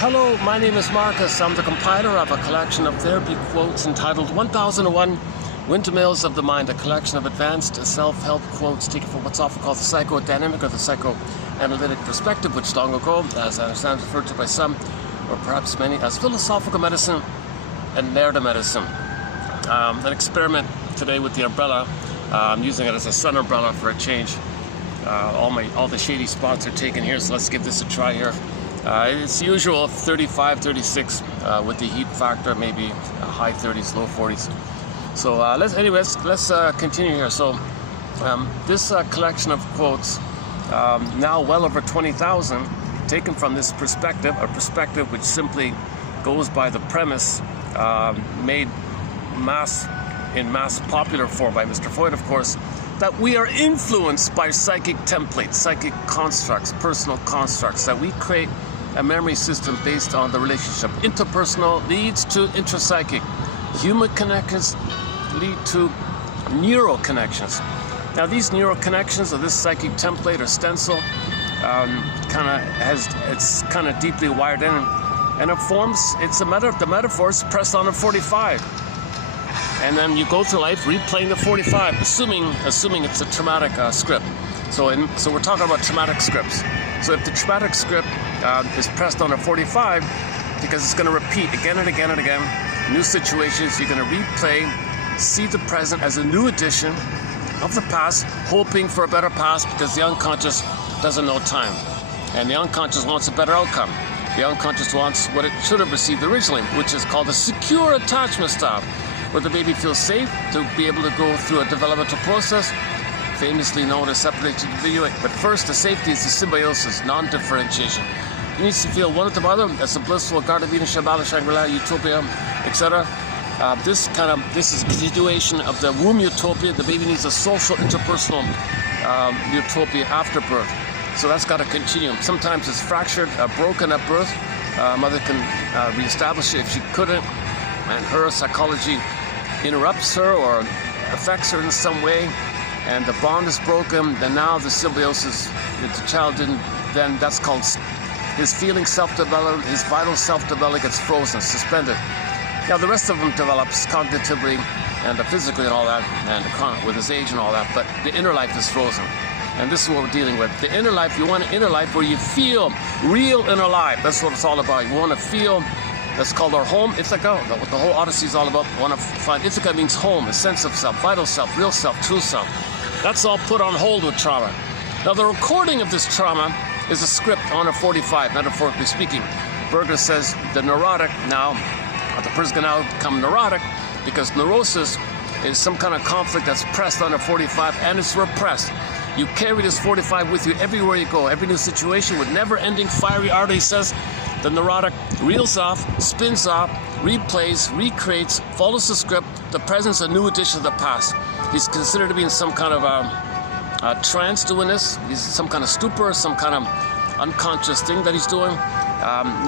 Hello, my name is Marcus. I'm the compiler of a collection of therapy quotes entitled 1001 Windmills of the Mind, a collection of advanced self-help quotes taken from what's often called the psychodynamic or the psychoanalytic perspective, which long ago, as I understand, referred to by some, or perhaps many, as philosophical medicine and narrative medicine. An experiment today with the umbrella. I'm using it as a sun umbrella for a change. All the shady spots are taken here, so let's give this a try here. It's usual 35, 36 with the heat factor, maybe high 30s, low 40s. So let's continue here. So this collection of quotes, now well over 20,000, taken from this perspective, a perspective which simply goes by the premise made in mass popular form by Mr. Freud, of course, that we are influenced by psychic templates, psychic constructs, personal constructs, that we create a memory system based on the relationship. Interpersonal leads to intrapsychic. Human connections lead to neural connections. Now these neural connections, or this psychic template or stencil, it's kind of deeply wired in, and it forms. The metaphor is pressed on a 45. And then you go through life replaying the 45, assuming it's a traumatic script. So we're talking about traumatic scripts. So if the traumatic script is pressed on a 45, because it's going to repeat again and again and again, new situations, you're going to replay, see the present as a new edition of the past, hoping for a better past, because the unconscious doesn't know time. And the unconscious wants a better outcome. The unconscious wants what it should have received originally, which is called a secure attachment style, where the baby feels safe to be able to go through a developmental process, famously known as separation individuation. But first, the safety is the symbiosis, non-differentiation. He needs to feel one with the mother as a blissful Garden of Eden, Shambhala, Shangri-La, Utopia, etc. This is a continuation of the womb utopia. The baby needs a social, interpersonal utopia after birth. So that's got to continue. Sometimes it's fractured, broken at birth. Mother can reestablish it if she couldn't, and her psychology interrupts her or affects her in some way, and the bond is broken. Then now the symbiosis, if the child didn't, then that's called his feeling self-development, his vital self-development gets frozen, suspended. Now the rest of them develops cognitively and physically and all that, and with his age and all that, but the inner life is frozen. And this is what we're dealing with. The inner life, you want an inner life where you feel real and alive. That's what it's all about. You want to feel. That's called our home, Ithaca. What the whole Odyssey is all about. We want to find Ithaca means home, a sense of self, vital self, real self, true self. That's all put on hold with trauma. Now the recording of this trauma is a script on a 45, metaphorically speaking. Berger says the neurotic now, the person can now become neurotic because neurosis is some kind of conflict that's pressed on a 45 and it's repressed. You carry this 45 with you everywhere you go, every new situation with never-ending fiery ardor, he says. The neurotic reels off, spins off, replays, recreates, follows the script. The present's a new edition of the past. He's considered to be in some kind of a trance doing this. He's some kind of stupor, some kind of unconscious thing that he's doing.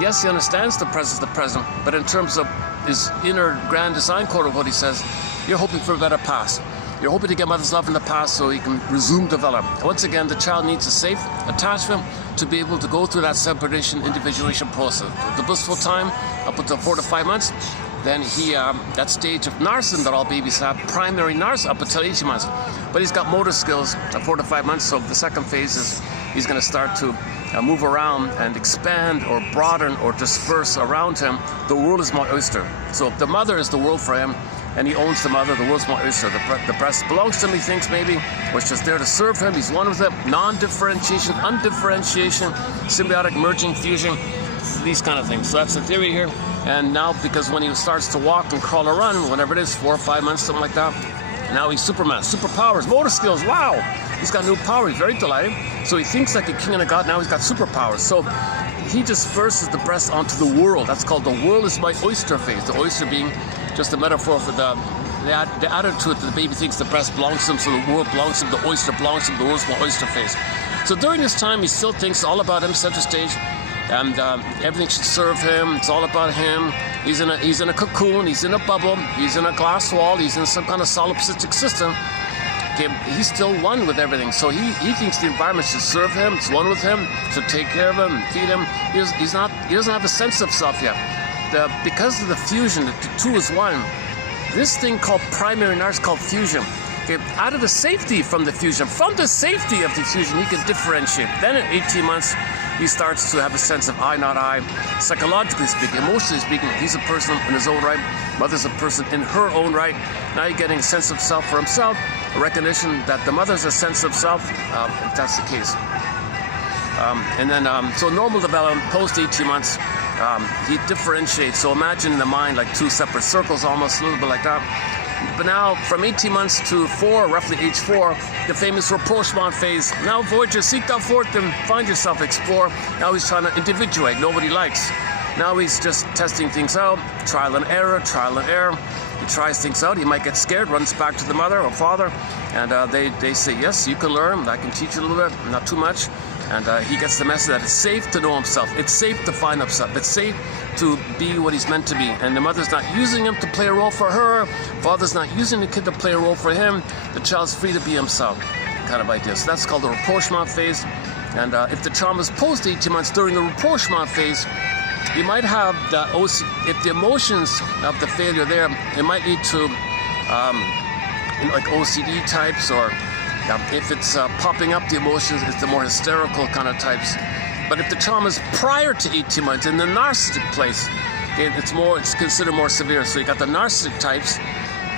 Yes, he understands the present, but in terms of his inner grand design code of what he says, you're hoping for a better past. You're hoping to get mother's love in the past so he can resume development. Once again, the child needs a safe attachment to be able to go through that separation, individuation process. The blissful time, up until 4 to 5 months, then that stage of narcissism that all babies have, primary narcissism up until 18 months. But he's got motor skills at 4 to 5 months, so the second phase is he's going to start to move around and expand or broaden or disperse around him. The world is my oyster. So the mother is the world for him, and he owns the mother, the world's my oyster. The breast belongs to him, he thinks, maybe, or it's just there to serve him. He's one with it. Non-differentiation, undifferentiation, symbiotic merging, fusion, these kind of things. So that's the theory here. And now, because when he starts to walk and crawl or run, whenever it is, 4 or 5 months, something like that, now he's Superman, superpowers, motor skills, wow! He's got new power, he's very delighted. So he thinks like a king and a god, now he's got superpowers. So he disperses the breast onto the world. That's called the world is my oyster phase. The oyster being just a metaphor for the attitude that the baby thinks the breast belongs to him, so the world belongs to him, the oyster belongs to him, the world's my oyster phase. So during this time, he still thinks all about him, center stage, and everything should serve him. It's all about him. He's in a cocoon, he's in a bubble, he's in a glass wall, he's in some kind of solipsistic system. Okay, he's still one with everything. So he thinks the environment should serve him, it's one with him, should take care of him, feed him. He doesn't have a sense of self yet. Because of the fusion, the two is one. This thing called primary narcissism called fusion. Okay, out of the safety from the fusion, from the safety of the fusion, he can differentiate. Then at 18 months, he starts to have a sense of I, not I. Psychologically speaking, emotionally speaking, he's a person in his own right. Mother's a person in her own right. Now you're getting a sense of self for himself, a recognition that the mother's a sense of self, if that's the case. So normal development, post 18 months, he differentiates. So imagine in the mind like two separate circles, almost a little bit like that. But now, from 18 months to 4, roughly age 4, the famous rapprochement phase. Now, Voyager, seek thou forth and find yourself, explore. Now he's trying to individuate, nobody likes. Now he's just testing things out, trial and error, trial and error. He tries things out, he might get scared, runs back to the mother or father, and they say, yes, you can learn, I can teach you a little bit, not too much. And he gets the message that it's safe to know himself, it's safe to find himself, it's safe to be what he's meant to be. And the mother's not using him to play a role for her, father's not using the kid to play a role for him, the child's free to be himself, kind of idea. So that's called the rapprochement phase. And if the trauma is post 18 months during the rapprochement phase, you might have if the emotions of the failure there, it might lead to like OCD types, or if it's popping up the emotions, it's the more hysterical kind of types. But if the trauma is prior to 18 months in the narcissistic place, it's considered more severe. So you got the narcissistic types,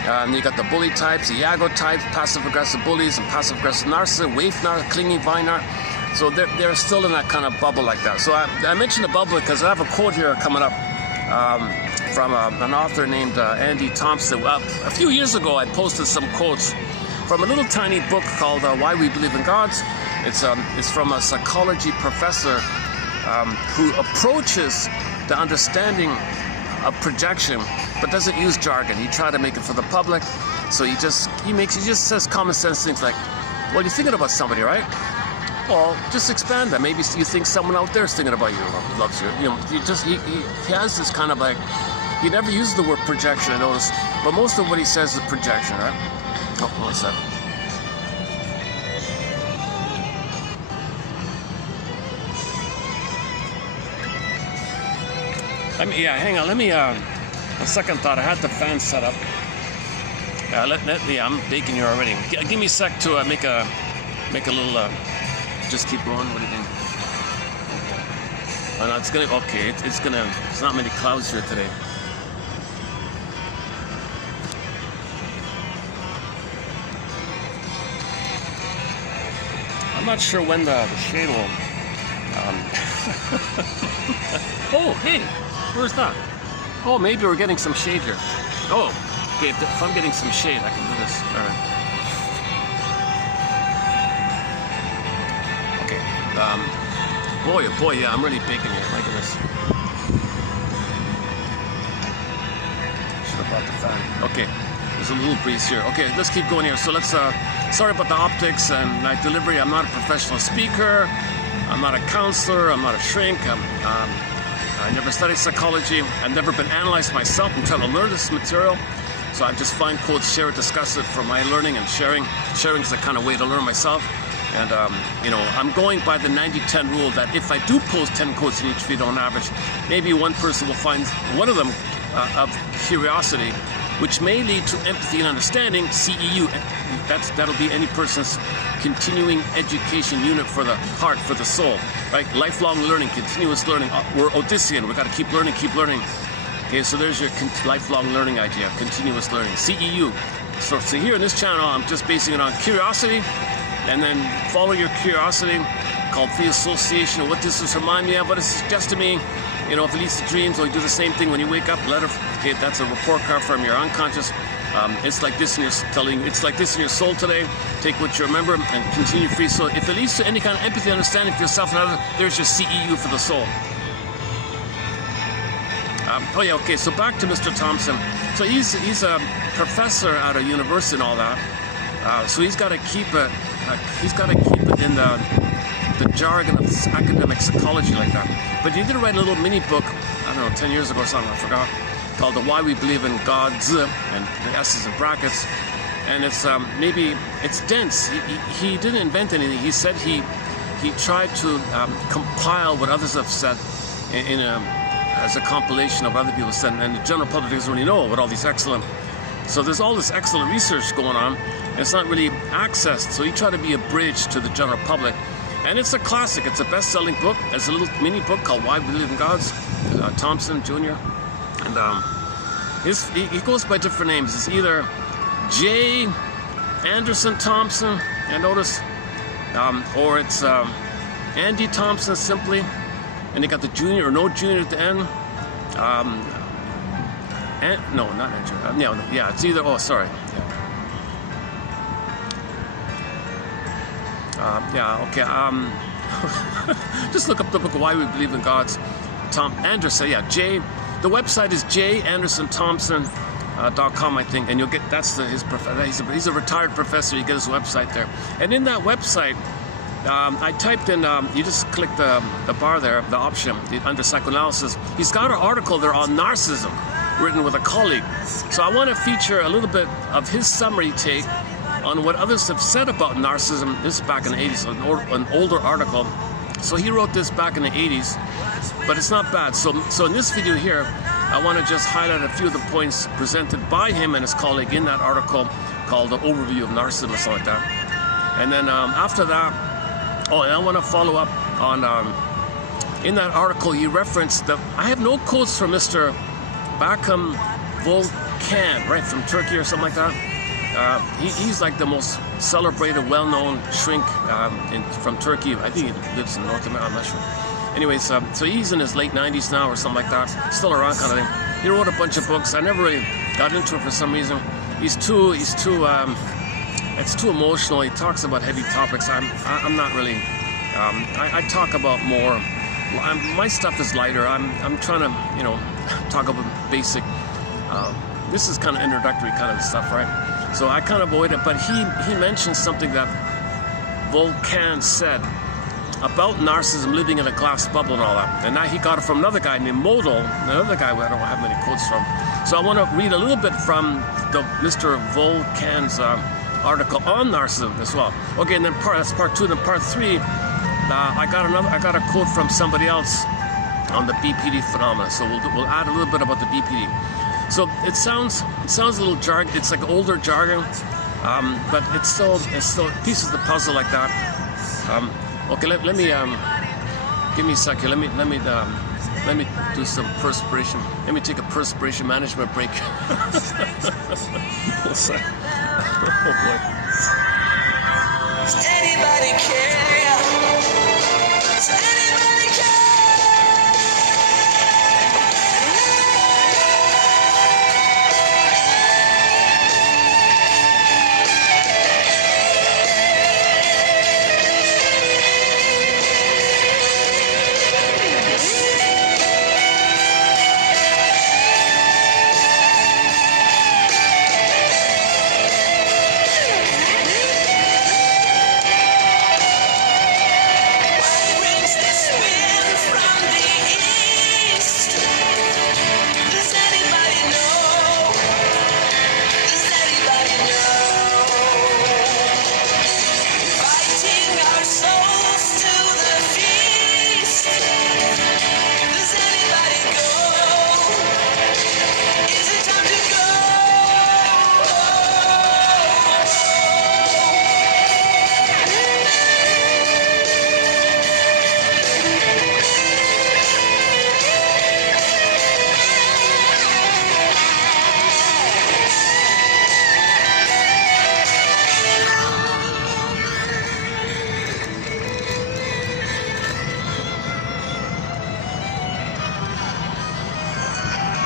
and you got the bully types, the Iago types, passive-aggressive bullies and passive-aggressive narcissists, waif narc, clingy vine narc. So they're still in that kind of bubble like that. So I mentioned the bubble because I have a quote here coming up from an author named Andy Thompson. A few years ago, I posted some quotes from a little tiny book called Why We Believe in God. It's from a psychology professor who approaches the understanding of projection, but doesn't use jargon. He tried to make it for the public, so he just says common sense things like, well, you're thinking about somebody, right? Well, just expand that. Maybe you think someone out there is thinking about you, loves you. You know, he has this kind of like, he never uses the word projection, I noticed, but most of what he says is projection, right? Oh, what's that? Hang on. Let me. A second thought. I had the fan set up. I'm baking here already. Give me a sec to make a little. Just keep going. What do you think? Oh no, it's gonna. Okay, it's gonna. There's not many clouds here today. I'm not sure when the shade will. Oh, hey. Where's that? Oh, maybe we're getting some shade here. Oh, okay, if I'm getting some shade, I can do this. All right. Okay. Boy, yeah, I'm really baking it. My goodness. Should have brought the fan. Okay, there's a little breeze here. Okay, let's keep going here. So let's, sorry about the optics and my delivery. I'm not a professional speaker. I'm not a counselor. I'm not a shrink. I never studied psychology. I've never been analyzed myself. I'm trying to learn this material. So I just find quotes, share it, discuss it for my learning and sharing. Sharing is the kind of way to learn myself. And, I'm going by the 90-10 rule that if I do post 10 quotes in each video on average, maybe one person will find one of them of curiosity, which may lead to empathy and understanding, CEU. That'll be any person's continuing education unit for the heart, for the soul, right? Lifelong learning, continuous learning. We're Odyssean, we got to keep learning. Okay, so there's your lifelong learning idea, continuous learning, CEU. So here in this channel, I'm just basing it on curiosity, and then follow your curiosity, called free association, what does this remind me of, what does it suggest to me? You know, if it leads to dreams, or you do the same thing when you wake up, okay, that's a report card from your unconscious. It's like this in your soul today. Take what you remember and continue free. So if it leads to any kind of empathy, understanding for yourself and others, there's your CEU for the soul. Okay, so back to Mr. Thompson. So he's a professor at a university and all that. So he's got to keep it in the jargon of academic psychology like that. But he did write a little mini book, I don't know, 10 years ago or something, I forgot, called Why We Believe in God's, and the S's in brackets. and it's maybe it's dense. He didn't invent anything. He said he tried to compile what others have said as a compilation of other people's said, and the general public doesn't really know what all these excellent. So there's all this excellent research going on, and it's not really accessed. So he tried to be a bridge to the general public, and it's a classic. It's a best-selling book. It's a little mini book called Why We Believe in Gods, Thompson Jr. And he goes by different names. It's either J. Anderson Thompson, I notice, or it's Andy Thompson simply, and they got the junior or no junior at the end. No, not Andrew. Yeah, it's either. Oh, sorry. Okay. Just look up the book Why We Believe in Gods. Tom Anderson. Yeah, J. The website is jandersonThompson.com, I think, and you'll get his professor. He's a retired professor. You get his website there, and in that website, I typed in. You just click the bar there, the option under psychoanalysis. He's got an article there on narcissism, written with a colleague. So I want to feature a little bit of his summary take on what others have said about narcissism. This is back in the 80s, an older article. So he wrote this back in the 80s, but it's not bad. So in this video here, I want to just highlight a few of the points presented by him and his colleague in that article called The Overview of Narcissism or something like that. And then after that, and I want to follow up on, in that article he referenced that I have no quotes from Mr. Bakum Volkan, right, from Turkey or something like that. He's like the most celebrated, well-known shrink from Turkey. I think he lives in North America, I'm not sure. Anyways, so he's in his late 90s now or something like that, still around kind of thing. He wrote a bunch of books. I never really got into it for some reason. It's too emotional. He talks about heavy topics. I'm not really. I talk about more. My stuff is lighter. I'm trying to talk about basic. This is kind of introductory kind of stuff, right? So I kind of avoid it. But he mentioned something that Volkan said about narcissism, living in a glass bubble and all that. And now he got it from another guy named Model, another guy I don't have many quotes from. So I want to read a little bit from Mr. Volkan's article on narcissism as well. Okay, and then that's part 2. Then part 3, I got a quote from somebody else on the BPD phenomena. So we'll add a little bit about the BPD. So it sounds a little jargon. It's like older jargon, but it's still pieces of the puzzle like that. Okay, let me give me a second. Let me do some perspiration. Let me take a perspiration management break. Oh boy. Does anybody care? Does anybody care?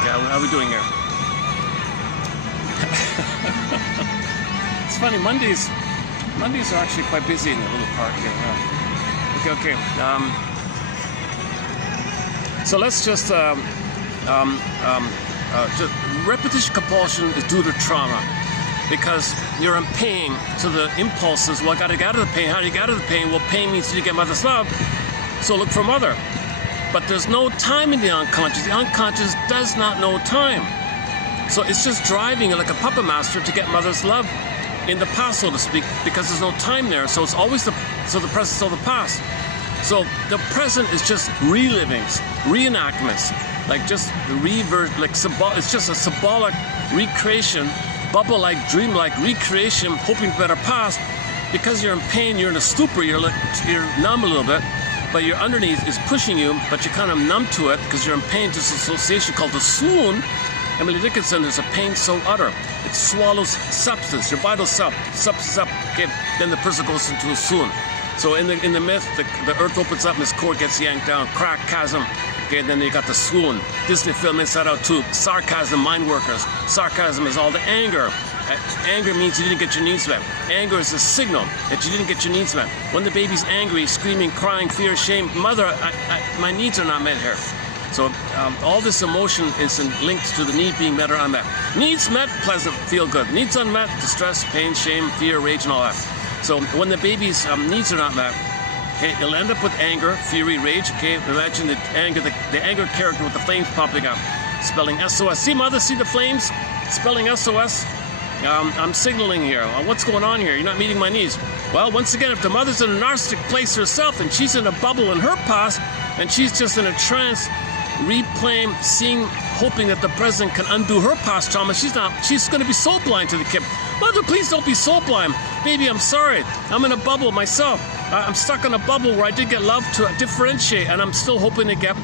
How are we doing here? It's funny, Mondays are actually quite busy in the little park here. Yeah. Okay. So let's just repetition compulsion is due to trauma, because you're in pain. So the impulses, well, I got to get out of the pain. How do you get out of the pain? Well, pain means you get mother's love. So look for mother. But there's no time in the unconscious. The unconscious does not know time. So it's just driving like a puppet master to get mother's love. in the past, so to speak, because there's no time there. So it's always the present, so the past. So the present is just relivings, reenactments, like just it's just a symbolic recreation, bubble-like, dream-like recreation, hoping for better past. Because you're in pain, you're in a stupor, you're numb a little bit, but your underneath is pushing you, but you're kind of numb to it because you're in pain. This association called the swoon. Emily Dickinson, there's a pain so utter. It swallows substance, your vital substance up. Okay, then the person goes into a swoon. So in the myth, the earth opens up and this cord gets yanked down, crack, chasm. Okay, then you got the swoon. Disney film Inside Out 2, sarcasm, mind workers. Sarcasm is all the anger. Anger means you didn't get your needs met. Anger is a signal that you didn't get your needs met. When the baby's angry, screaming, crying, fear, shame, mother, my needs are not met here. So all this emotion is linked to the need being met or unmet. Needs met, pleasant, feel good. Needs unmet, distress, pain, shame, fear, rage, and all that. So when the baby's needs are not met, okay, it'll end up with anger, fury, rage. Okay, imagine the anger character with the flames popping up, spelling SOS. See, mother, see the flames? Spelling SOS. I'm signaling here. What's going on here? You're not meeting my needs. Well, once again, if the mother's in a narcissistic place herself and she's in a bubble in her past and she's just in a trance, replaying, seeing, hoping that the present can undo her past trauma, she's going to be soul blind to the kid. Mother, please don't be soul blind. Baby, I'm sorry. I'm in a bubble myself. I'm stuck in a bubble where I did get love to differentiate, and I'm still hoping to get,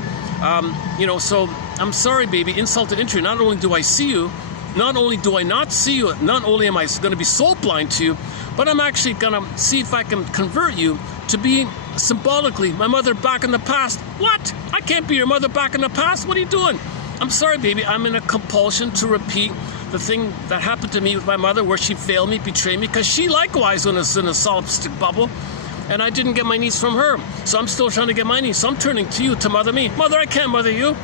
so I'm sorry, baby. Insult to injury. Not only do I see you, not only do I not see you, not only am I going to be soul blind to you, but I'm actually going to see if I can convert you to be symbolically my mother back in the past. What? I can't be your mother back in the past? What are you doing? I'm sorry, baby. I'm in a compulsion to repeat the thing that happened to me with my mother where she failed me, betrayed me, because she likewise was in a solipsistic bubble, and I didn't get my needs from her. So I'm still trying to get my needs. So I'm turning to you to mother me. Mother, I can't mother you.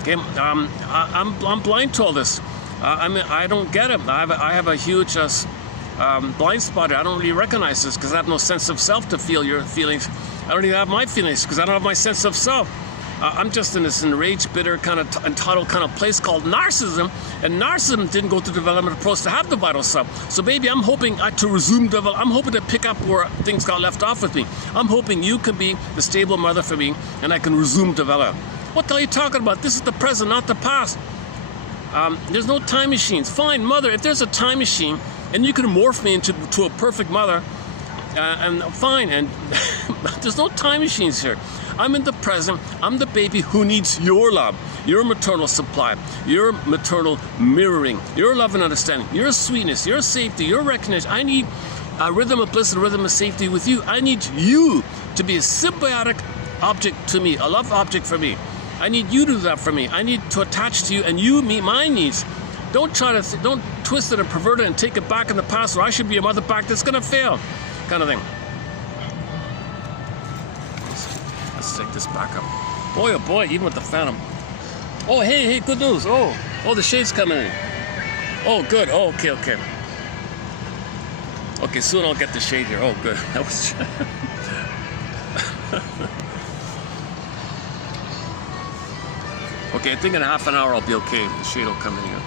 Okay, I'm blind to all this. I don't get it. I have a huge blind spot. I don't really recognize this because I have no sense of self to feel your feelings. I don't even have my feelings because I don't have my sense of self. I'm just in this enraged, bitter, kind of entitled kind of place called narcissism, and narcissism didn't go through the development approach to have the vital self. So, baby, I'm hoping to resume develop. I'm hoping to pick up where things got left off with me. I'm hoping you can be the stable mother for me, and I can resume develop. What the hell are you talking about? This is the present, not the past. There's no time machines. Fine, mother, if there's a time machine and you can morph me into a perfect mother, and fine, and there's no time machines here. I'm in the present. I'm the baby who needs your love, your maternal supply, your maternal mirroring, your love and understanding, your sweetness, your safety, your recognition. I need a rhythm of bliss and a rhythm of safety with you. I need you to be a symbiotic object to me, a love object for me. I need you to do that for me. I need to attach to you and you meet my needs. Don't try to, don't twist it and pervert it and take it back in the past where I should be a mother back. That's going to fail, kind of thing. Let's take this back up. Boy, oh boy, even with the phantom. Oh, hey, good news. Oh, the shade's coming in. Oh, good. Oh, okay. Okay, soon I'll get the shade here. Oh, good. That was... Okay, I think in half an hour I'll be okay. The shade will come in here.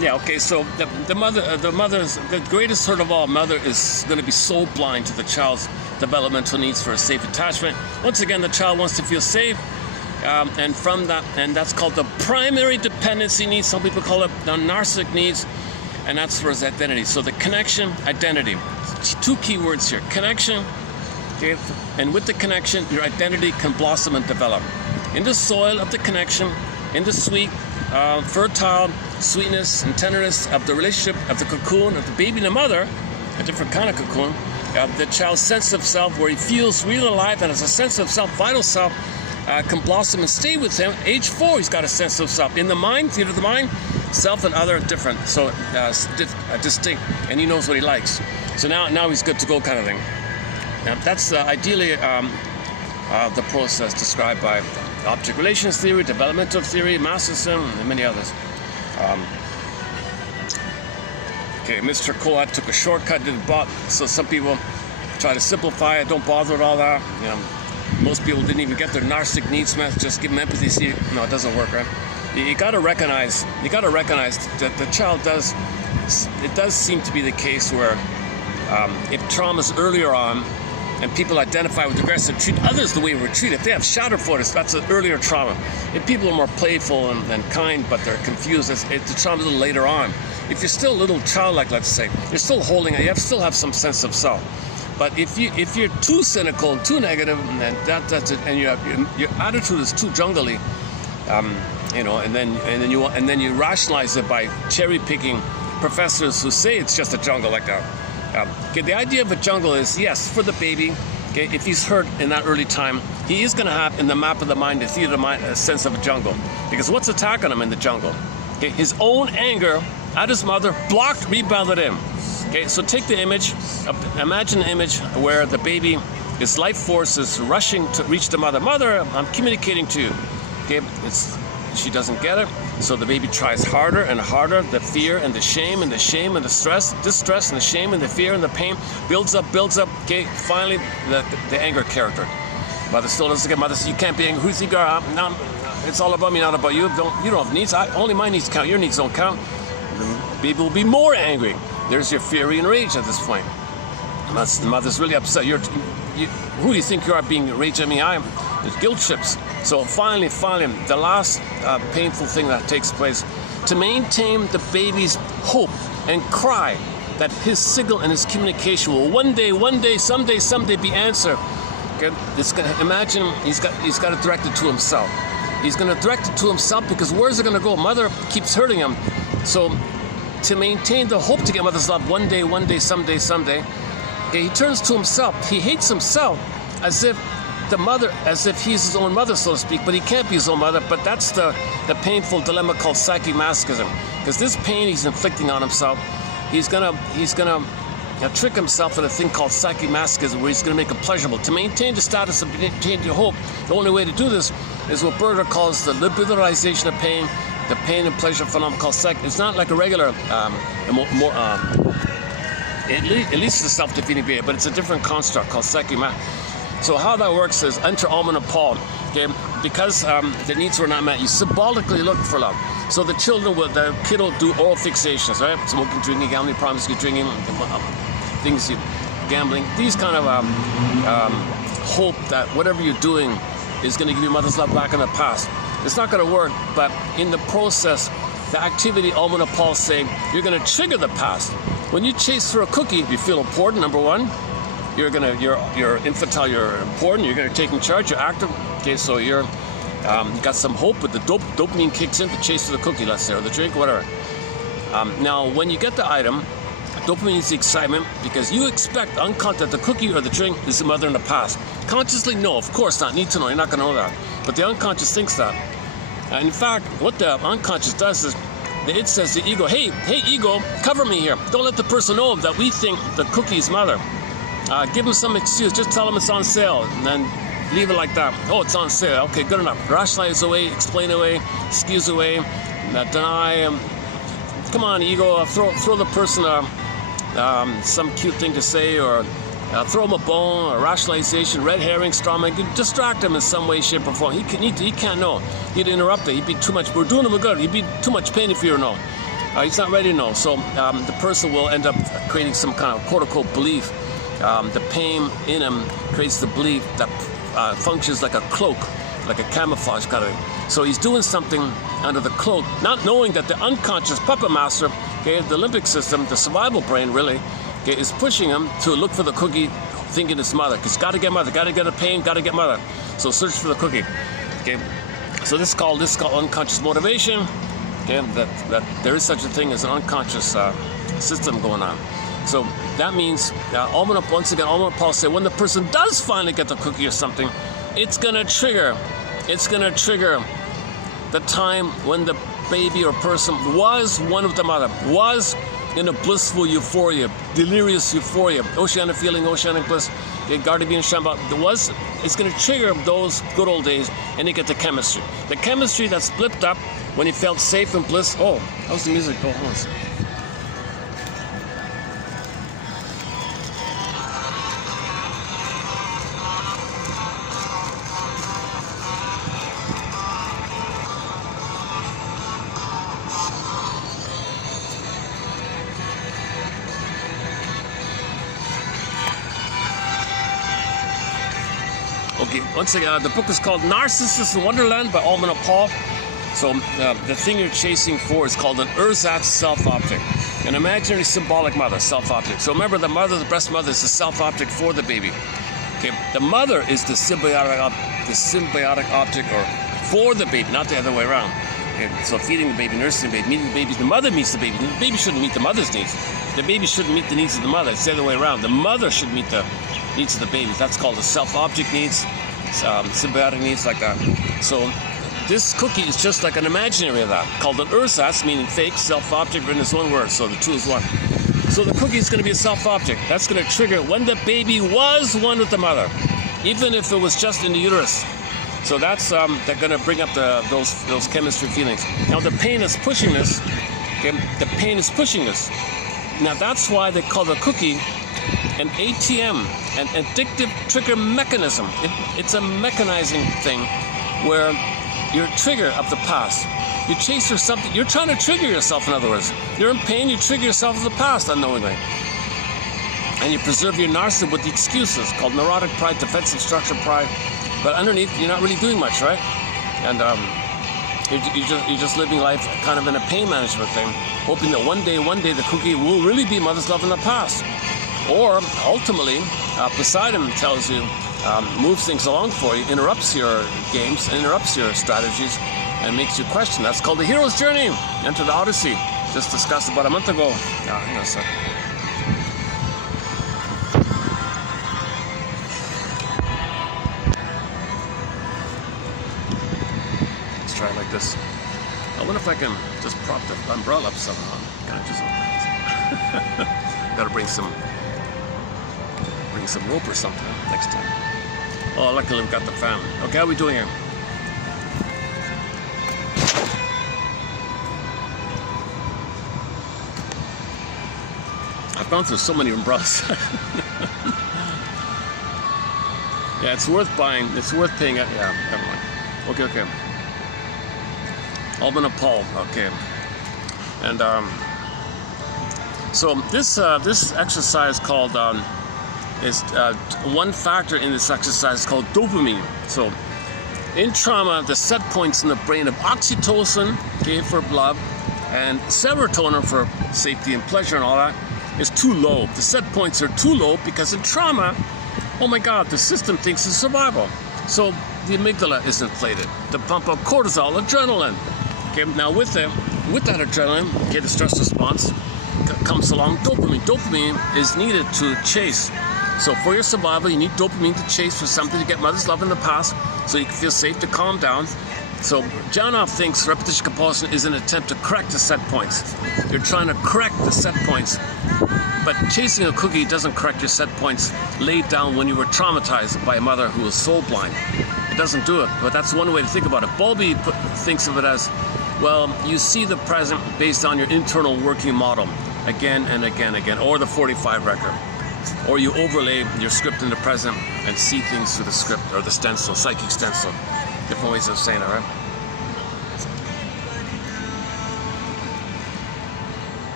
Yeah, okay, so the greatest hurt of all, mother is going to be so blind to the child's developmental needs for a safe attachment. Once again, the child wants to feel safe, and from that, and that's called the primary dependency needs. Some people call it the narcissistic needs, and that's for his identity. So the connection, identity. Two key words here, connection, okay, and with the connection, your identity can blossom and develop. In the soil of the connection, in the sweet, fertile sweetness and tenderness of the relationship of the cocoon of the baby and the mother, a different kind of cocoon, the child's sense of self where he feels real alive and has a sense of self, vital self, can blossom and stay with him. Age 4, he's got a sense of self. In the mind, theater of the mind, self and other different, so distinct, and he knows what he likes. So now he's good to go, kind of thing. Now that's ideally the process described by object relations theory, developmental theory, Masterson, and many others. Okay, Mr. Coat took a shortcut, so some people try to simplify it, don't bother with all that. most people didn't even get their narcissistic needs met. Just give them empathy. See, no, it doesn't work, right? You got to recognize that the child does. It does seem to be the case where if trauma's earlier on, and people identify with aggressive, treat others the way we're treated. If they have schadenfreude, that's an earlier trauma. If people are more playful and kind, but they're confused, it's the trauma a little later on. If you're still a little childlike, let's say, you're still holding, you still have some sense of self. But if you're too cynical and too negative, and that's it, and your attitude is too jungly, and then you rationalize it by cherry picking professors who say it's just a jungle like that. The idea of a jungle is, yes, for the baby, if he's hurt in that early time, he is going to have in the map of the mind, the theater of the mind, a sense of a jungle. Because what's attacking him in the jungle? His own anger at his mother, blocked, rebounded him. So take the image, imagine an image where the baby, his life force is rushing to reach the mother. Mother, I'm communicating to you. She doesn't get it, so the baby tries harder and harder. The fear and the shame and the shame and the distress and the shame and the fear and the pain builds up. Finally, the anger character. Mother still doesn't get. Mother says, you can't be angry. Who's eager? No, it's all about me, not about you. You don't have needs. Only my needs count. Your needs don't count. The baby will be more angry. There's your fury and rage at this point. The mother's really upset. Who do you think you are being rage at me? I am. There's guilt trips. So finally, the last painful thing that takes place, to maintain the baby's hope and cry that his signal and his communication will one day, someday be answered. Imagine he's got to direct it to himself. He's going to direct it to himself because where's it going to go? Mother keeps hurting him. So to maintain the hope to get mother's love one day, someday, he turns to himself. He hates himself as if he's his own mother, so to speak, but he can't be his own mother. But that's the painful dilemma called psychic masochism. Because this pain he's inflicting on himself, he's gonna trick himself in a thing called psychic masochism, where he's gonna make it pleasurable. To maintain the status and maintain your hope, the only way to do this is what Berger calls the liberalization of pain, the pain and pleasure phenomenon called psych. It's not like a regular, at least it's a self-defeating behavior, but it's a different construct called psychic masochism. So how that works is, enter Almond and Paul. Because the needs were not met, you symbolically look for love. So the kid will do oral fixations, right? Smoking, drinking, gambling, promising drinking, things, gambling. These kind of hope that whatever you're doing is going to give your mother's love back in the past. It's not going to work, but in the process, the activity Almond and Paul say, you're going to trigger the past. When you chase for a cookie, you feel important, number one. You're infantile, you're important, you're gonna take in charge, you're active. So you got some hope, but the dopamine kicks in to chase for the cookie, let's say, or the drink, whatever. Now, when you get the item, dopamine is the excitement because you expect that the cookie or the drink is the mother in the past. Consciously, no, of course not. Need to know, you're not gonna know that. But the unconscious thinks that. And in fact, what the unconscious does is, it says to the ego, hey, ego, cover me here. Don't let the person know that we think the cookie is mother. Give them some excuse. Just tell them it's on sale, and then leave it like that. Oh, it's on sale. Okay, good enough. Rationalize away, explain away, excuse away, deny. Come on, ego. Throw the person some cute thing to say, or throw him a bone, or rationalization, red herring, straw man. Distract him in some way, shape, or form. He can't know. He'd interrupt it. He'd be too much. We're doing him a good. He'd be too much pain if you know. He's not ready to know. So the person will end up creating some kind of quote-unquote belief. The pain in him creates the belief that functions like a cloak, like a camouflage kind of thing. So he's doing something under the cloak, not knowing that the unconscious puppet master, the limbic system, the survival brain really, is pushing him to look for the cookie, thinking it's mother. Because got to get mother, got to get a pain, got to get mother. So search for the cookie. So this is called unconscious motivation. That there is such a thing as an unconscious system going on. So that means, once again, Almond and Paul say, when the person does finally get the cookie or something, it's gonna trigger the time when the baby or person was one of the mother, was in a blissful euphoria, delirious euphoria, oceanic feeling, oceanic bliss, Gardabian Shamba, it's gonna trigger those good old days, and they get the chemistry. The chemistry that's blipped up when he felt safe and bliss. Oh, how's the music? Oh, hold on. Okay, once again, the book is called Narcissus in Wonderland by Alman Paul. So the thing you're chasing for is called an ersatz self-object, an imaginary symbolic mother, self-object. So remember, the mother, the breast mother, is the self-object for the baby. Okay, the mother is the symbiotic object, or for the baby, not the other way around. Okay, so feeding the baby, nursing the baby, meeting the baby, the mother meets the baby. The baby shouldn't meet the mother's needs. The baby shouldn't meet the needs of the mother. It's the other way around. The mother should meet the needs of the baby. That's called the self-object needs, symbiotic needs, like that. So this cookie is just like an imaginary of that, called an ersatz, meaning fake, self-object, written as one word, so the two is one. So the cookie is going to be a self-object. That's going to trigger when the baby was one with the mother, even if it was just in the uterus. So that's they're going to bring up those chemistry feelings. Now the pain is pushing this. Okay, the pain is pushing this. Now that's why they call the cookie an ATM, an addictive trigger mechanism. It's a mechanizing thing where you're a trigger of the past. You chase for something. You're trying to trigger yourself, in other words. You're in pain, you trigger yourself of the past unknowingly. And you preserve your narcissism with the excuses called neurotic pride, defensive structure pride. But underneath, you're not really doing much, right? And you're just living life kind of in a pain management thing, hoping that one day the cookie will really be mother's love in the past. Or ultimately, Poseidon tells you, moves things along for you, interrupts your games, interrupts your strategies, and makes you question. That's called the hero's journey. Enter the Odyssey. Just discussed about a month ago. Hang on a sec. Let's try it like this. I wonder if I can just prop the umbrella up somehow. Can I just... Gotta bring some rope or something next time. Oh, luckily we've got the fan. Okay, how are we doing here? I've gone through so many umbrellas. Yeah, it's worth buying. It's worth paying. Yeah, never mind. Okay. Alban and Paul. Okay. And so this exercise called is one factor in this exercise called dopamine. So in trauma, the set points in the brain of oxytocin, okay, for love, and serotonin for safety and pleasure and all that, is too low. The set points are too low because in trauma, oh my God, the system thinks it's survival. So the amygdala is inflated to pump up cortisol, adrenaline. Okay, now with that adrenaline, okay, the stress response comes along dopamine. Dopamine is needed to chase. So for your survival, you need dopamine to chase for something to get mother's love in the past, so you can feel safe, to calm down. So Janov thinks repetition compulsion is an attempt to correct the set points. You're trying to correct the set points. But chasing a cookie doesn't correct your set points laid down when you were traumatized by a mother who was soul blind. It doesn't do it, but that's one way to think about it. Bowlby thinks of it as, well, you see the present based on your internal working model again and again, or the 45 record. Or you overlay your script in the present and see things through the script or the stencil, psychic stencil. Different ways of saying it, right?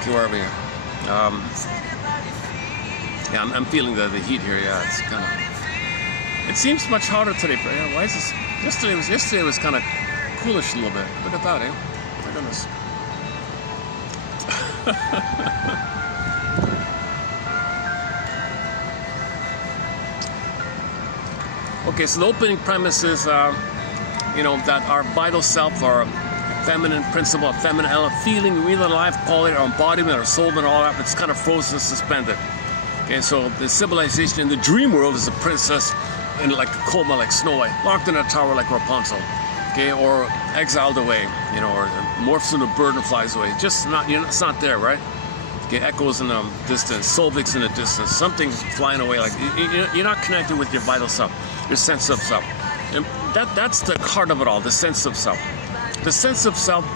Okay, where are we? Yeah, I'm feeling the heat here. Yeah, it's kind of. It seems much harder today. Yeah, why is this? Yesterday was kind of coolish a little bit. Look at that, eh? My goodness. Okay, so the opening premise is, that our vital self, our feminine principle, feminine element, feeling, real life quality, our embodiment, our soul, and all that, it's kind of frozen, suspended. Okay, so the civilization in the dream world is a princess in like a coma, like Snow White, locked in a tower like Rapunzel. Okay, or exiled away, or morphs into a bird and flies away. Just not, it's not there, right? Okay, echoes in the distance, Solvix in the distance, something's flying away. Like you're not connected with your vital self, your sense of self. And that's the heart of it all, the sense of self. The sense of self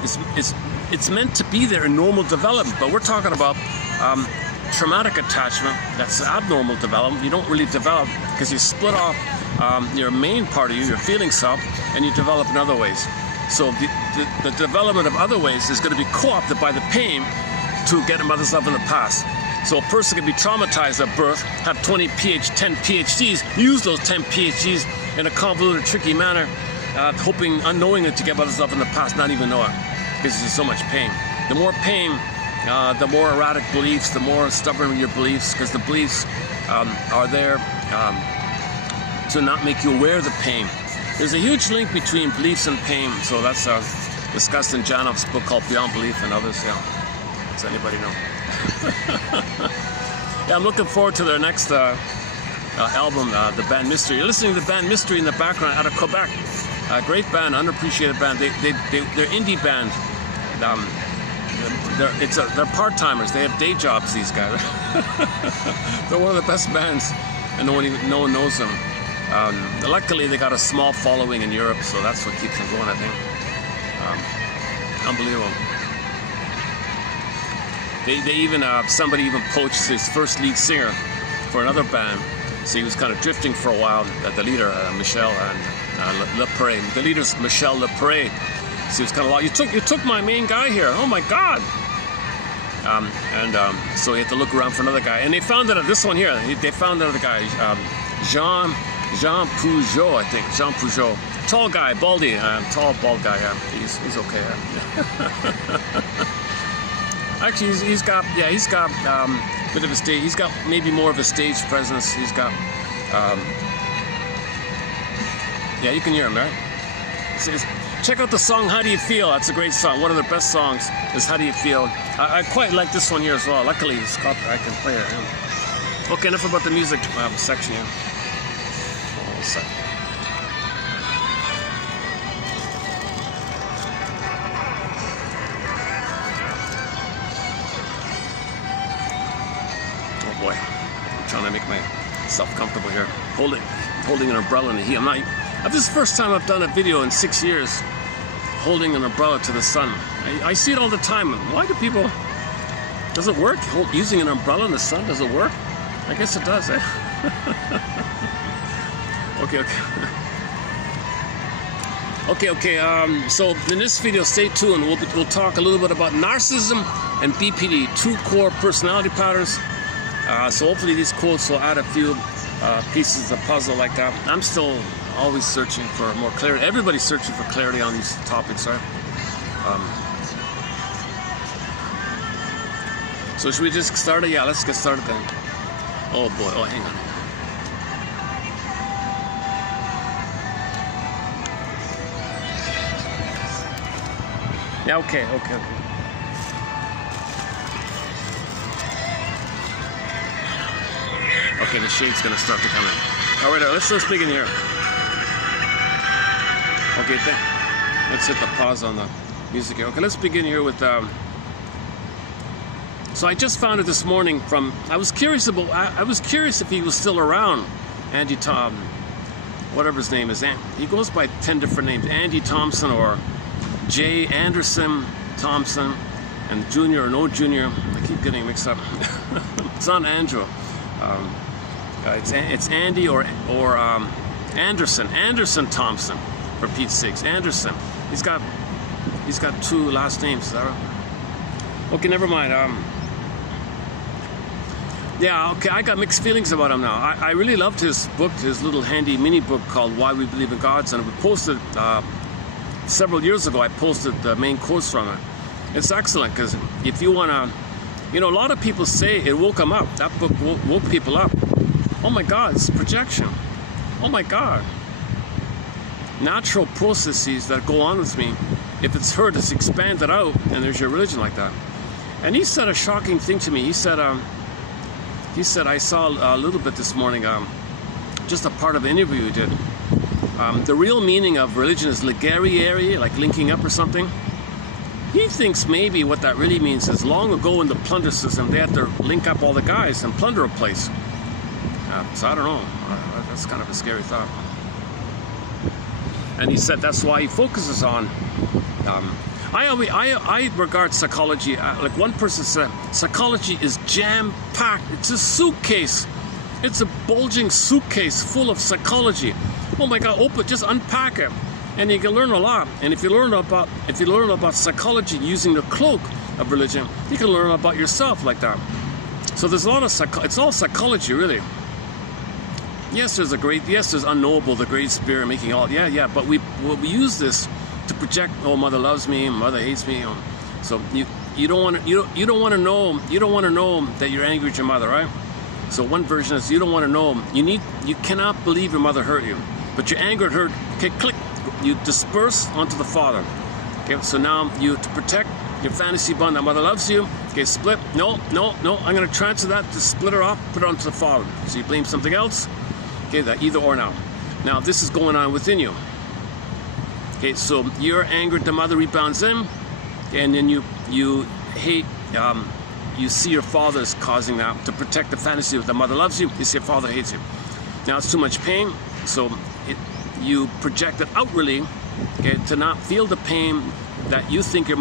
it's meant to be there in normal development, but we're talking about traumatic attachment. That's abnormal development. You don't really develop because you split off your main part of you, your feeling self, and you develop in other ways. So the development of other ways is going to be co-opted by the pain to get a mother's love in the past. So a person can be traumatized at birth, have 10 PhDs, use those 10 PhDs in a convoluted, tricky manner, hoping unknowingly to get about themselves in the past, not even know it, because there's so much pain. The more pain, the more erratic beliefs, the more stubborn your beliefs, because the beliefs are there to not make you aware of the pain. There's a huge link between beliefs and pain, so that's discussed in Janoff's book called Beyond Belief and others. Yeah. Does anybody know? Yeah, I'm looking forward to their next album, the band Mystery. You're listening to the band Mystery in the background out of Quebec. A great band, underappreciated band. They're indie band. They're part-timers. They have day jobs, these guys. They're one of the best bands, and no one knows them. Luckily, they got a small following in Europe, so that's what keeps them going, I think. Unbelievable. They even somebody even poached his first lead singer for another band, so he was kind of drifting for a while. The leader, Michel Lepre. The leader's Michel Lepre. So he was kind of like, you took my main guy here. Oh my God! So he had to look around for another guy, and they found that this one here. They found another guy, Jean Peugeot, I think. Jean Peugeot, tall guy, baldy, tall bald guy. He's okay. Actually, he's got a bit of a stage. He's got maybe more of a stage presence. He's got yeah, you can hear him, right? Check out the song "How Do You Feel." That's a great song. One of their best songs is "How Do You Feel." I quite like this one here as well. Luckily, it's I can play it. Yeah. Okay, enough about the music section here. Hold a second. Oh boy, I'm trying to make myself comfortable here. Holding an umbrella in the heat. This is the first time I've done a video in 6 years holding an umbrella to the sun. I see it all the time. Why do people... Does it work? Using an umbrella in the sun, does it work? I guess it does, eh? Okay. So in this video, stay tuned. We'll talk a little bit about narcissism and BPD, two core personality patterns. So hopefully these quotes will add a few pieces of puzzle like that. I'm still always searching for more clarity. Everybody's searching for clarity on these topics, right? So should we just start it? Yeah, let's get started then. Oh boy, oh hang on. Yeah, okay. Okay, the shade's gonna start to come in. All right, let's begin here. Okay, let's hit the pause on the music here. Okay, let's begin here with. So I just found it this morning from. I was curious if he was still around. Andy Tom, whatever his name is. He goes by 10 different names. Andy Thompson or J. Anderson Thompson, and Junior or no Junior. I keep getting mixed up. It's not Andrew. It's Andy or Anderson Thompson, for Pete's sakes. Anderson. He's got two last names. Is that right? Okay, never mind. Yeah, okay, I got mixed feelings about him now. I really loved his book, his little handy mini book called Why We Believe in Gods, and we posted several years ago. I posted the main quotes from it. It's excellent because if you want to, a lot of people say it woke them up. That book woke people up. Oh my God, it's projection. Oh my God. Natural processes that go on with me. If it's heard, it's expanded out, and there's your religion like that. And he said a shocking thing to me. He said, I saw a little bit this morning, just a part of the interview he did. The real meaning of religion is ligariary, like linking up or something. He thinks maybe what that really means is long ago in the plunder system, they had to link up all the guys and plunder a place. So I don't know. That's kind of a scary thought. And he said that's why he focuses on. I regard psychology, like one person said, psychology is jam-packed. It's a suitcase. It's a bulging suitcase full of psychology. Oh my God, just unpack it, and you can learn a lot. And if you learn about psychology using the cloak of religion, you can learn about yourself like that. So there's a lot of it's all psychology, really. Yes, there's unknowable, the great spirit making all. Yeah. But we use this to project. Oh, mother loves me, mother hates me. So you don't want to know that you're angry at your mother, right? So one version is you don't want to know. You cannot believe your mother hurt you, but you're angry at her. Okay, click. You disperse onto the father. Okay, so now to protect your fantasy bond that mother loves you. Okay, split. No. I'm going to transfer that to split her off, put it onto the father. So you blame something else. Okay, that either or now. Now this is going on within you. Okay, so your anger at the mother rebounds in, and then you hate. You see your father is causing that to protect the fantasy of the mother loves you. You see your father hates you. Now it's too much pain, so you project it outwardly, okay, to not feel the pain that you think your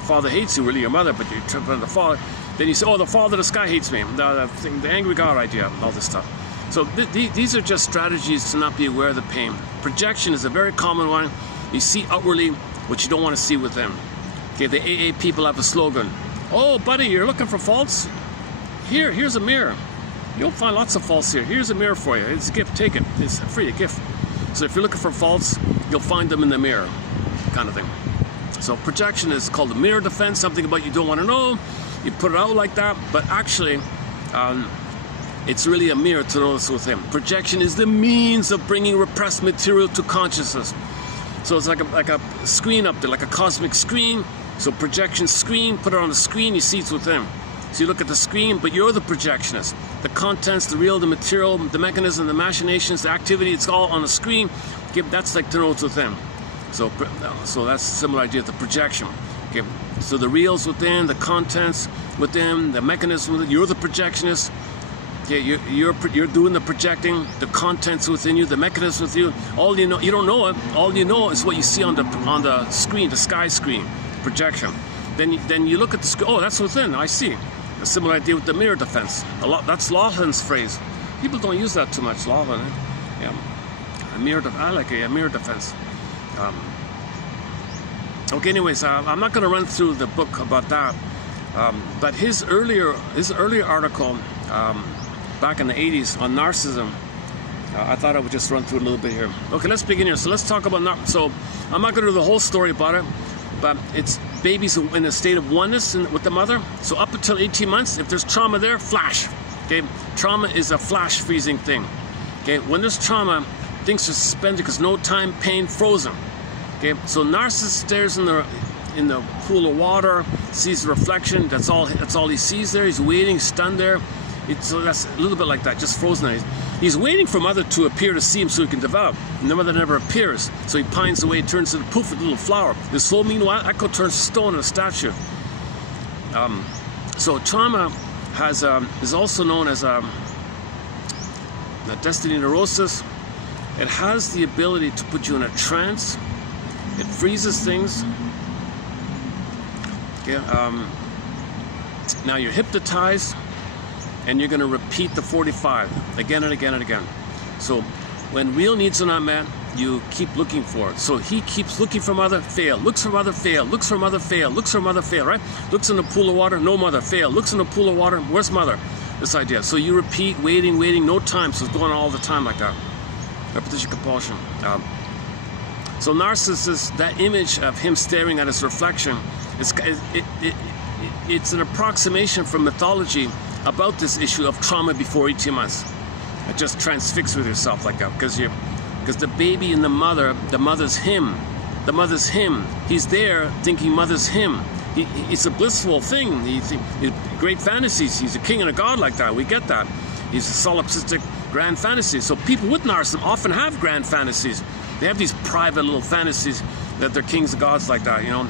father hates you, really your mother, but you trip on the father. Then you say, oh, the father of the sky hates me. The angry God idea, all this stuff. So these are just strategies to not be aware of the pain. Projection is a very common one. You see outwardly what you don't want to see within. Okay, the AA people have a slogan. Oh, buddy, you're looking for faults? Here's a mirror. You'll find lots of faults here. Here's a mirror for you. It's a gift. Take it. It's free, a gift. So if you're looking for faults, you'll find them in the mirror, kind of thing. So projection is called the mirror defense, something about you don't want to know. You put it out like that, but actually, it's really a mirror to notice with him. Projection is the means of bringing repressed material to consciousness. So it's like a screen up there, like a cosmic screen. So projection screen, put it on the screen, you see it's within. So you look at the screen, but you're the projectionist. The contents, the real, the material, the mechanism, the machinations, the activity, it's all on the screen. Okay, that's like to know it's within. So that's a similar idea of the projection. Okay, so the real's within, the contents within, the mechanism within, you're the projectionist. Okay, you're doing the projecting, the contents within you, the mechanism within you. All you know, you don't know it. All you know is what you see on the screen, the sky screen, projection. Then you look at the screen. Oh, that's within. I see. A similar idea with the mirror defense. That's Laughlin's phrase. People don't use that too much. Laughlin. Yeah. I like a mirror defense. Okay. Anyways, I'm not going to run through the book about that. But his earlier article. Back in the 80s on narcissism, I thought I would just run through a little bit here. Okay, let's begin here. So let's talk about So I'm not going to do the whole story about it, but it's babies in a state of oneness with the mother. So up until 18 months, if there's trauma there, flash. Okay, trauma is a flash freezing thing. Okay, when there's trauma, things are suspended because no time, pain, frozen. Okay, so narcissist stares in the pool of water, sees the reflection. That's all he sees there. He's waiting, stunned there. So that's a little bit like that, just frozen. He's waiting for mother to appear to see him so he can develop. And the mother never appears. So he pines away, turns to the poof with a little flower. The soul, meanwhile, echo turns to stone in a statue. So trauma is also known as a destiny neurosis. It has the ability to put you in a trance. It freezes things. Okay, now you're hypnotized. And you're going to repeat the 45 again and again and again. So when real needs are not met, you keep looking for it. So he keeps looking for mother, fail. Looks for mother, fail. Looks for mother, fail. Looks for mother, fail, right? Looks in the pool of water, no mother, fail. Looks in the pool of water, where's mother? This idea. So you repeat, waiting, no time. So it's going on all the time like that. Repetition compulsion. So narcissist, that image of him staring at his reflection, it's an approximation from mythology about this issue of trauma before 18 months. Just transfix with yourself like that, because the baby and the mother's him. The mother's him. He's there thinking mother's him. It's a blissful thing. He's great fantasies. He's a king and a god like that. We get that. He's a solipsistic grand fantasy. So people with narcissism often have grand fantasies. They have these private little fantasies that they're kings and gods like that. You know,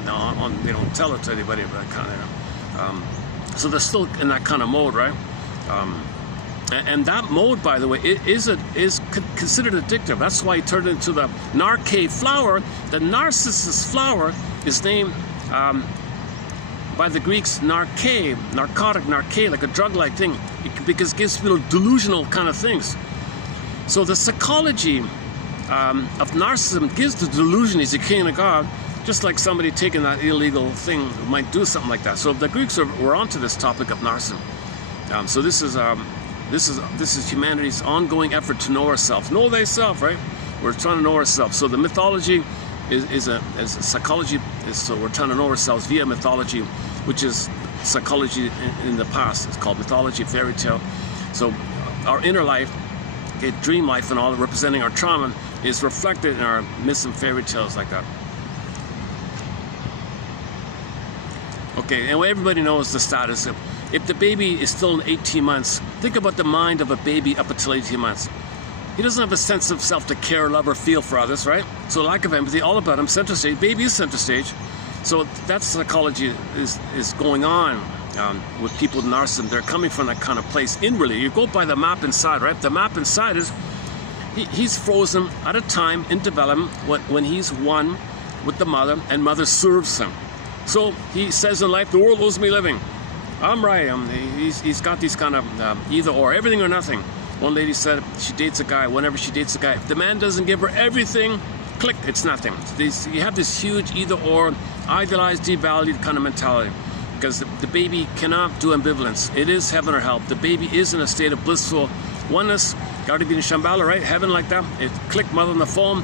they don't tell it to anybody, but kind of. So they're still in that kind of mode, right? And that mode, by the way, is considered addictive. That's why he turned into the narque flower. The narcissus flower is named by the Greeks narque, narcotic, narque, like a drug-like thing, because it gives people delusional kind of things. So the psychology of narcissism gives the delusion he's a king and a god, just like somebody taking that illegal thing might do something like that. So the Greeks were onto this topic of narcissism. So this is humanity's ongoing effort to know ourselves. Know thyself, right? We're trying to know ourselves. So the mythology is psychology. So we're trying to know ourselves via mythology, which is psychology in the past. It's called mythology, fairy tale. So our inner life, okay, dream life and all, representing our trauma, is reflected in our myths and fairy tales like that. Okay, and everybody knows the status. If the baby is still in 18 months, think about the mind of a baby up until 18 months. He doesn't have a sense of self to care, love, or feel for others, right? So lack of empathy, all about him, center stage. Baby is center stage. So that psychology is going on with people with narcissism. They're coming from that kind of place inwardly. You go by the map inside, right? The map inside is he's frozen at a time in development when he's one with the mother and mother serves him. So he says in life, the world owes me living. I'm right. He's got these kind of either or, everything or nothing. One lady said she dates a guy, whenever she dates a guy, if the man doesn't give her everything, click, it's nothing. You have this huge either or, idealized, devalued kind of mentality. Because the baby cannot do ambivalence. It is heaven or hell. The baby is in a state of blissful oneness. Got to be in Shambhala, right? Heaven like that. It click, mother on the phone.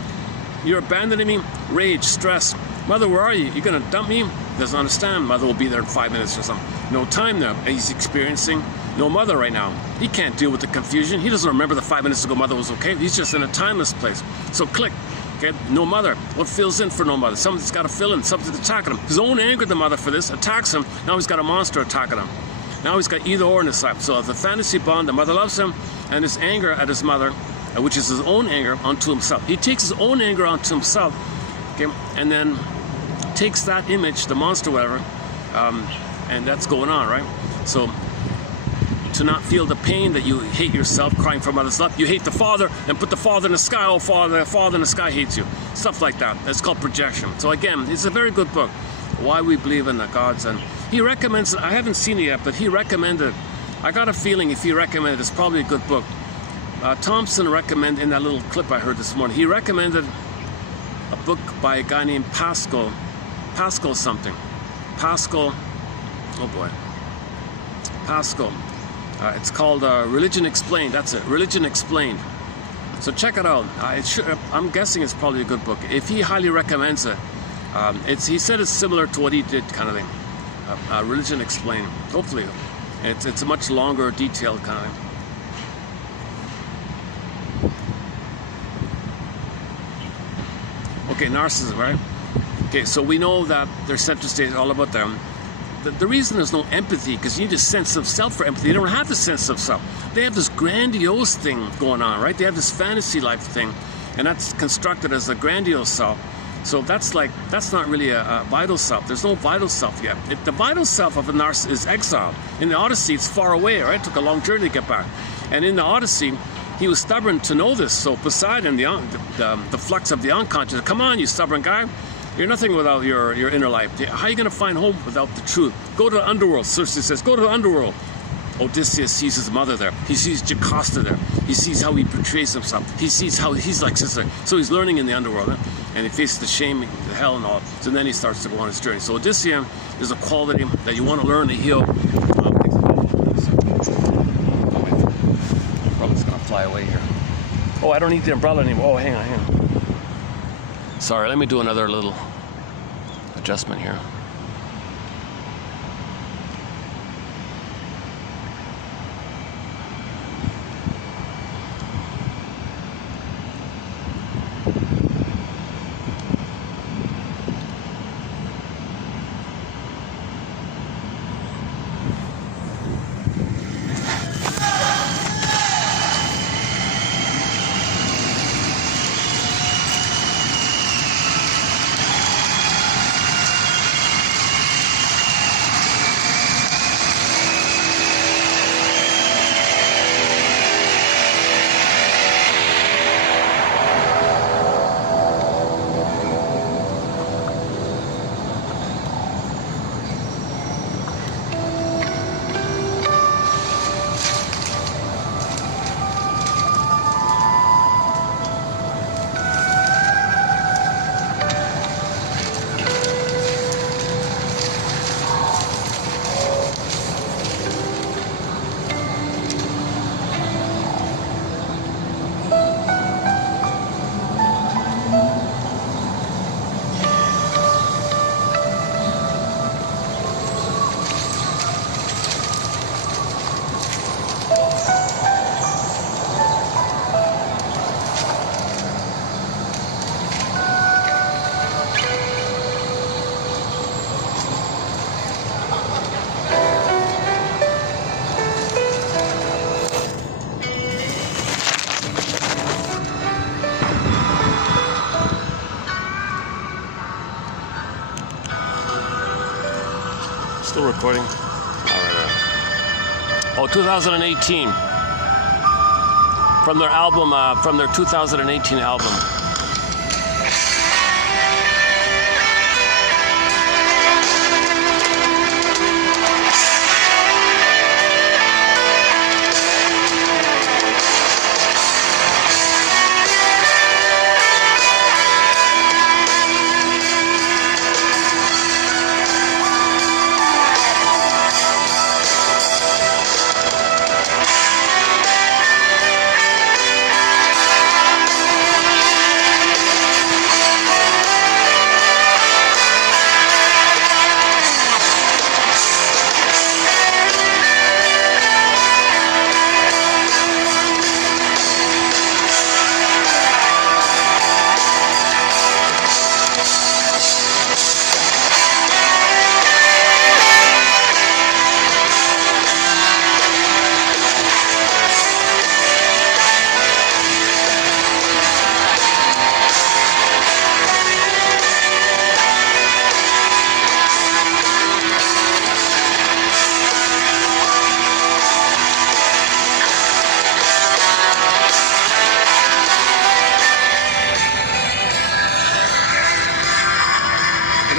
You're abandoning me. Rage, stress. Mother, where are you? You're going to dump me? Doesn't understand. Mother will be there in 5 minutes or something. No time there. And he's experiencing no mother right now. He can't deal with the confusion. He doesn't remember the 5 minutes ago mother was okay. He's just in a timeless place. So click. Okay, no mother. What fills in for no mother? Something's got to fill in. Something's attacking him. His own anger at the mother for this attacks him. Now he's got a monster attacking him. Now he's got either or in his life. So the fantasy bond, the mother loves him, and his anger at his mother, which is his own anger, onto himself. He takes his own anger onto himself, okay, and then takes that image, the monster, whatever, and that's going on, right? So to not feel the pain that you hate yourself, crying for mother's love, you hate the father and put the father in the sky. Oh, father in the sky hates you. Stuff like that. That's called projection. So again, it's a very good book, Why We Believe in the Gods. And he recommends it. I haven't seen it yet, but he recommended. I got a feeling if he recommended, it's probably a good book. Thompson recommended, in that little clip I heard this morning, he recommended a book by a guy named Pascal something. Pascal, oh boy. Pascal. It's called Religion Explained. That's it, Religion Explained. So check it out. I'm guessing it's probably a good book. If he highly recommends it, he said it's similar to what he did, kind of thing. Religion Explained. Hopefully, it's a much longer, detailed kind of thing. Okay, narcissism, right? Okay, so we know that their center stage is all about them. The reason there's no empathy, because you need a sense of self for empathy. They don't have the sense of self. They have this grandiose thing going on, right? They have this fantasy life thing, and that's constructed as a grandiose self. So that's not really a vital self. There's no vital self yet. The vital self of a narcissist is exile. In the Odyssey, it's far away, right? It took a long journey to get back. And in the Odyssey, he was stubborn to know this. So Poseidon, the flux of the unconscious, come on, you stubborn guy. You're nothing without your inner life. How are you going to find home without the truth? Go to the underworld. Circe says, go to the underworld. Odysseus sees his mother there. He sees Jocasta there. He sees how he portrays himself. He sees how he's like sister. So he's learning in the underworld. And he faces the shame, the hell and all. So then he starts to go on his journey. So Odysseus is a quality that you want to learn to heal. Umbrella's going to fly away here. Oh, I don't need the umbrella anymore. Oh, hang on. Sorry, let me do another little adjustment here. recording? All right. Oh, 2018. From their album, from their 2018 album.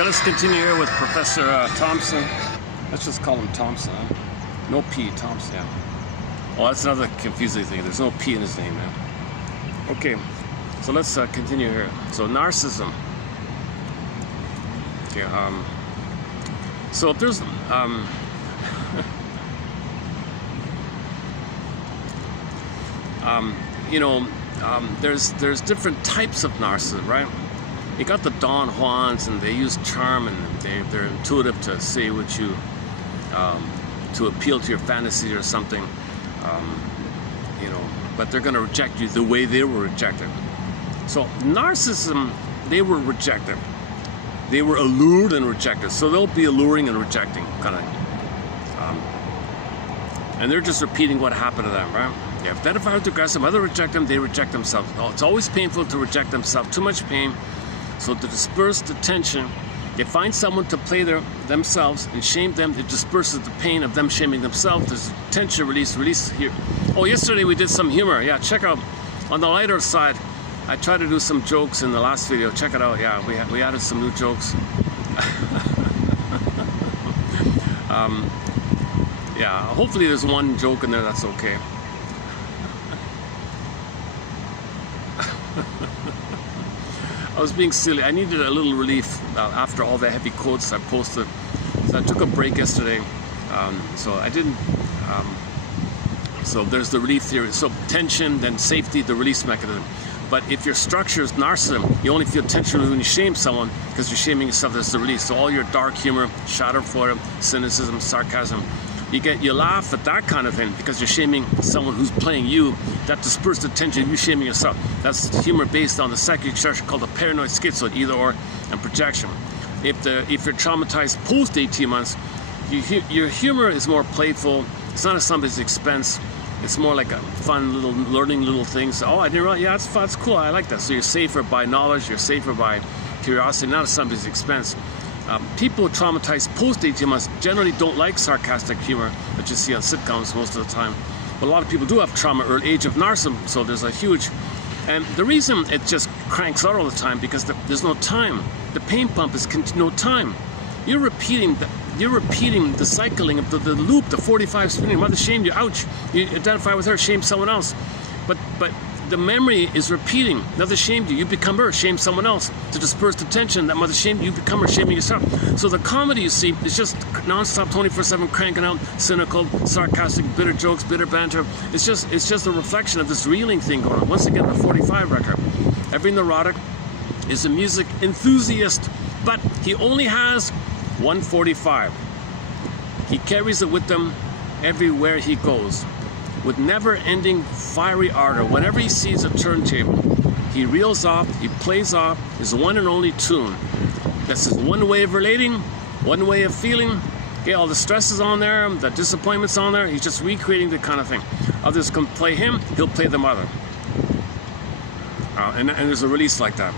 Let's continue here with Professor Thompson. Let's just call him Thompson. Huh? No P, Thompson. Yeah. Oh, that's another confusing thing. There's no P in his name, man. Okay, so let's continue here. So narcissism. Okay. So if there's there's different types of narcissism, right? You got the Don Juans, and they use charm, and they're intuitive to say what you, to appeal to your fantasy or something, but they're going to reject you the way they were rejected. So narcissism, they were rejected. They were allured and rejected. So they'll be alluring and rejecting, kind of. And they're just repeating what happened to them, right? They identify with aggressive, other reject them, they reject themselves. Oh, it's always painful to reject themselves, too much pain. So to disperse the tension, they find someone to play themselves and shame them. It disperses the pain of them shaming themselves. There's tension release here. Oh, yesterday we did some humor. Yeah, check out on the lighter side. I tried to do some jokes in the last video. Check it out. Yeah, we added some new jokes. Yeah, hopefully there's one joke in there that's okay. I was being silly. I needed a little relief after all the heavy quotes I posted. So I took a break yesterday. So I didn't. So there's the relief theory. So tension, then safety, the release mechanism. But if your structure is narcissism, you only feel tension when you shame someone because you're shaming yourself. That's the release. So all your dark humor, schadenfreude, cynicism, sarcasm, you laugh at that kind of thing because you're shaming someone who's playing you. That disperses the tension of you shaming yourself. That's humor based on the psychic structure called the paranoid schizoid, either or, and projection. If you're traumatized post 18 months, your humor is more playful. It's not at somebody's expense. It's more like a fun little learning little things. Oh, I didn't realize. Yeah, it's fun. It's cool. I like that. So you're safer by knowledge. You're safer by curiosity, not at somebody's expense. People traumatized post 18 months generally don't like sarcastic humor that you see on sitcoms most of the time. But a lot of people do have trauma early age of narcissism, so there's a huge... And the reason it just cranks out all the time because there's no time. The pain pump is no time. You're repeating the cycling of the loop, the 45 spinning. Mother shamed you, ouch. You identify with her, shame someone else. But the memory is repeating. Mother shamed you, you become her, shame someone else. To disperse the tension, that mother shamed you, you become her, shaming yourself. So the comedy you see is just non-stop 24/7 cranking out cynical, sarcastic, bitter jokes, bitter banter. It's just a reflection of this reeling thing going on. Once again, the 45 record. Every neurotic is a music enthusiast, but he only has 145. He carries it with him everywhere he goes. With never-ending fiery ardor, whenever he sees a turntable, he reels off, he plays off his one and only tune. That's his one way of relating, one way of feeling. Okay, all the stress is on there, the disappointment's on there. He's just recreating the kind of thing. Others can play him, he'll play the mother. And there's a release like that.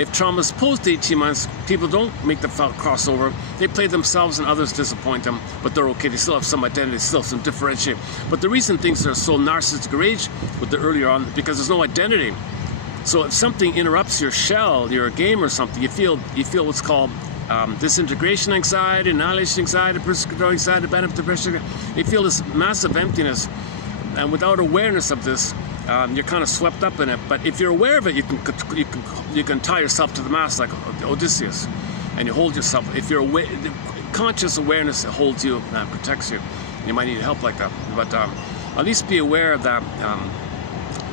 if trauma is post 18 months, people don't make the crossover. They play themselves and others disappoint them, but they're okay. They still have some identity, still have some differentiate. But the reason things are so narcissistic rage with the earlier on, because there's no identity. So if something interrupts your shell, you're a game or something, you feel what's called disintegration anxiety, annihilation anxiety, persecutory anxiety, abandonment depression. You feel this massive emptiness, and without awareness of this, you're kind of swept up in it. But if you're aware of it, you can tie yourself to the mast like Odysseus, and you hold yourself. If you're aware, conscious awareness holds you and protects you. You might need help like that, but at least be aware of that.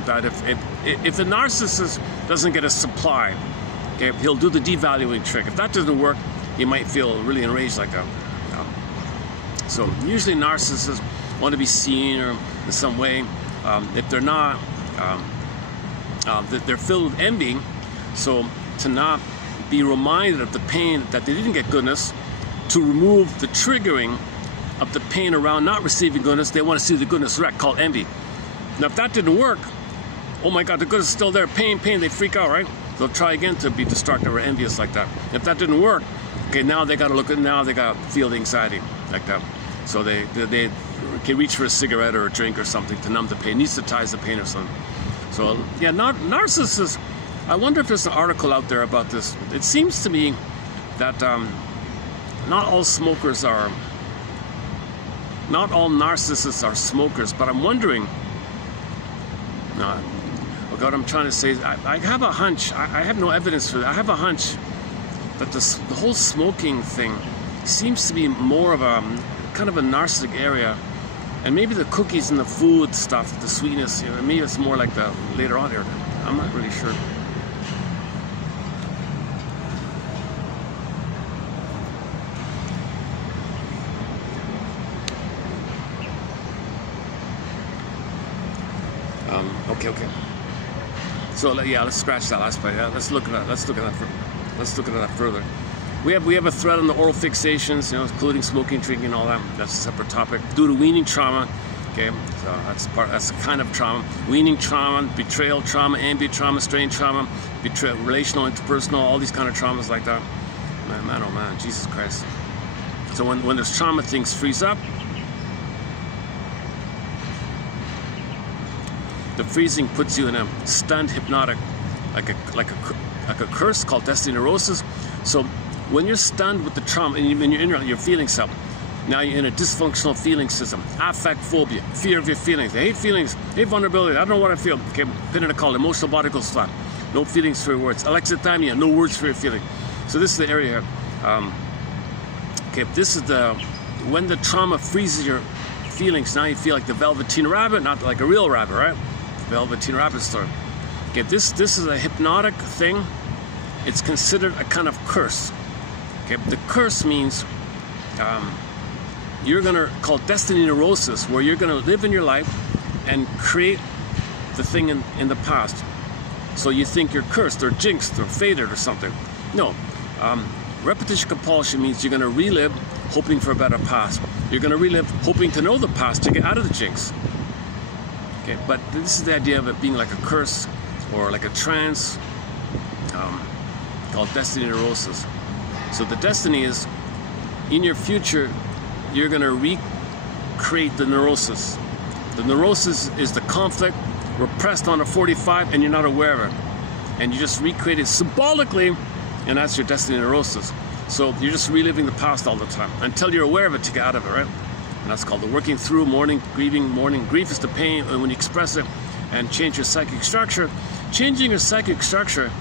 That if the narcissist doesn't get a supply, okay, he'll do the devaluing trick. If that doesn't work, you might feel really enraged like that. So usually narcissists want to be seen or in some way. If they're not, they're filled with envy. So to not be reminded of the pain that they didn't get goodness, to remove the triggering of the pain around not receiving goodness, they want to see the goodness wrecked, called envy. Now if that didn't work, oh my God, the goodness is still there, pain, they freak out, right? They'll try again to be destructive or envious like that. If that didn't work, okay, now they got to look at, now they got to feel the anxiety like that. So they can reach for a cigarette or a drink or something to numb the pain, anesthetize the pain or something. So yeah, narcissists, I wonder if there's an article out there about this. It seems to me that not all narcissists are smokers, but I'm wondering, what I'm trying to say is I have a hunch, I have no evidence for that, I have a hunch that the whole smoking thing seems to be more of a kind of a narcissistic area, and maybe the cookies and the food stuff, the sweetness, you know, maybe it's more like that later on here. I'm not really sure. Okay. So yeah, let's scratch that last part. Yeah, let's look at that further. We have a thread on the oral fixations, you know, including smoking, drinking, all that. That's a separate topic. Due to weaning trauma, okay, so that's a kind of trauma. Weaning trauma, betrayal trauma, ambient trauma, strain trauma, relational, interpersonal, all these kind of traumas like that. Man, oh man, Jesus Christ. So when there's trauma, things freeze up. The freezing puts you in a stunned hypnotic, like a curse called destiny neurosis. So when you're stunned with the trauma and you're feeling something, now you're in a dysfunctional feeling system. Affect phobia, fear of your feelings. I hate feelings, hate vulnerability. I don't know what I feel. Okay, pin it a call, emotional body goes flat. No feelings for your words. Alexithymia, no words for your feeling. So this is the area here. Okay, this is when the trauma freezes your feelings. Now you feel like the Velveteen Rabbit, not like a real rabbit, right? Velveteen Rabbit story. Okay, this is a hypnotic thing. It's considered a kind of curse. Okay, the curse means you're gonna call destiny neurosis, where you're gonna live in your life and create the thing in the past. So you think you're cursed or jinxed or fated or something. No, repetition compulsion means you're gonna relive hoping for a better past. You're gonna relive hoping to know the past to get out of the jinx. Okay, but this is the idea of it being like a curse or like a trance called destiny neurosis. So the destiny is, in your future, you're going to recreate the neurosis. The neurosis is the conflict repressed on a 45 and you're not aware of it. And you just recreate it symbolically, and that's your destiny neurosis. So you're just reliving the past all the time until you're aware of it to get out of it, right? And that's called the working through, mourning, grieving. Mourning, grief is the pain, and when you express it and change your psychic structure. Changing your psychic structure,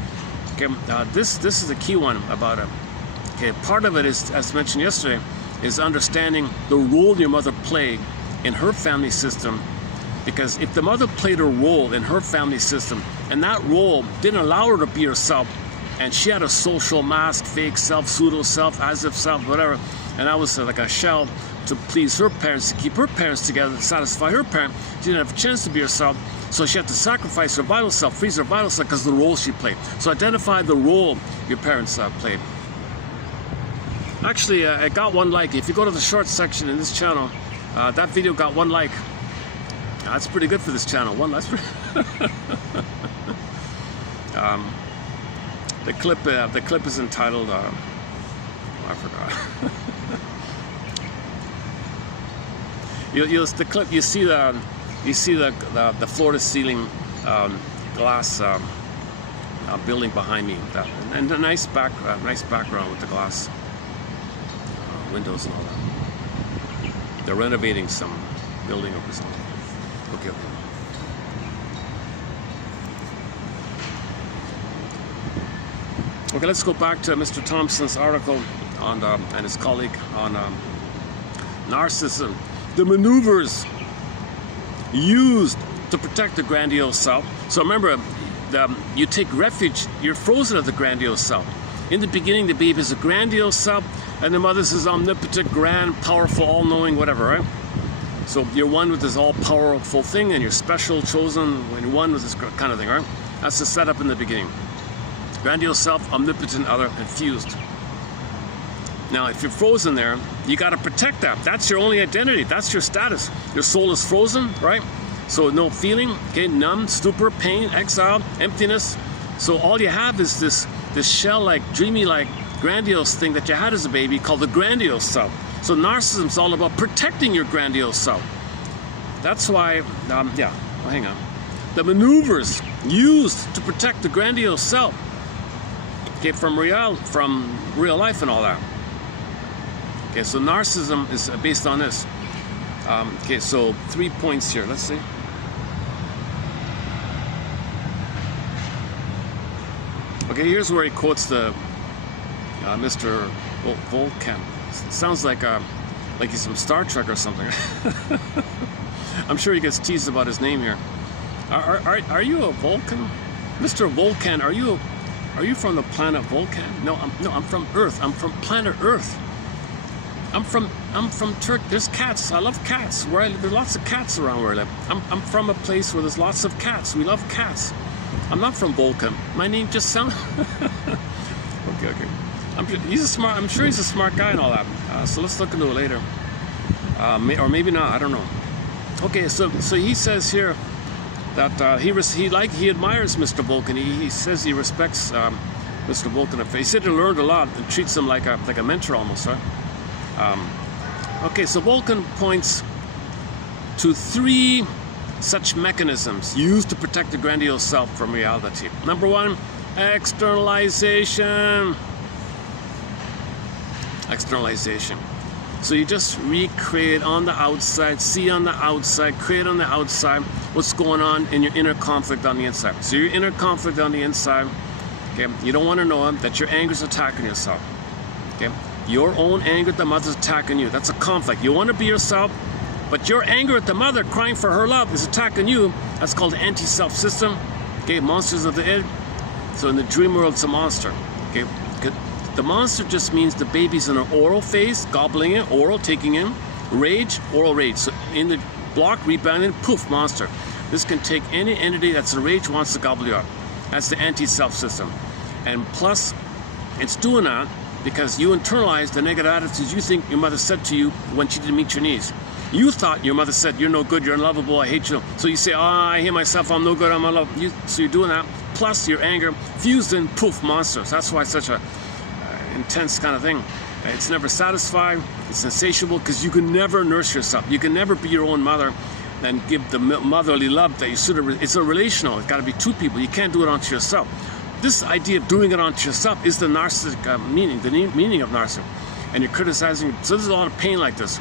okay, this is a key one about it. Okay, part of it is, as mentioned yesterday, is understanding the role your mother played in her family system. Because if the mother played a role in her family system, and that role didn't allow her to be herself, and she had a social mask, fake self, pseudo self, as if self, whatever, and that was like a shell to please her parents, to keep her parents together, to satisfy her parent. She didn't have a chance to be herself, so she had to sacrifice her vital self, freeze her vital self, because of the role she played. So identify the role your parents played. Actually, it got 1 like. If you go to the short section in this channel, that video got 1 like. That's pretty good for this channel. That's pretty The clip is entitled. I forgot. The clip. You see the floor to ceiling glass building behind me, and a nice background with the glass windows and all that. They're renovating some building or something. Okay. Okay, let's go back to Mr. Thompson's article on and his colleague on narcissism. The maneuvers used to protect the grandiose self. So remember, you take refuge, you're frozen at the grandiose self. In the beginning, the baby is a grandiose self, and the mother is omnipotent, grand, powerful, all-knowing, whatever, right? So you're one with this all-powerful thing, and you're special, chosen, when you're one with this kind of thing, right? That's the setup in the beginning. Grandiose self, omnipotent other, and fused. Now, if you're frozen there, you got to protect that. That's your only identity. That's your status. Your soul is frozen, right? So no feeling, okay, numb, stupor, pain, exile, emptiness. So all you have is this shell-like, dreamy-like, grandiose thing that you had as a baby called the grandiose self. So narcissism is all about protecting your grandiose self. That's why, hang on. The maneuvers used to protect the grandiose self, okay, from real life and all that. Okay, so narcissism is based on this. Okay, so 3 points here. Let's see. Okay, here's where he quotes the Mr. Vulcan. It sounds like he's from Star Trek or something. I'm sure he gets teased about his name here. Are you a Vulcan, Mr. Vulcan? Are you from the planet Vulcan? No, I'm from Earth. I'm from planet Earth. I'm from Turkey. There's cats. I love cats. Where I live, there's lots of cats around where I live. I'm from a place where there's lots of cats. We love cats. I'm not from Vulcan. My name just sounds. Okay. I'm sure he's a smart guy and all that. So let's look into it later. Or maybe not. I don't know. Okay, so he says here that he admires Mr. Vulcan. He says he respects Mr. Vulcan. He said he learned a lot and treats him like a mentor almost, right? Okay, so Vulcan points to 3 such mechanisms used to protect the grandiose self from reality. Number 1, externalization. Externalization. So you just recreate on the outside, see on the outside, create on the outside what's going on in your inner conflict on the inside. So your inner conflict on the inside, okay, you don't want to know that your anger is attacking yourself. Okay, your own anger at the mother's attacking you. That's a conflict. You want to be yourself, but your anger at the mother crying for her love is attacking you. That's called the anti-self system. Okay, monsters of the id. So in the dream world, it's a monster. Okay, good. The monster just means the baby's in an oral phase, gobbling in, oral, taking in, rage, oral rage. So in the block, rebounding, poof, monster. This can take any entity that's in rage, wants to gobble you up. That's the anti-self system. And plus, it's doing that because you internalize the negative attitudes you think your mother said to you when she didn't meet your needs. You thought your mother said, you're no good, you're unlovable, I hate you. So you say, I hate myself, I'm no good, I'm unlovable. So you're doing that, plus your anger, fused in, poof, monsters. That's why it's such a intense kind of thing. It's never satisfied, it's insatiable, because you can never nurse yourself. You can never be your own mother and give the motherly love that you should have. It's a relational, it's got to be 2 people. You can't do it onto yourself. This idea of doing it onto yourself is the narcissistic meaning, the meaning of narcissism. And you're criticizing, so there's a lot of pain like this.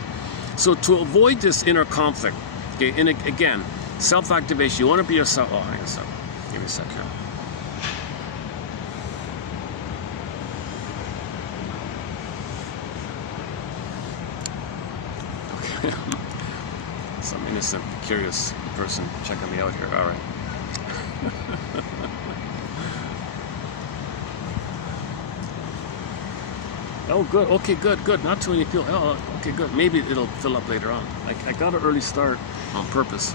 So to avoid this inner conflict, okay, and again, self-activation, you want to be yourself. Oh, hang on a second. Give me a sec here. Okay. Some innocent, curious person checking me out here. All right. Oh, good. Okay, good. Not too many people. Oh, okay, good. Maybe it'll fill up later on. I got an early start on purpose.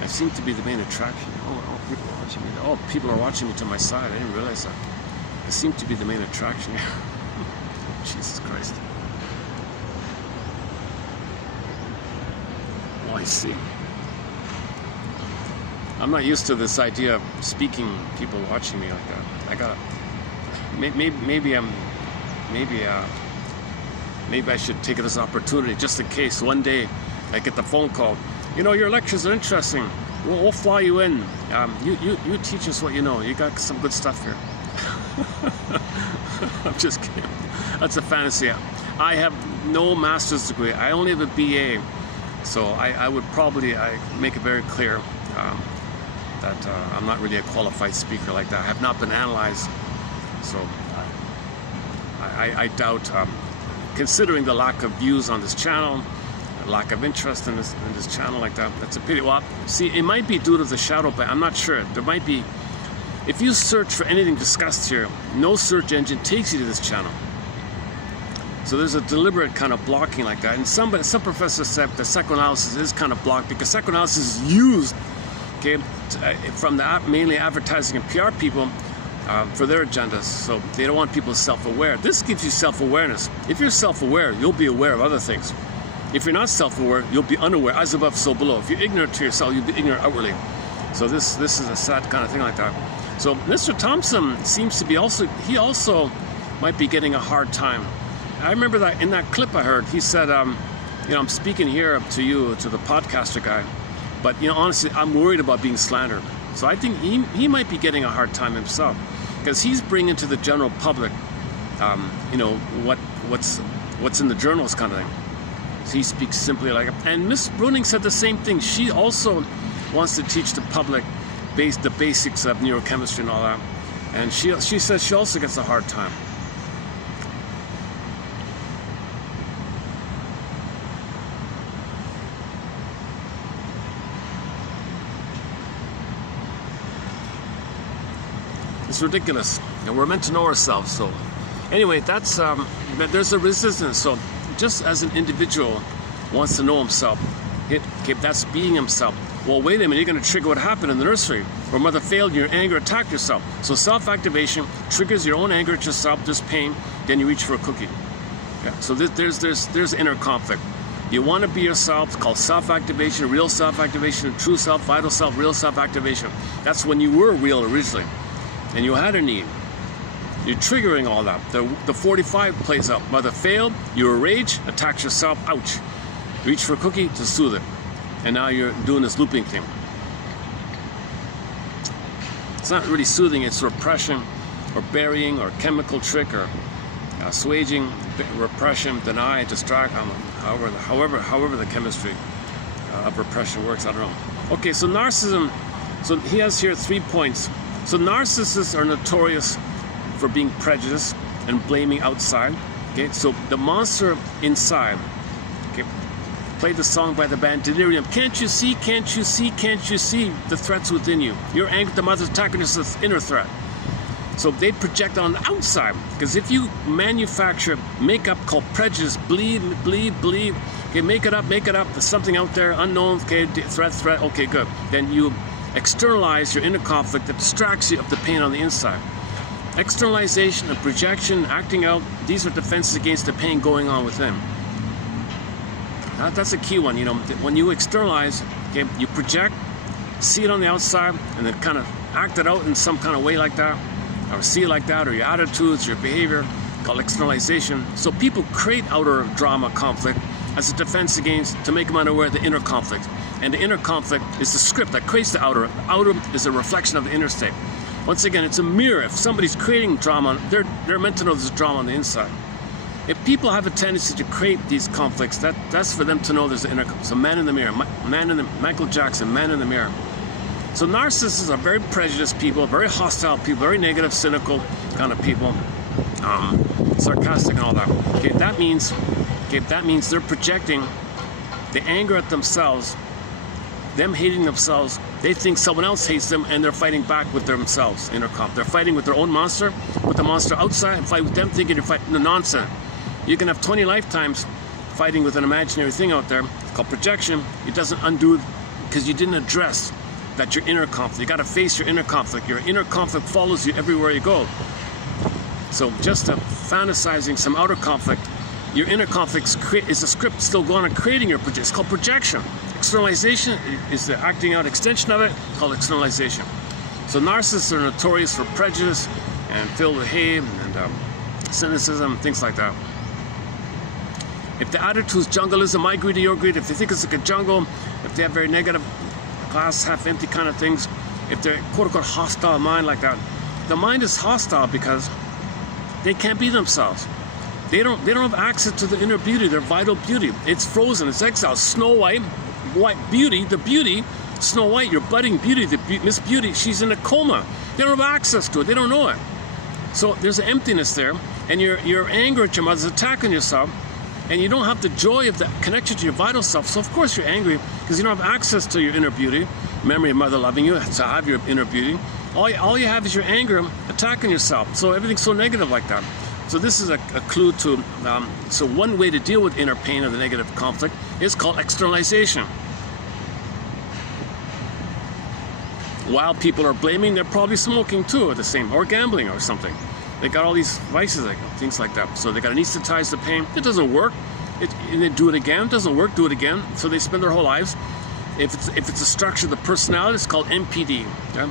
I seem to be the main attraction. Oh, people are watching me. Oh, people are watching me to my side. I didn't realize that. I seem to be the main attraction. Jesus Christ. Oh, I see. I'm not used to this idea of speaking, people watching me like that. maybe I should take it as an opportunity, just in case one day I get the phone call. You know, your lectures are interesting. We'll fly you in. You teach us what you know. You got some good stuff here. I'm just kidding. That's a fantasy. I have no master's degree. I only have a BA. So I would probably make it very clear that I'm not really a qualified speaker like that. I have not been analyzed. So I doubt, considering the lack of views on this channel, lack of interest in this channel like that, that's a pity. Well, see, it might be due to the shadow ban. I'm not sure. There might be, if you search for anything discussed here, no search engine takes you to this channel. So there's a deliberate kind of blocking like that. And some professors said that psychoanalysis is kind of blocked because psychoanalysis is used, okay, from the mainly advertising and PR people for their agendas. So they don't want people self-aware. This gives you self-awareness. If you're self-aware, you'll be aware of other things. If you're not self-aware, you'll be unaware, as above, so below. If you're ignorant to yourself, you'll be ignorant outwardly. So this is a sad kind of thing like that. So Mr. Thompson seems to be he also might be getting a hard time. I remember that in that clip I heard, he said, you know, I'm speaking here to you, to the podcaster guy, but, you know, honestly, I'm worried about being slandered. So I think he might be getting a hard time himself, because he's bringing to the general public, you know, what's in the journals kind of thing. So he speaks simply like, and Miss Bruning said the same thing. She also wants to teach the public the basics of neurochemistry and all that. And she says she also gets a hard time. It's ridiculous, and we're meant to know ourselves. So anyway, that's there's a resistance. So just as an individual wants to know himself, okay, that's being himself. Well, wait a minute, you're going to trigger what happened in the nursery, where mother failed, your anger attacked yourself. So self-activation triggers your own anger at yourself, this pain, then you reach for a cookie. Okay? So there's inner conflict. You want to be yourself. It's called self-activation, real self-activation, true self, vital self, real self-activation. That's when you were real originally, and you had a need. You're triggering all that. The 45 plays out. Mother failed, you rage, attacks yourself, ouch. Reach for a cookie to soothe it. And now you're doing this looping thing. It's not really soothing, it's repression, or burying, or chemical trick, or assuaging, repression, deny, distract, however the chemistry of repression works, I don't know. Okay, so narcissism, so he has here 3 points. So narcissists are notorious for being prejudiced and blaming outside. Okay, so the monster inside. Okay, play the song by the band Delirium. Can't you see? Can't you see? Can't you see the threats within you? You're angry. The mother's attacking us. This inner threat. So they project on the outside, because if you manufacture makeup called prejudice, believe. Okay, make it up. There's something out there unknown. Okay, threat. Okay, good. Then you externalize your inner conflict that distracts you of the pain on the inside. Externalization and projection, acting out, these are defenses against the pain going on within. That's a key one, you know. When you externalize, okay, you project, see it on the outside, and then kind of act it out in some kind of way like that, or see it like that, or your attitudes, your behavior, called externalization. So people create outer drama, conflict, as a defense against, to make them unaware of the inner conflict. And the inner conflict is the script that creates the outer. The outer is a reflection of the inner state. Once again, it's a mirror. If somebody's creating drama, they're meant to know there's drama on the inside. If people have a tendency to create these conflicts, that's for them to know there's an inner conflict. So man in the mirror, Michael Jackson, man in the mirror. So narcissists are very prejudiced people, very hostile people, very negative, cynical kind of people, sarcastic and all that. Okay, that means they're projecting the anger at themselves, them hating themselves. They think someone else hates them, and they're fighting back with themselves, inner conflict. They're fighting with their own monster, with the monster outside, and fight with them thinking you're fighting the nonsense. You can have 20 lifetimes fighting with an imaginary thing out there. It's called projection. It doesn't undo because you didn't address that your inner conflict. You got to face your inner conflict. Your inner conflict follows you everywhere you go. So just fantasizing some outer conflict, your inner conflict is a script still going on creating your projection. It's called projection. Externalization is the acting out extension of it. It's called externalization. So narcissists are notorious for prejudice and filled with hate and cynicism, things like that. If the attitude is jungleism, my greed or your greed, if they think it's like a jungle, if they have very negative, glass half empty kind of things, if they're quote-unquote hostile mind like that, the mind is hostile because they can't be themselves. They don't have access to the inner beauty, their vital beauty. It's frozen, it's exiled. Snow White, beauty, the beauty, Snow White, your budding beauty, Miss Beauty, she's in a coma. They don't have access to it, they don't know it. So there's an emptiness there, and your anger at your mother's attacking yourself, and you don't have the joy of the connection to your vital self. So of course you're angry because you don't have access to your inner beauty, memory of mother loving you, to have your inner beauty. All you have is your anger attacking yourself. So everything's so negative like that. So this is a clue to, so one way to deal with inner pain or the negative conflict is called externalization. While people are blaming, they're probably smoking too, at the same, or gambling or something. They got all these vices, like things like that. So they got to anesthetize the pain. It doesn't work. And they do it again. It doesn't work. Do it again. So they spend their whole lives. If it's a structure of the personality, it's called MPD, okay?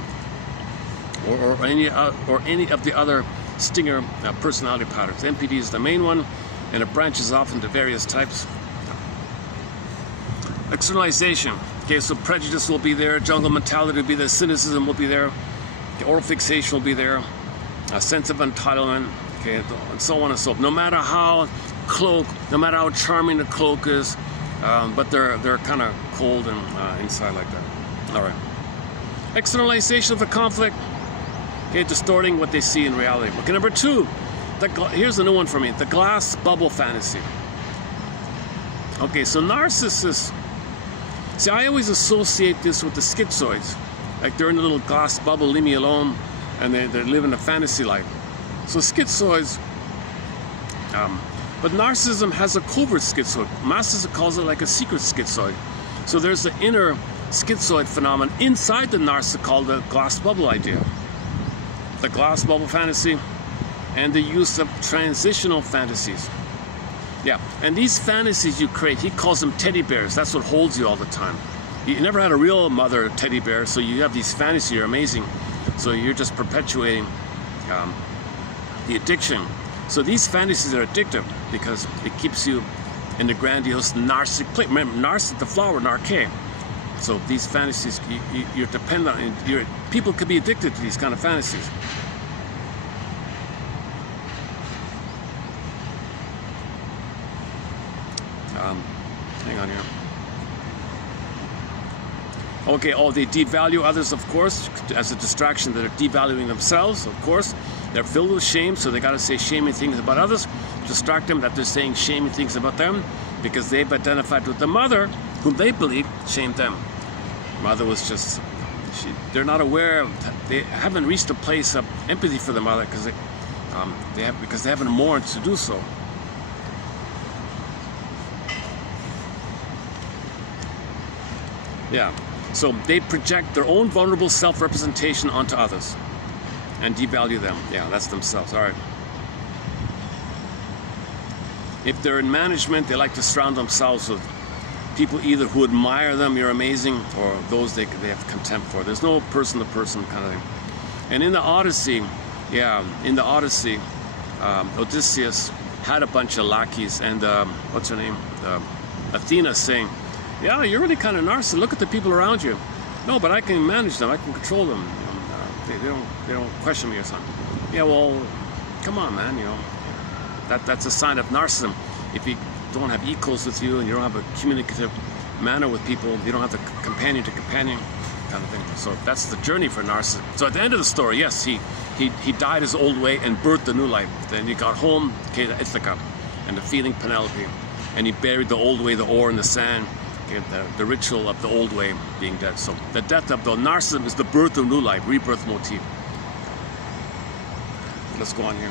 or any of the other stinger personality patterns. MPD is the main one, and it branches off into various types. Externalization. Okay, so prejudice will be there, jungle mentality will be there, cynicism will be there, oral fixation will be there, a sense of entitlement, okay, and so on and so forth. No matter how charming the cloak is, but they're kind of cold and inside like that. All right. Externalization of the conflict. Okay, distorting what they see in reality. Okay, number two, here's a new one for me, the glass bubble fantasy. Okay, so narcissists, see, I always associate this with the schizoids. Like they're in a little glass bubble, leave me alone, and they're living a fantasy life. So schizoids, but narcissism has a covert schizoid. Masters calls it like a secret schizoid. So there's the inner schizoid phenomenon inside the narcissist called the glass bubble idea. The glass bubble fantasy and the use of transitional fantasies. Yeah, and these fantasies you create, he calls them teddy bears. That's what holds you all the time. You never had a real mother teddy bear, so you have these fantasies, you're amazing. So you're just perpetuating the addiction. So these fantasies are addictive because it keeps you in the grandiose narcissistic place. Remember, narcissist, the flower, narke. So these fantasies, you're dependent on, people could be addicted to these kind of fantasies. Hang on here. Okay, they devalue others, of course, as a distraction. They're devaluing themselves, of course. They're filled with shame, so they got to say shaming things about others, distract them that they're saying shaming things about them, because they've identified with the mother, whom they believe shamed them. Mother was just, they're not aware of, they haven't reached a place of empathy for the mother because they haven't mourned to do so. Yeah, so they project their own vulnerable self-representation onto others and devalue them. Yeah, that's themselves. All right. If they're in management, they like to surround themselves with people either who admire them, you're amazing, or those they have contempt for. There's no person-to-person kind of thing. And in the Odyssey, Odysseus had a bunch of lackeys, and what's her name? Athena saying, yeah, you're really kind of narcissistic. Look at the people around you. No, but I can manage them. I can control them. They don't question me or something. Yeah, well, come on, man. That's a sign of narcissism. If you don't have equals with you and you don't have a communicative manner with people, you don't have the companion to companion kind of thing. So that's the journey for narcissism. So at the end of the story, yes, he died his old way and birthed a new life. Then he got home, okay, to Ithaca, and the feeling Penelope, and he buried the old way, the ore in the sand. The ritual of the old way being dead. So the death of the narcissism is the birth of new life, rebirth motif. Let's go on here.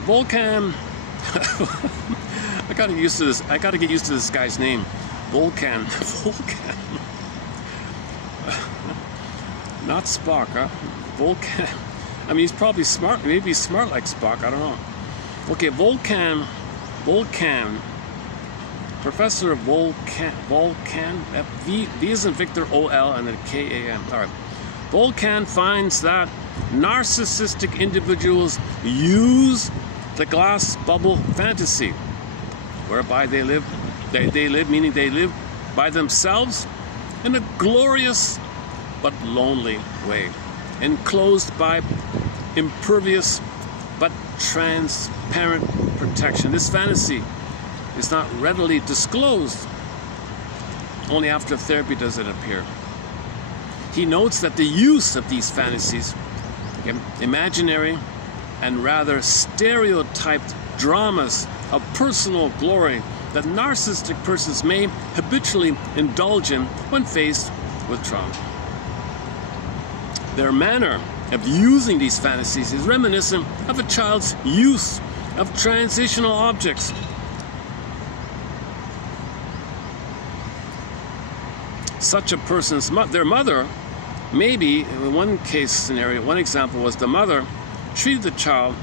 Volcan. I gotta get used to this guy's name. Volcan. Volcan. Not Spock, huh? Volcan. I mean, he's probably smart. Maybe he's smart like Spock. I don't know. Okay, Volcan, Professor Volcan, V is in Victor, O-L, and then K-A-M. All right. Volkan finds that narcissistic individuals use the glass bubble fantasy, whereby they live, meaning they live by themselves in a glorious but lonely way, enclosed by impervious but transparent protection. This fantasy is not readily disclosed. Only after therapy does it appear. He notes that the use of these fantasies, imaginary and rather stereotyped dramas of personal glory that narcissistic persons may habitually indulge in when faced with trauma. Their manner of using these fantasies is reminiscent of a child's use of transitional objects. Such a person's their mother, maybe in one case scenario, one example was the mother treated the child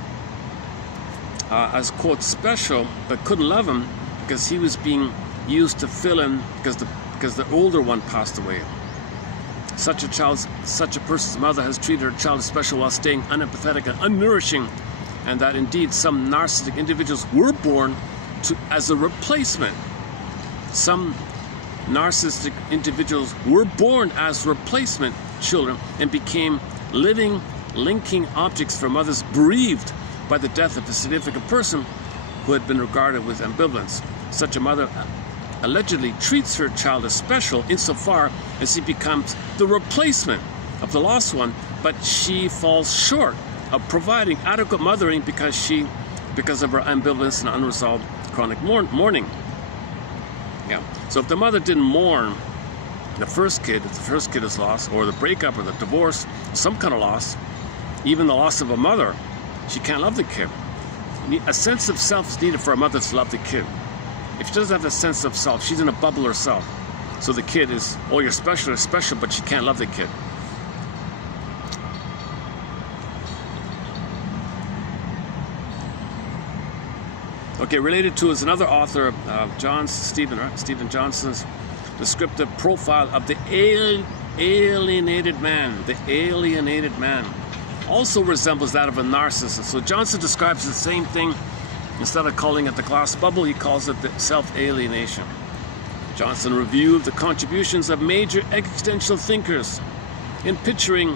as quote special, but couldn't love him because he was being used to fill in because the older one passed away. Such a person's mother has treated her child as special while staying unempathetic and unnourishing, and that indeed some narcissistic individuals were born as a replacement. Some narcissistic individuals were born as replacement children and became living, linking objects for mothers bereaved by the death of a significant person who had been regarded with ambivalence. Such a mother allegedly treats her child as special insofar as he becomes the replacement of the lost one, but she falls short of providing adequate mothering because of her ambivalence and unresolved chronic mourning. Yeah. So if the mother didn't mourn the first kid, if the first kid is lost, or the breakup or the divorce, some kind of loss, even the loss of a mother, she can't love the kid. A sense of self is needed for a mother to love the kid. If she doesn't have a sense of self, she's in a bubble herself. So the kid is, oh, you're special, but she can't love the kid. Okay, related to is another author, Stephen Johnson's descriptive profile of the alienated man. The alienated man also resembles that of a narcissist. So Johnson describes the same thing. Instead of calling it the glass bubble, he calls it the self-alienation. Johnson reviewed the contributions of major existential thinkers in picturing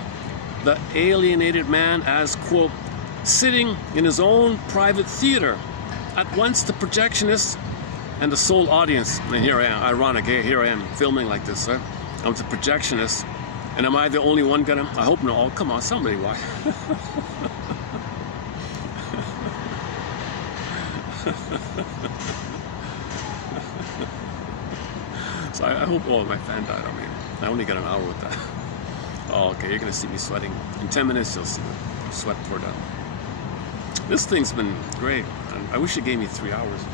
the alienated man as, quote, sitting in his own private theater, at once the projectionist and the sole audience. And here I am, ironic, here I am filming like this, right? I'm the projectionist, and am I the only one gonna? I hope no. Oh, come on, somebody, why? So I hope, oh, my fan died on me. I only got an hour with that. Oh, okay, you're gonna see me sweating. In 10 minutes, you'll see the sweat pour down. This thing's been great. I wish it gave me 3 hours.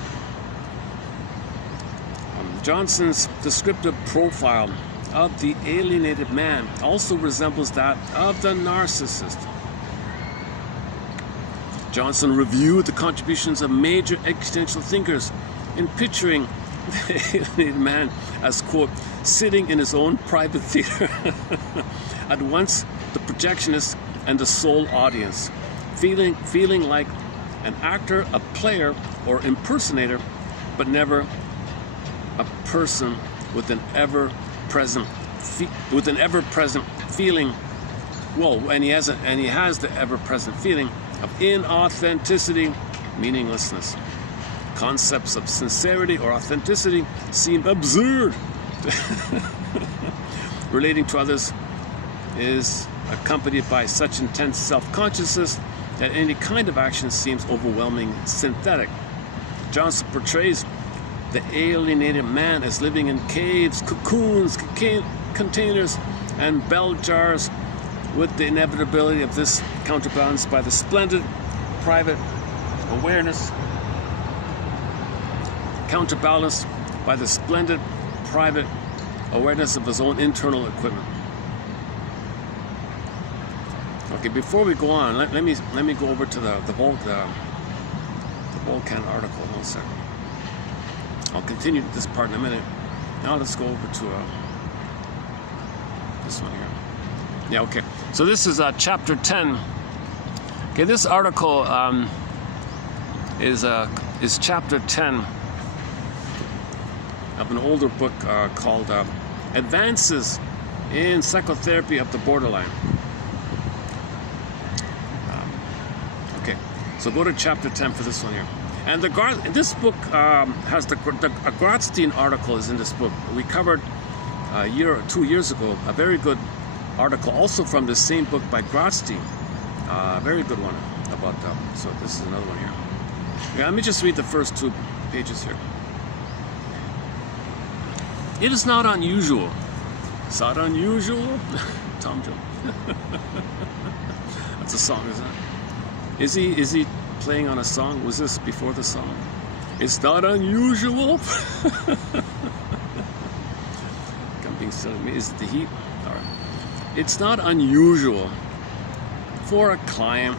Johnson's descriptive profile of the alienated man also resembles that of the narcissist. Johnson reviewed the contributions of major existential thinkers in picturing the alienated man as, quote, sitting in his own private theater, at once the projectionist and the sole audience, feeling like an actor, a player, or impersonator, but never a person with an ever-present feeling. Well, and he has the ever-present feeling of inauthenticity, meaninglessness. Concepts of sincerity or authenticity seem absurd. Relating to others is accompanied by such intense self-consciousness that any kind of action seems overwhelming, synthetic. Johnson portrays the alienated man as living in caves, cocoons, containers, and bell jars, with the inevitability of this counterbalanced by the splendid private awareness, counterbalanced by the splendid private awareness of his own internal equipment. Okay, before we go on, let me go over to the Volkan article. 1 second. I'll continue this part in a minute. Now let's go over to this one here. Yeah, okay. So this is chapter 10. Okay, this article is chapter 10 of an older book called Advances in Psychotherapy of the Borderline. Okay, so go to chapter 10 for this one here. And this book has a Gratstein article is in this book. We covered a year or 2 years ago a very good article also from the same book by Gratstein. Very good one about so this is another one here. Yeah, let me just read the first 2 pages here. It is not unusual. It's not unusual. Tom Jones. That's a song, isn't it? Is he playing on a song? Was this before the song? It's not unusual. I'm being silly. Is it the heat? All right. It's not unusual for a client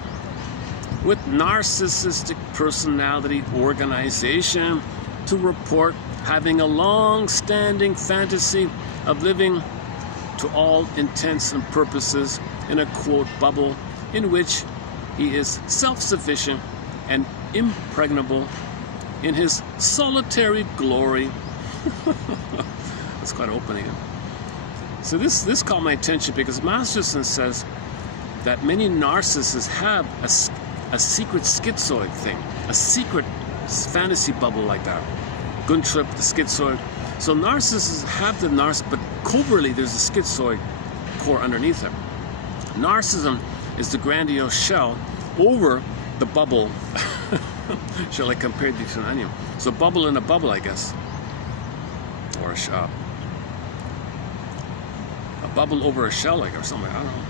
with narcissistic personality organization to report having a long-standing fantasy of living to all intents and purposes in a quote bubble in which he is self-sufficient and impregnable in his solitary glory. That's quite opening. So this caught my attention because Masterson says that many narcissists have a secret schizoid thing, a secret fantasy bubble like that. Guntrip, the schizoid. So narcissists have the but covertly there's a schizoid core underneath it. Narcissism is the grandiose shell over the bubble. Shall I compare these to an onion? So bubble in a bubble, I guess. Or a bubble over a shell, like, or something, I don't know.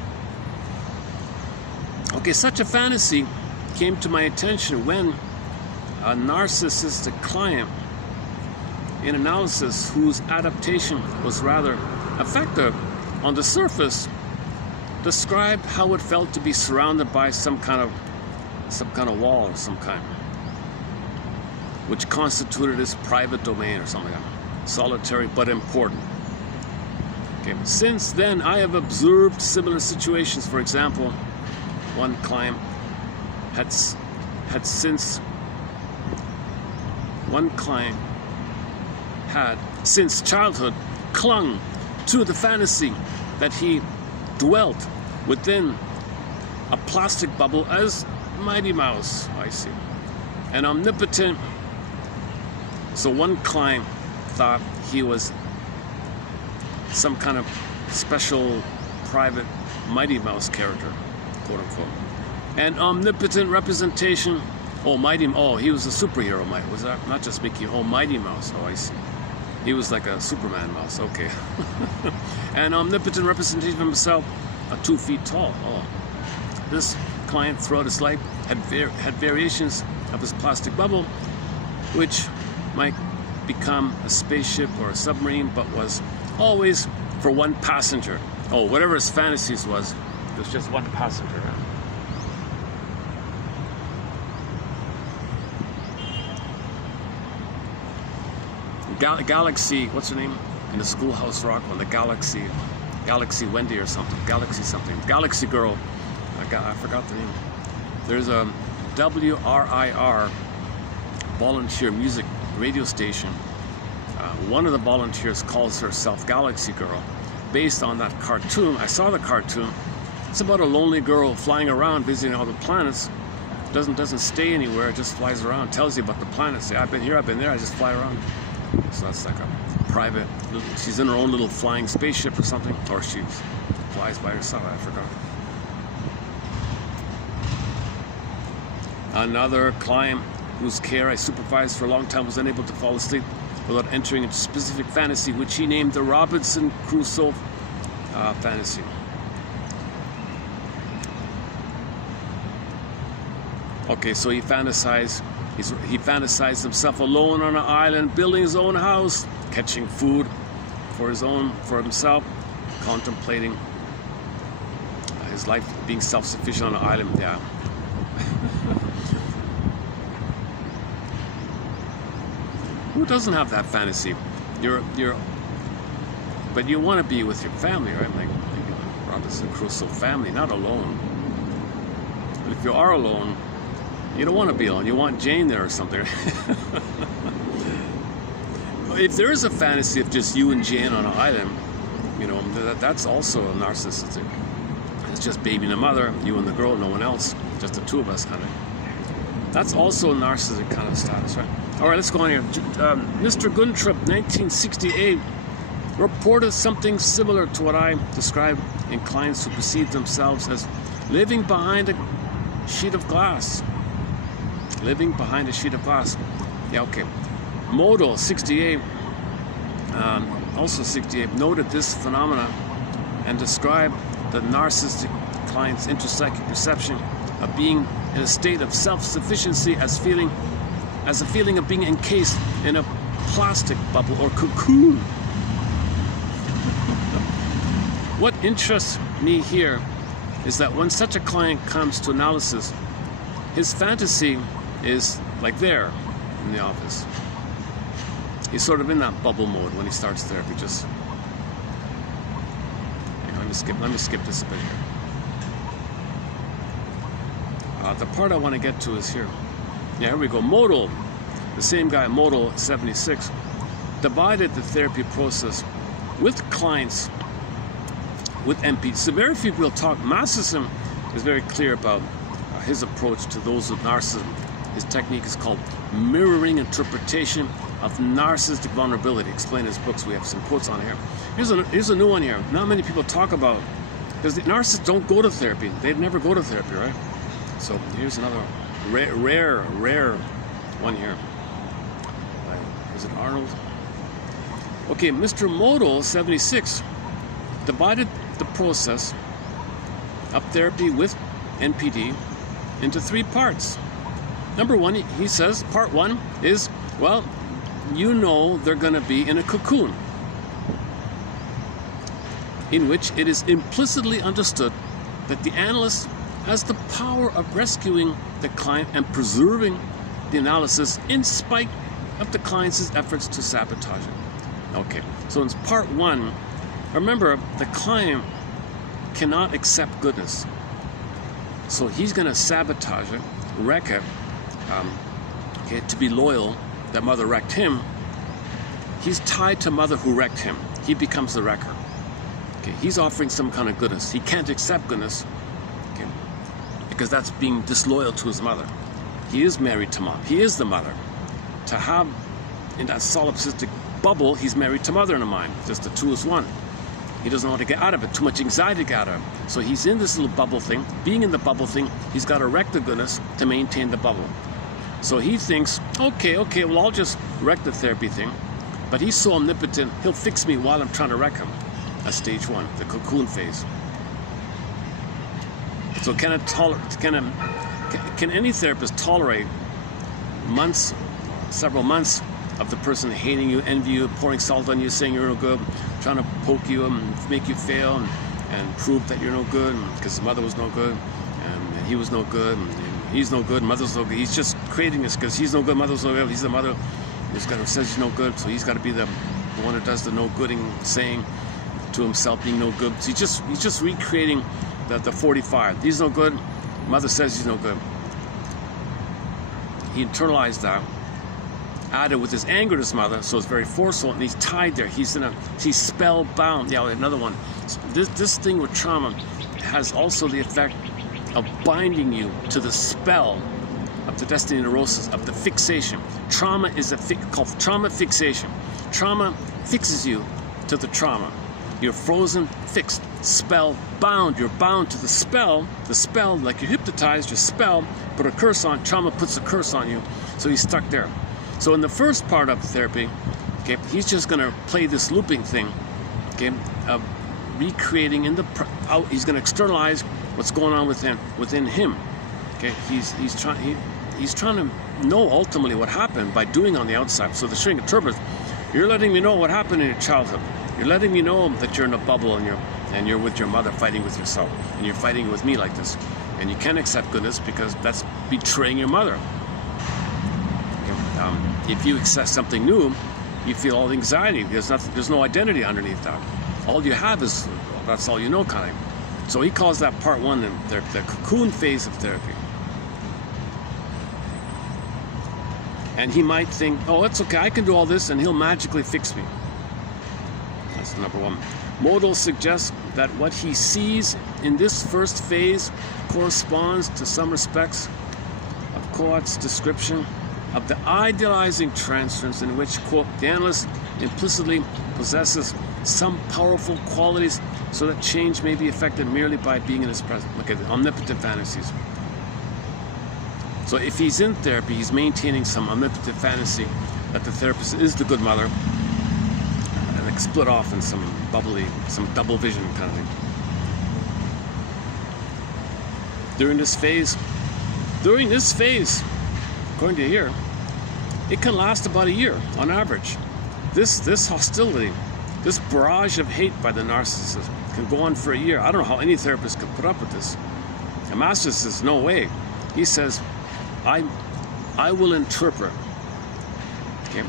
Okay, such a fantasy came to my attention when a narcissistic client in analysis whose adaptation was rather effective on the surface described how it felt to be surrounded by some kind of wall of some kind, which constituted his private domain or something like that. Solitary but important. Okay. Since then, I have observed similar situations. For example, one client had since childhood clung to the fantasy that he dwelt within a plastic bubble as Mighty Mouse. I see. An omnipotent. So one client thought he was some kind of special private Mighty Mouse character, quote unquote. An omnipotent representation. Oh, he was a superhero, was that? Not just Mickey. Oh, Mighty Mouse. Oh, I see. He was like a Superman mouse. Okay. An omnipotent representation of himself, 2 feet tall. Oh. This client throughout his life had variations of his plastic bubble, which might become a spaceship or a submarine, but was always for one passenger. Oh, whatever his fantasies was, it was just one passenger. Galaxy, what's her name? In the Schoolhouse Rock one, the Galaxy Wendy or something. Galaxy Girl. I forgot the name. There's a WRIR volunteer music radio station. One of the volunteers calls herself Galaxy Girl, based on that cartoon. I saw the cartoon. It's about a lonely girl flying around, visiting all the planets. Doesn't stay anywhere. It just flies around. Tells you about the planets. Say, I've been here, I've been there. I just fly around. So that's like a private. She's in her own little flying spaceship or something, or she flies by herself. I forgot. Another client whose care I supervised for a long time was unable to fall asleep without entering into specific fantasy, which he named the Robinson Crusoe fantasy. Okay, so he fantasized himself alone on an island, building his own house, catching food for himself, contemplating his life being self-sufficient on an island. Yeah. Who doesn't have that fantasy? But you want to be with your family, right? Like Robinson Crusoe, family, not alone. But if you are alone, you don't want to be alone. You want Jane there or something. If there is a fantasy of just you and Jane on an island, you know, that's also a narcissistic. It's just baby and the mother, you and the girl, no one else, just the two of us kind of. That's also a narcissistic kind of status, right? All right, let's go on here. Mr. Guntrip, 1968, reported something similar to what I described in clients who perceive themselves as living behind a sheet of glass. Living behind a sheet of glass. Yeah, okay. Modal, 68, also 68, noted this phenomena and described the narcissistic client's intrapsychic perception of being in a state of self-sufficiency as a feeling of being encased in a plastic bubble or cocoon. What interests me here is that when such a client comes to analysis, his fantasy is like there in the office. He's sort of in that bubble mode when he starts therapy. Just let me skip this a bit here. The part I want to get to is here. Yeah, here we go. Modal, the same guy, Modal 76, divided the therapy process with clients with MP. So very few people talk. Marxism is very clear about his approach to those with narcissism. His technique is called mirroring interpretation of narcissistic vulnerability. Explain his books. We have some quotes on here. Here's a new one here. Not many people talk about, because the narcissists don't go to therapy. They'd never go to therapy, right? So here's another rare one here. Is it Arnold? Okay, Mr. Modal 76 divided the process of therapy with NPD into 3 parts. Number 1, he says, part 1 is, well, you know they're going to be in a cocoon, in which it is implicitly understood that the analyst has the power of rescuing the client and preserving the analysis in spite of the client's efforts to sabotage it. Okay, so in part 1, remember, the client cannot accept goodness. So he's going to sabotage it, wreck it, okay, to be loyal that mother wrecked him. He's tied to mother who wrecked him. He becomes the wrecker. Okay, he's offering some kind of goodness. He can't accept goodness, okay, because that's being disloyal to his mother. He is married to mom. He is the mother. To have in that solipsistic bubble, he's married to mother in the mind. Just the two is one. He doesn't know how to get out of it. Too much anxiety to get out of it. So he's in this little bubble thing. Being in the bubble thing, he's got to wreck the goodness to maintain the bubble. So he thinks, okay, well, I'll just wreck the therapy thing. But he's so omnipotent, he'll fix me while I'm trying to wreck him. That's stage 1, the cocoon phase. So can any therapist tolerate several months of the person hating you, envy you, pouring salt on you, saying you're no good, trying to poke you and make you fail and prove that you're no good because his mother was no good and he was no good and he's no good, mother's no good. He's just creating this because he's no good, mother's no good. He's the mother who says he's no good, so he's got to be the one who does the no gooding, saying to himself being no good. So he's just recreating the 45. He's no good, mother says he's no good. He internalized that, added with his anger to his mother, so it's very forceful, and he's tied there. He's spellbound. Yeah, another one. This thing with trauma has also the effect of binding you to the spell of the destiny neurosis, of the fixation. Trauma is called trauma fixation. Trauma fixes you to the trauma. You're frozen, fixed, spellbound. You're bound to the spell, like you're hypnotized, your spell, put a curse on, trauma puts a curse on you, so he's stuck there. So in the first part of therapy, okay, he's just going to play this looping thing, okay, of recreating he's going to externalize what's going on within him. Okay, he's trying to know ultimately what happened by doing on the outside. So the shrink interprets, you're letting me know what happened in your childhood. You're letting me know that you're in a bubble and you're with your mother fighting with yourself, and you're fighting with me like this, and you can't accept goodness because that's betraying your mother. If you accept something new, you feel all the anxiety. There's no identity underneath that. All you have is, that's all you know, kind of. So he calls that part one the cocoon phase of therapy. And he might think, oh, it's okay, I can do all this and he'll magically fix me. That's number one. Modal suggests that what he sees in this first phase corresponds to some respects of Coat's description of the idealizing transference in which, quote, the analyst implicitly possesses some powerful qualities so that change may be effected merely by being in his presence. Look at the omnipotent fantasies. So if he's in therapy, he's maintaining some omnipotent fantasy that the therapist is the good mother, and like split off in some bubbly, some double vision kind of thing. During this phase, according to here, it can last about a year on average. This hostility, this barrage of hate by the narcissist can go on for a year. I don't know how any therapist could put up with this. A master says, no way. He says, I will interpret, okay,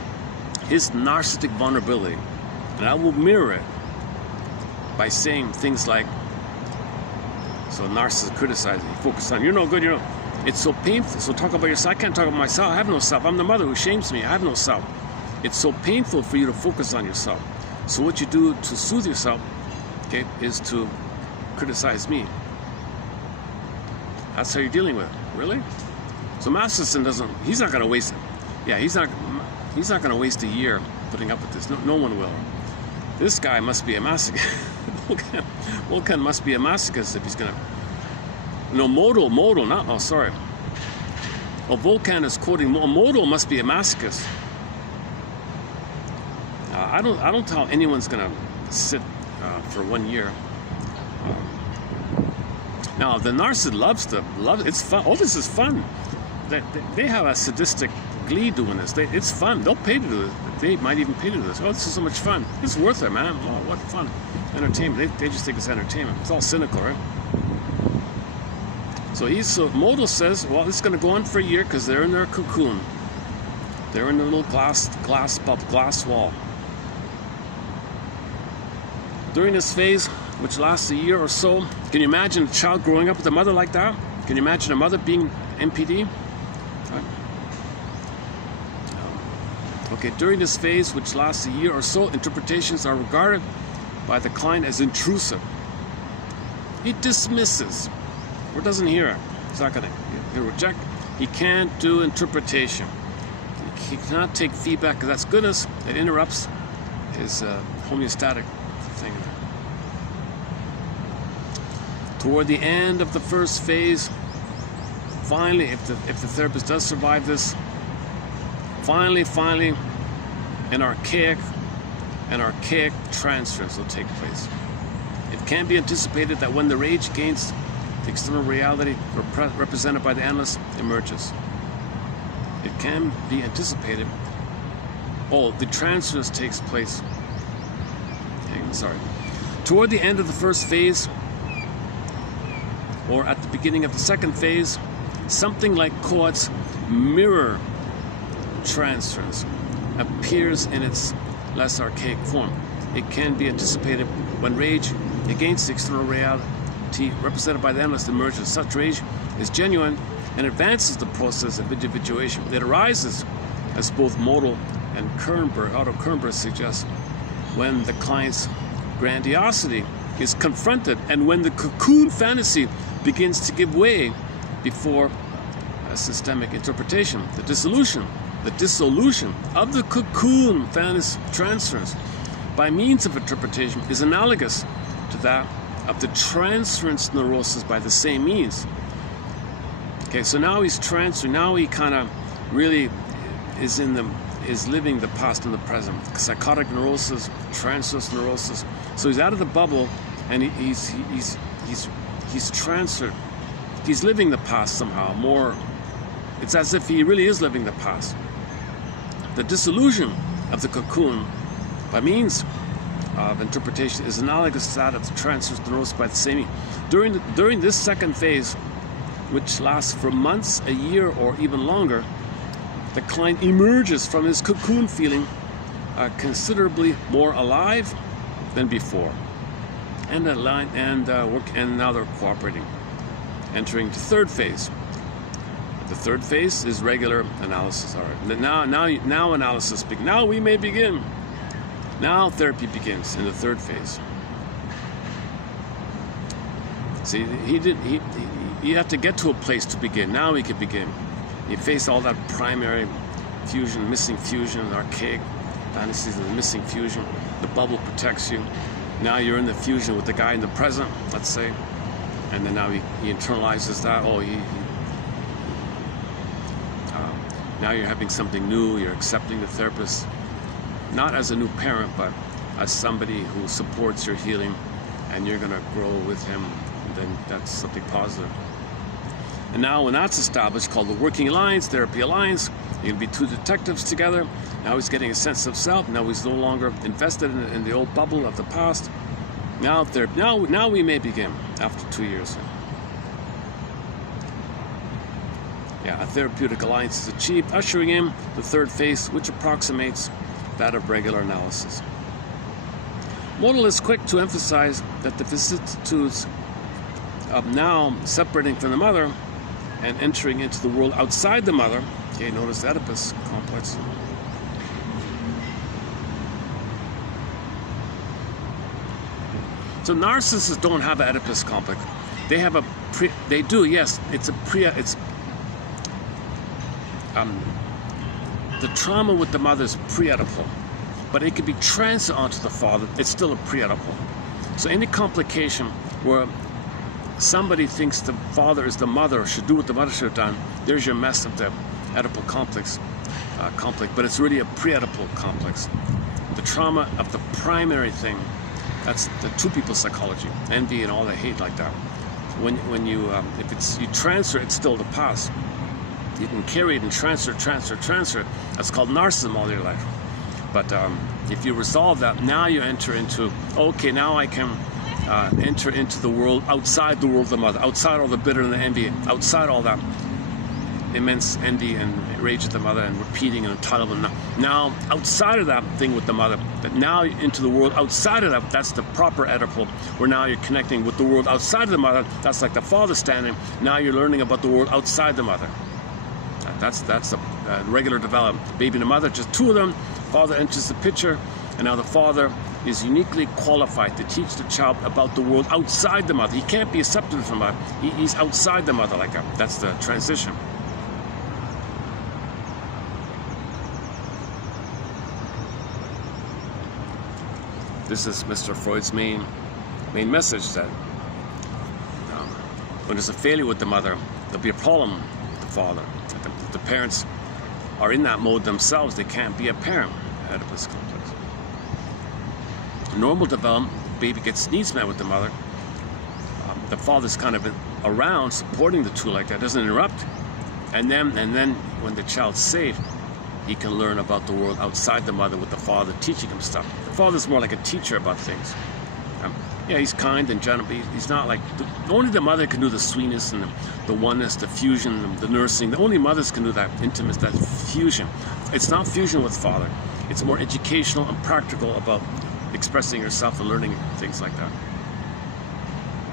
his narcissistic vulnerability, and I will mirror it by saying things like, so a narcissist criticizing, focus on, you're no good, you're no, it's so painful, so talk about yourself. I can't talk about myself, I have no self, I'm the mother who shames me, I have no self. It's so painful for you to focus on yourself. So what you do to soothe yourself, okay, is to criticize me. That's how you're dealing with it. Really? So Masterson he's not going to waste it. Yeah, he's not going to waste a year putting up with this. No one will. This guy must be a masochist. Volkan must be a masochist if he's going to. No, Modal, not, oh, sorry. Well, Volkan is quoting, Modal must be a masochist. I don't know how anyone's going to sit for 1 year. Now, the narcissist loves it's fun. Oh, this is fun. They have a sadistic glee doing this. It's fun. They'll pay to do this. They might even pay to do this. Oh, this is so much fun. It's worth it, man. Oh, what fun. Entertainment. They just think it's entertainment. It's all cynical, right? So Modal says, well, this is going to go on for a year because they're in their cocoon. They're in their little glass bubble, glass wall. During this phase, which lasts a year or so, can you imagine a child growing up with a mother like that? Can you imagine a mother being MPD? Okay, during this phase, which lasts a year or so, interpretations are regarded by the client as intrusive. He dismisses, or doesn't hear it. He's not going to, he'll reject. He can't do interpretation. He cannot take feedback because that's goodness. It interrupts his homeostatic thing. Toward the end of the first phase, finally, if the therapist does survive this, finally, an archaic transference will take place. It can be anticipated that when the rage against the external reality represented by the analyst emerges, it can be anticipated. Oh, the transference takes place. Toward the end of the first phase, or at the beginning of the second phase, something like Coat's mirror transference appears in its less archaic form. It can be anticipated when rage against the external reality represented by the analyst emerges. Such rage is genuine and advances the process of individuation. It arises, as both Modal and Otto Kernberg suggests, when the client's grandiosity is confronted and when the cocoon fantasy begins to give way before a systemic interpretation. The dissolution of the cocoon fantasy transference by means of interpretation is analogous to that of the transference neurosis by the same means. Okay, so now he's transferring. Now he kind of really is living the past and the present. Psychotic neurosis, transference neurosis. So he's out of the bubble, and he's transferred. He's living the past somehow more. It's as if he really is living the past. The dissolution of the cocoon by means of interpretation is analogous to that of the transference neurosis by the same. During this second phase, which lasts for months, a year, or even longer, the client emerges from his cocoon feeling considerably more alive than before. and now they're cooperating, entering the third phase. The third phase is regular analysis. All right. Now analysis begins. Now we may begin. Now therapy begins in the third phase. See, you have to get to a place to begin. Now we can begin. You face all that primary fusion, missing fusion, archaic fantasies of the missing fusion. The bubble protects you. Now you're in the fusion with the guy in the present, let's say, and then now he internalizes that. Oh, now you're having something new. You're accepting the therapist, not as a new parent, but as somebody who supports your healing, and you're gonna grow with him. And then that's something positive. And now when that's established, called the working alliance, therapy alliance, you're gonna be two detectives together. Now he's getting a sense of self. Now he's no longer invested in the old bubble of the past. Now we may begin after 2 years. Yeah, a therapeutic alliance is achieved, ushering in the third phase, which approximates that of regular analysis. Model is quick to emphasize that the vicissitudes of now separating from the mother and entering into the world outside the mother. Okay, notice the Oedipus complex. So narcissists don't have an Oedipus complex. They have they do, yes. The trauma with the mother is pre-Oedipal, but it could be transferred onto the father. It's still a pre-Oedipal. So any complication where somebody thinks the father is the mother or should do what the mother should have done, there's your mess of the Oedipal complex, but it's really a pre-Oedipal complex. The trauma of the primary thing, that's the two people psychology, envy and all the hate like that. When you transfer, it's still the past. You can carry it and transfer. That's called narcissism all your life. But if you resolve that, now you enter into, okay, now I can enter into the world outside the world of the mother, outside all the bitter and the envy, outside all that immense envy and rage at the mother and repeating and entitlement. Now, outside of that thing with the mother, but now into the world outside of that, that's the proper Oedipal, where now you're connecting with the world outside of the mother. That's like the father standing. Now you're learning about the world outside the mother. That's a regular development. Baby and the mother, just two of them. Father enters the picture, and now the father is uniquely qualified to teach the child about the world outside the mother. He can't be accepted from that. He's outside the mother like that. That's the transition. This is Mr. Freud's main message, that when there's a failure with the mother, there'll be a problem with the father. The parents are in that mode themselves. They can't be a parent. Oedipus complex. Normal development, baby gets needs met with the mother. The father's kind of around, supporting the two like that, doesn't interrupt. And then when the child's saved, he can learn about the world outside the mother with the father teaching him stuff. The father's more like a teacher about things. Yeah, he's kind and gentle, but he's not like, only the mother can do the sweetness and the oneness, the fusion, the nursing. The only mothers can do that intimacy, that fusion. It's not fusion with father. It's more educational and practical about expressing yourself and learning things like that.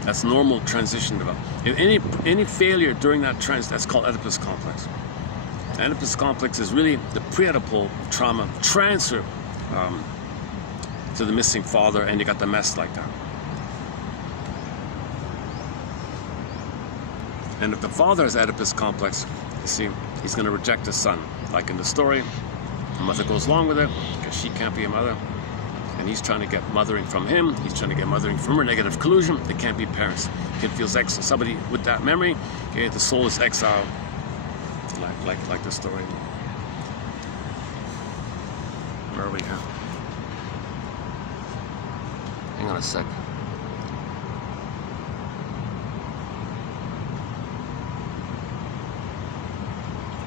That's normal transition development. If any failure during that that's called Oedipus complex. Oedipus complex is really the pre-Oedipal trauma transfer to the missing father, and you got the mess like that. And if the father has Oedipus complex, you see, he's going to reject his son. Like in the story, the mother goes along with it because she can't be a mother. And he's trying to get mothering from him. He's trying to get mothering from her. Negative collusion. They can't be parents. Kid feels somebody with that memory. Okay, the soul is exiled. Like the story. Where are we here? Hang on a sec.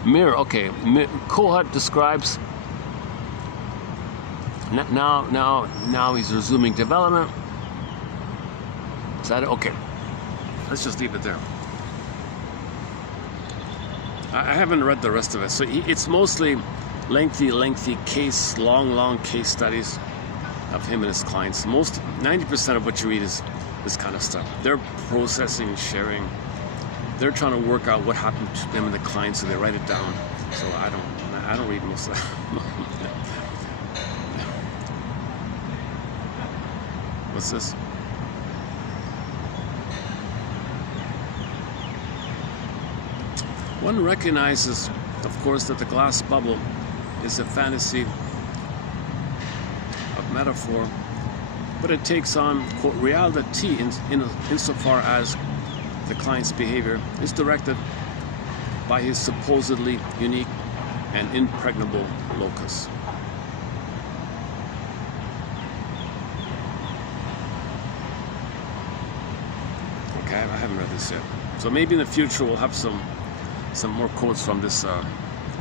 Mirror, okay. Kohut describes now he's resuming development. Is that it? Okay. Let's just leave it there. I haven't read the rest of it, so it's mostly lengthy case, long case studies of him and his clients. 90% of what you read is this kind of stuff. They're processing and sharing. They're trying to work out what happened to them and the client, so they write it down. So I don't read most of that. What's this? One recognizes, of course, that the glass bubble is a fantasy of metaphor, but it takes on, quote, reality insofar as the client's behavior is directed by his supposedly unique and impregnable locus. Okay, I haven't read this yet. So maybe in the future we'll have some more quotes from this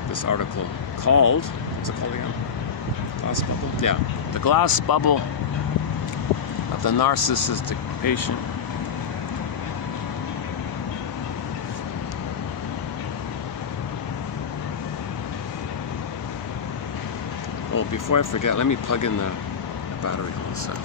this article called, what's it called again? Glass bubble? Yeah, the glass bubble of the narcissistic patient. Oh, before I forget, let me plug in the battery on this side.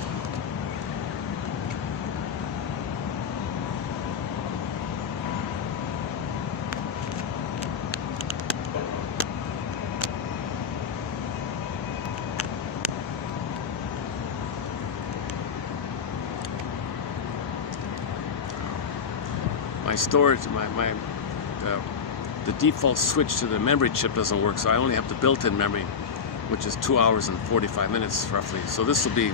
My storage, the default switch to the memory chip doesn't work, so I only have the built-in memory, which is 2 hours and 45 minutes roughly. So this will be,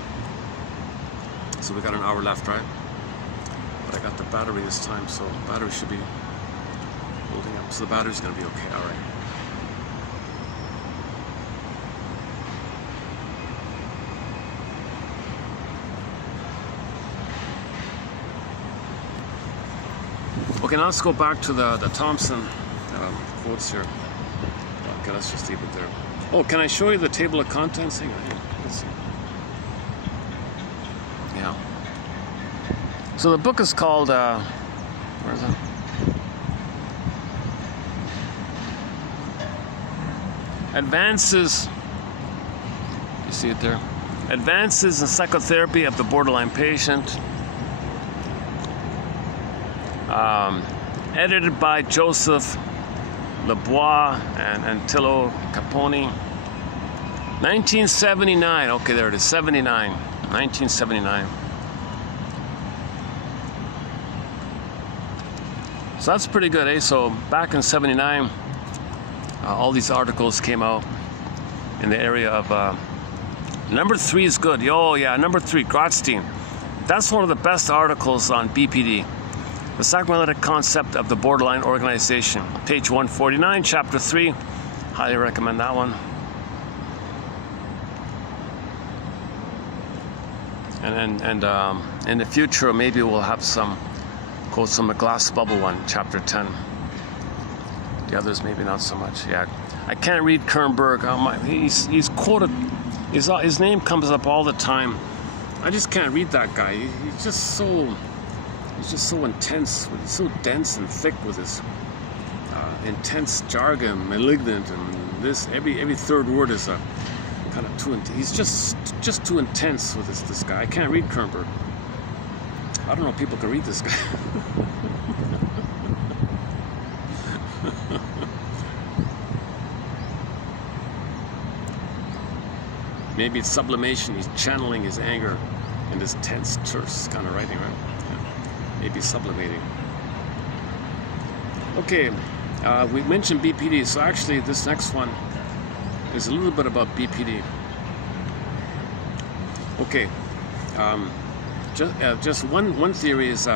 so we got an hour left, right? But I got the battery this time, so the battery should be holding up. So the battery's gonna be okay, all right. Okay, now let's go back to the Thompson quotes here. Okay, let's just leave it there. Oh, can I show you the table of contents? Hang on here. Let's see. Yeah. So the book is called, where is it? Advances, you see it there? Advances in Psychotherapy of the Borderline Patient. Edited by Joseph LeBois and Antillo Caponi. 1979. Okay, there it is. 79. 1979. So that's pretty good, eh? So back in 79, all these articles came out in the area of number 3 is good. Oh yeah, number 3, Grotstein. That's one of the best articles on BPD. The Psychoanalytic Concept of the Borderline Organization. Page 149, chapter 3. Highly recommend that one. And in the future, maybe we'll have some quotes from the Glass Bubble one, chapter 10. The others, maybe not so much. Yeah, I can't read Kernberg. He's quoted. His name comes up all the time. I just can't read that guy. He's just so intense. He's so dense and thick with his intense jargon, malignant, and this. Every third word is a kind of too. He's just too intense with this guy. I can't read Kernberg. I don't know if people can read this guy. Maybe it's sublimation. He's channeling his anger in this tense, terse kind of writing, right? Yeah. Maybe sublimating. Okay, we mentioned BPD, so actually this next one is a little bit about BPD. Okay, just one theory is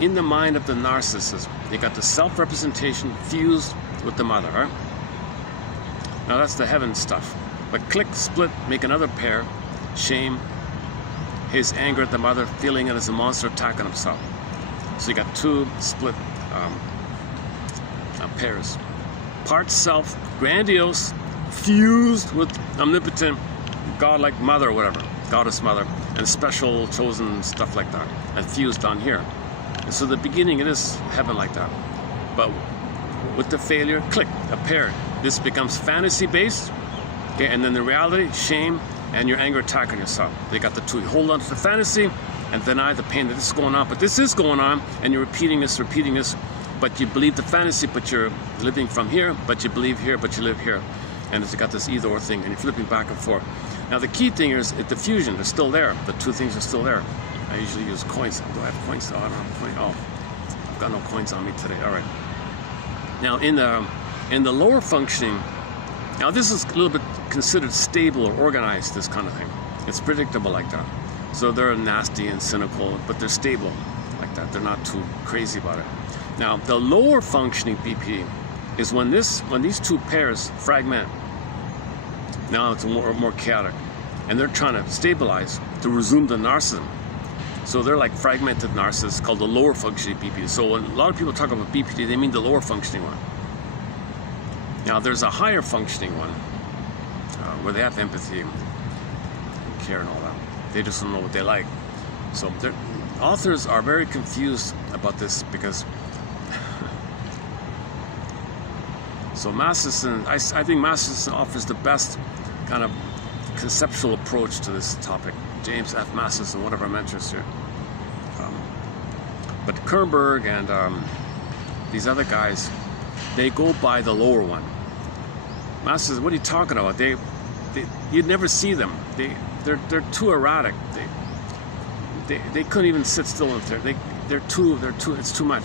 in the mind of the narcissist, you got the self-representation fused with the mother, right? Now that's the heaven stuff. But click, split, make another pair, shame, his anger at the mother, feeling it as a monster attacking himself. So you got two split pairs. Part self, grandiose, fused with omnipotent, godlike mother or whatever, goddess mother, and special chosen stuff like that, and fused on here. And so the beginning it is heaven like that. But with the failure, click, a pair. This becomes fantasy-based. Okay, and then the reality, shame, and your anger attacking yourself. They got the two. You hold on to the fantasy, and deny the pain that this is going on. But this is going on, and you're repeating this, but you believe the fantasy, but you're living from here, but you believe here, but you live here. And it's got this either or thing, and you're flipping back and forth. Now the key thing is the fusion is still there. The two things are still there. I usually use coins. Do I have coins? Oh, I don't have a coin. Oh, I've got no coins on me today. All right. Now in the lower functioning, now this is a little bit considered stable or organized, this kind of thing. It's predictable like that. So they're nasty and cynical, but they're stable like that. They're not too crazy about it. Now the lower functioning BPD is when these two pairs fragment. Now it's more chaotic, and they're trying to stabilize to resume the narcissism. So they're like fragmented narcissists called the lower functioning BPD. So when a lot of people talk about BPD, they mean the lower functioning one. Now there's a higher functioning one where they have empathy and care and all that. They just don't know what they like. So authors are very confused about this because so Masterson, I think Masterson offers the best kind of conceptual approach to this topic. James F. Masterson, one of our mentors here. But Kernberg and these other guys, they go by the lower one. Masterson, what are you talking about? You'd never see them. They're too erratic. They couldn't even sit still in therapy. It's too much.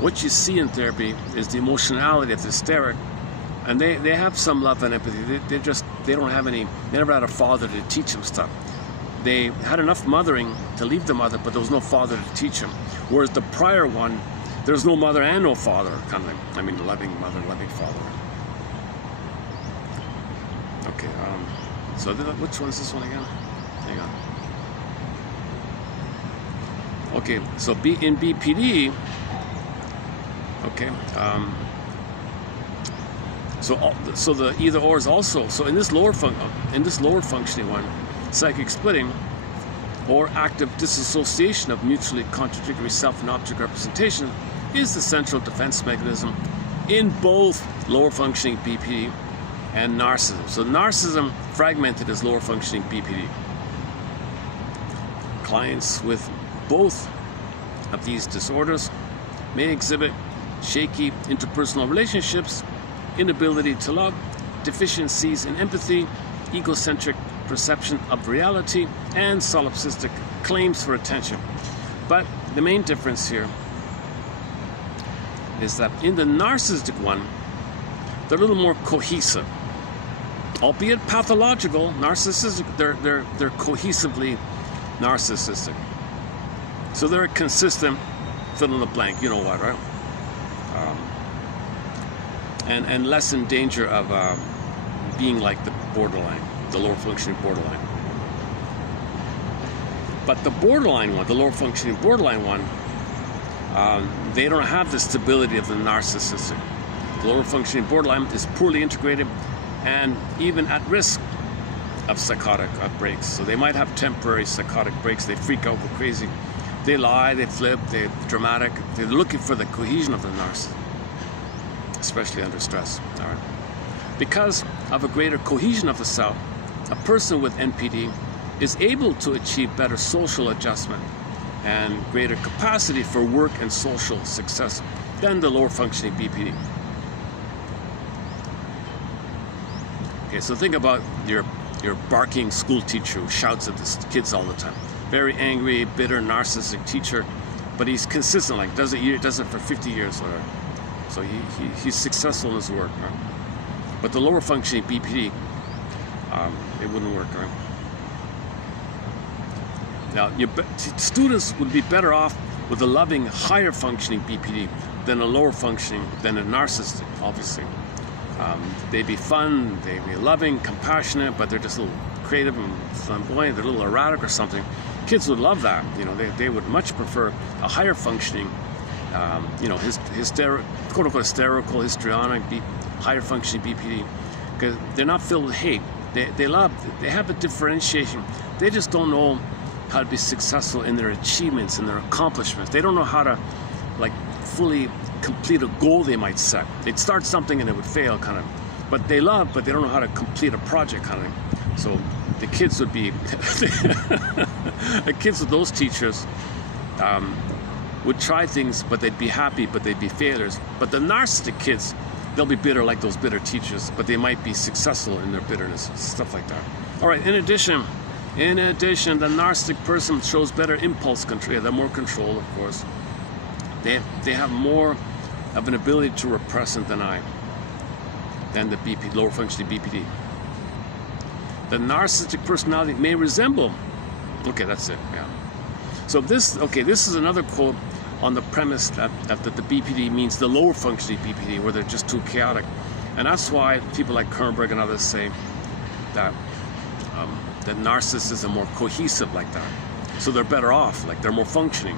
What you see in therapy is the emotionality of the hysteric, and they have some love and empathy. They don't have any. They never had a father to teach them stuff. They had enough mothering to leave the mother, but there was no father to teach them. Whereas the prior one, there's no mother and no father, kind of. I mean, loving mother, loving father. Okay. So which one is this one again? Hang on. Okay. So in BPD. Okay. So the either or is also so in this lower functioning one, psychic splitting or active disassociation of mutually contradictory self and object representation is the central defense mechanism in both lower functioning BPD and narcissism. So narcissism fragmented as lower functioning BPD. Clients with both of these disorders may exhibit shaky interpersonal relationships, inability to love, deficiencies in empathy, egocentric perception of reality, and solipsistic claims for attention. But the main difference here is that in the narcissistic one, they're a little more cohesive. Albeit pathological, narcissistic, they're cohesively narcissistic. So they're consistent, fill in the blank, you know what, right? And less in danger of being like the borderline, the lower functioning borderline. But the borderline one, the lower functioning borderline one, they don't have the stability of the narcissistic. The lower functioning borderline is poorly integrated and even at risk of psychotic breaks. So they might have temporary psychotic breaks. They freak out, go crazy. They lie, they flip, they're dramatic. They're looking for the cohesion of the narcissist, especially under stress. All right. Because of a greater cohesion of the self, a person with NPD is able to achieve better social adjustment and greater capacity for work and social success than the lower functioning BPD. Okay, so think about your barking school teacher who shouts at the kids all the time. Very angry, bitter, narcissistic teacher, but he's consistent, like does it for 50 years or whatever. So he's successful in his work, right? But the lower functioning BPD, it wouldn't work, right? Now, students would be better off with a loving, higher functioning BPD than a lower functioning, than a narcissistic, obviously. They'd be fun, they'd be loving, compassionate, but they're just a little creative and flamboyant, they're a little erratic or something. Kids would love that, you know, they would much prefer a higher functioning, quote unquote hysterical, histrionic, higher functioning BPD, because they're not filled with hate. They have a differentiation. They just don't know how to be successful in their achievements and their accomplishments. They don't know how to like fully complete a goal they might set. They'd start something and it would fail, kind of. But they love, but they don't know how to complete a project, kind of thing. So the kids would be The kids with those teachers would try things, but they'd be happy, but they'd be failures. But the narcissistic kids, they'll be bitter like those bitter teachers, but they might be successful in their bitterness, stuff like that. All right, in addition, the narcissistic person shows better impulse control. They're more control, of course. They have more of an ability to repress and deny than the BP, lower functioning BPD. The narcissistic personality may resemble, okay, that's it, yeah. So this is another quote on the premise that the BPD means the lower functioning BPD, where they're just too chaotic. And that's why people like Kernberg and others say that the narcissists are more cohesive like that. So they're better off, like they're more functioning,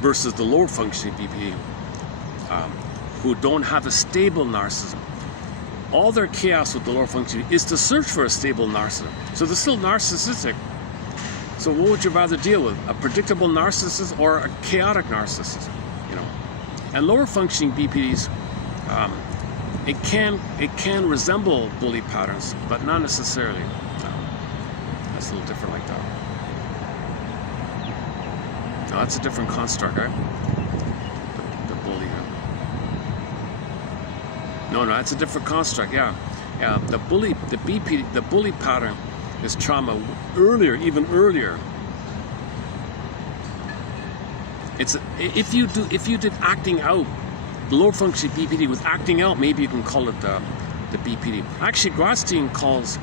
versus the lower functioning BPD, who don't have a stable narcissism. All their chaos with the lower functioning is to search for a stable narcissism. So they're still narcissistic. So what would you rather deal with? A predictable narcissist or a chaotic narcissist? You know, and lower functioning BPDs, it can resemble bully patterns, but not necessarily. That's a little different like that. No, that's a different construct, right? The bully. No, that's a different construct. Yeah. The bully pattern is trauma earlier, even earlier. If you did acting out, the lower functioning BPD was acting out, maybe you can call it the BPD. Actually, Grotstein calls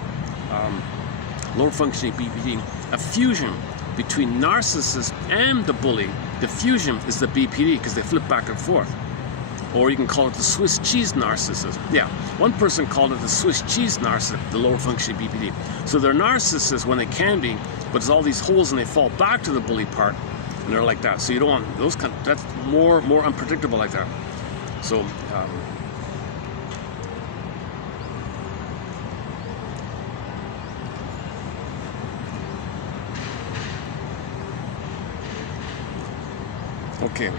lower functioning BPD a fusion between narcissist and the bully. The fusion is the BPD because they flip back and forth. Or you can call it the Swiss cheese narcissist. Yeah, one person called it the Swiss cheese narcissist, the lower functioning BPD. So they're narcissists when they can be, but there's all these holes and they fall back to the bully part, and they're like that. So you don't want those kind. That's more unpredictable like that. So. Okay.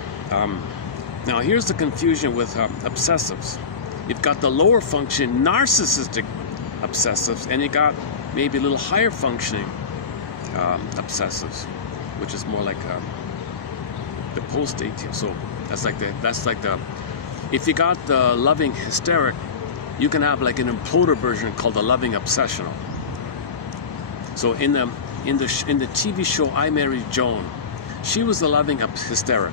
Now here's the confusion with obsessives. You've got the lower function narcissistic obsessives, and you got maybe a little higher functioning obsessives, which is more like the post-18. So that's like the if you got the loving hysteric, you can have like an imploder version called the loving obsessional. So in the TV show I Married Joan, she was the loving hysteric.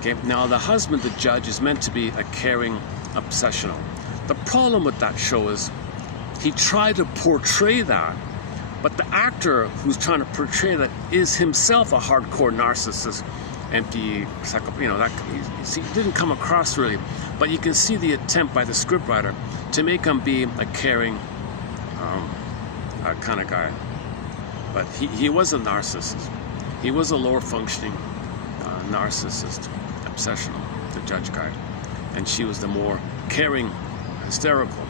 Okay, now the husband, the judge, is meant to be a caring obsessional. The problem with that show is he tried to portray that, but the actor who's trying to portray that is himself a hardcore narcissist, empty, you know, that he didn't come across really. But you can see the attempt by the scriptwriter to make him be a caring kind of guy. But he was a narcissist. He was a lower functioning narcissist. Obsessional, the judge guy, and she was the more caring, hysterical.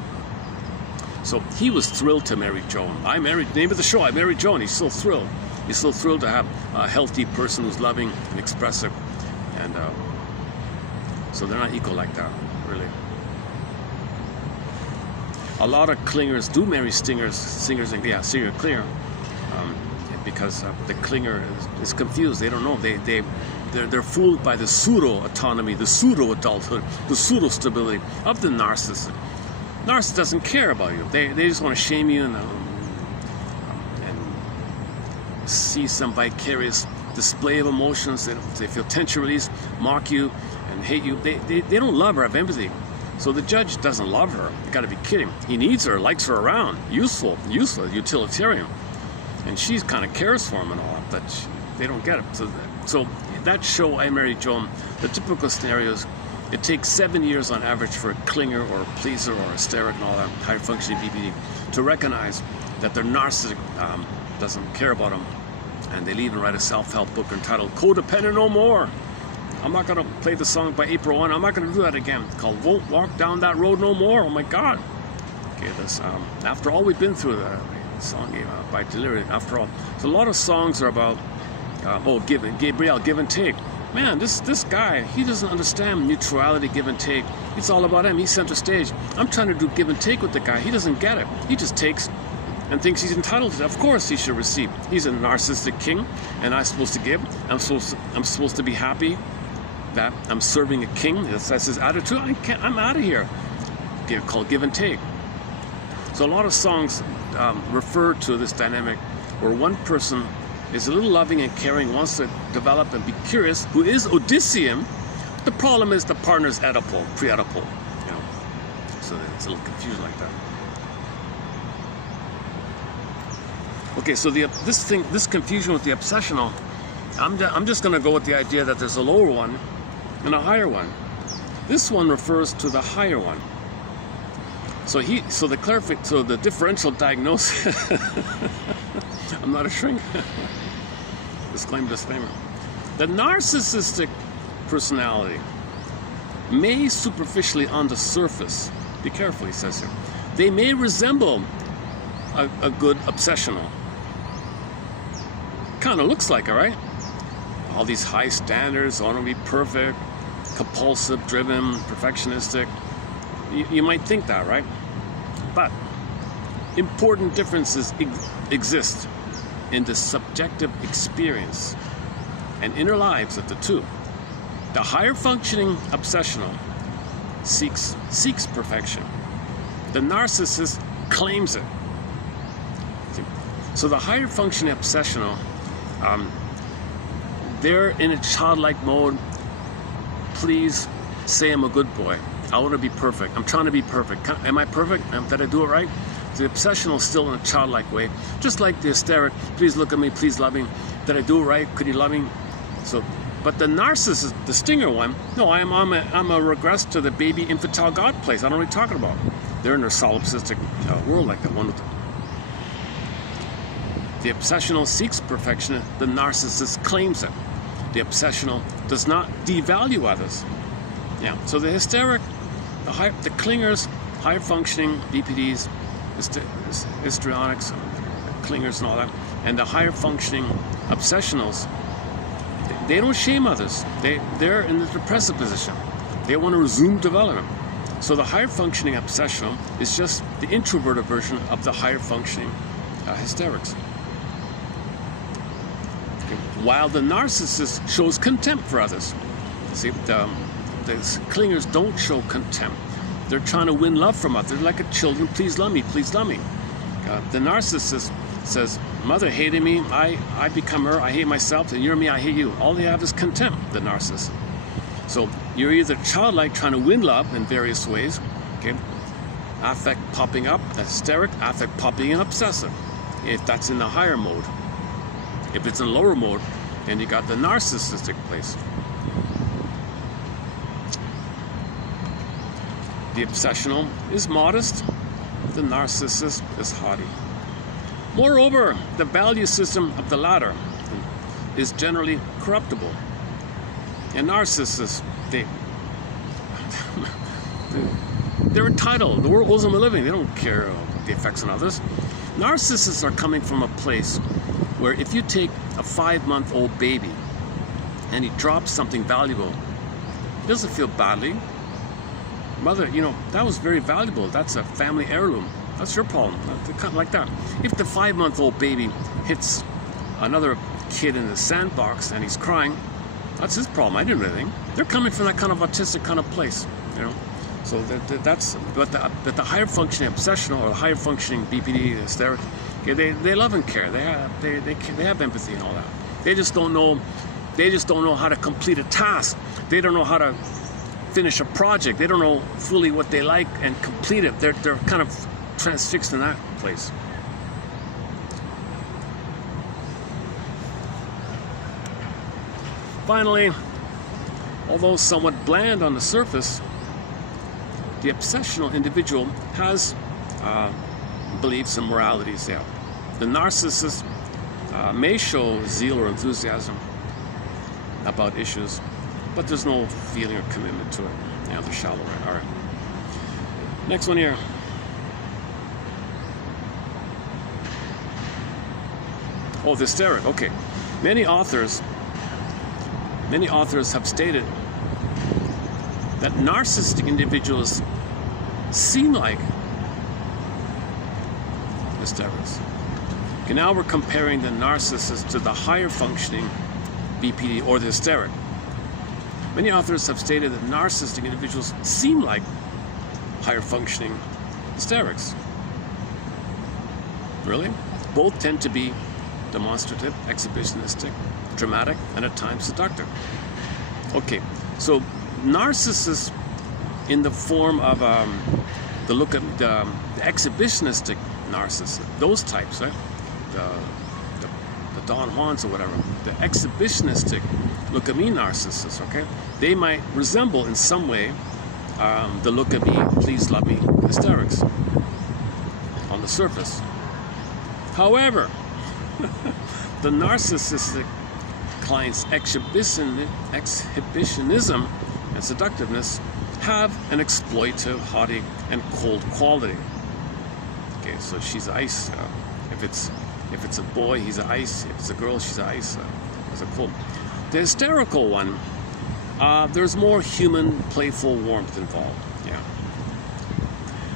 So he was thrilled to marry Joan. Name of the show, I Married Joan. He's still thrilled. He's still thrilled to have a healthy person who's loving and expressive, and so they're not equal like that, really. A lot of clingers do marry singers, and yeah, singer clinger, because the clinger is confused. They don't know. They're fooled by the pseudo-autonomy, the pseudo-adulthood, the pseudo-stability of the narcissist. Narcissist doesn't care about you. They just want to shame you and see some vicarious display of emotions. They feel tension release, mock you, and hate you. They don't love or have empathy. So the judge doesn't love her. You got to be kidding. He needs her, likes her around, useful, utilitarian, and she kind of cares for him and all. But they don't get it. So that show, I Married Joan, the typical scenarios, it takes 7 years on average for a clinger or a pleaser or a hysteric and all that high functioning BPD to recognize that their narcissistic doesn't care about them, and they leave and write a self-help book entitled Codependent No More. I'm not going to play the song by April 1. I'm not going to do that again. It's called Won't Walk Down That Road No More. Oh my God. Okay, this after all we've been through, the song by Delirium. After all, so a lot of songs are about Gabriel, give and take. Man, this guy, he doesn't understand neutrality, give and take. It's all about him. He's center stage. I'm trying to do give and take with the guy. He doesn't get it. He just takes, and thinks he's entitled to it. Of course he should receive. He's a narcissistic king, and I'm supposed to give. I'm supposed to be happy that I'm serving a king. That's his attitude. I'm out of here. Called give and take. So a lot of songs refer to this dynamic where one person is a little loving and caring, wants to develop and be curious, who is Odyssean. The problem is the partner's Oedipal, pre-Oedipal. You know, so it's a little confused like that. Okay, so this confusion with the obsessional, I'm just going to go with the idea that there's a lower one and a higher one. This one refers to the higher one. So the differential diagnosis. I'm not a shrink. Disclaimer. The narcissistic personality may superficially on the surface, be careful, he says here, they may resemble a good obsessional. Kind of looks like it, right? All these high standards, want to be perfect, compulsive, driven, perfectionistic. You might think that, right? But important differences exist in the subjective experience and inner lives of the two. The higher functioning obsessional seeks perfection. The narcissist claims it. So the higher functioning obsessional, they're in a childlike mode. Please say I'm a good boy. I want to be perfect. I'm trying to be perfect. Am I perfect? Did I do it right? The obsessional is still in a childlike way. Just like the hysteric, please look at me, please love me. Did I do it right? Could you love me? So, but the narcissist, the stinger one, no, I'm a regress to the baby infantile God place. I don't know what you're talking about. They're in their solipsistic world like that one. The obsessional seeks perfection. The narcissist claims it. The obsessional does not devalue others. Yeah. So the hysteric, the clingers, higher functioning BPDs, histrionics, clingers and all that, and the higher functioning obsessionals, they don't shame others. They're in the depressive position. They want to resume development. So the higher functioning obsessional is just the introverted version of the higher functioning hysterics. Okay. While the narcissist shows contempt for others. See, the clingers don't show contempt. They're trying to win love from others. They're like a children, please love me, please love me. The narcissist says, mother hated me, I become her, I hate myself, and you're me, I hate you. All they have is contempt, the narcissist. So you're either childlike, trying to win love in various ways, okay? Affect popping up, hysteric, affect popping in obsessive, if that's in the higher mode. If it's in lower mode, then you got the narcissistic place. The obsessional is modest, the narcissist is haughty. Moreover, the value system of the latter is generally corruptible. And narcissists, they're entitled. The world owes them a living. They don't care the effects on others. Narcissists are coming from a place where if you take a 5-month-old baby and he drops something valuable, he doesn't feel badly. Mother, that was very valuable. That's a family heirloom. That's your problem. Like that. If the 5-month-old baby hits another kid in the sandbox and he's crying, that's his problem. I didn't do anything. They're coming from that kind of autistic kind of place, So but the higher functioning obsessional or higher functioning BPD, hysteric, they love and care. They have empathy and all that. They just don't know how to complete a task. They don't know how to finish a project. They don't know fully what they like and complete it. They're kind of transfixed in that place. Finally, although somewhat bland on the surface, the obsessional individual has beliefs and moralities there. The narcissist may show zeal or enthusiasm about issues, but there's no feeling or commitment to it. They're shallow. All right. Next one here. Oh, the hysteric. Okay. Many authors have stated that narcissistic individuals seem like hysterics. Okay, now we're comparing the narcissist to the higher functioning BPD or the hysteric. Many authors have stated that narcissistic individuals seem like higher functioning hysterics. Really? Both tend to be demonstrative, exhibitionistic, dramatic, and at times seductive. Okay, so narcissists in the form of the exhibitionistic narcissist, those types, right? The Don Juans or whatever, the exhibitionistic look at me narcissists, okay? They might resemble in some way the look at me, please love me hysterics on the surface. However, the narcissistic client's exhibitionism and seductiveness have an exploitive, haughty, and cold quality. Okay, so she's ice. If it's a boy, he's ice. If it's a girl, she's ice. It's a cold. The hysterical one, there's more human, playful warmth involved. Yeah.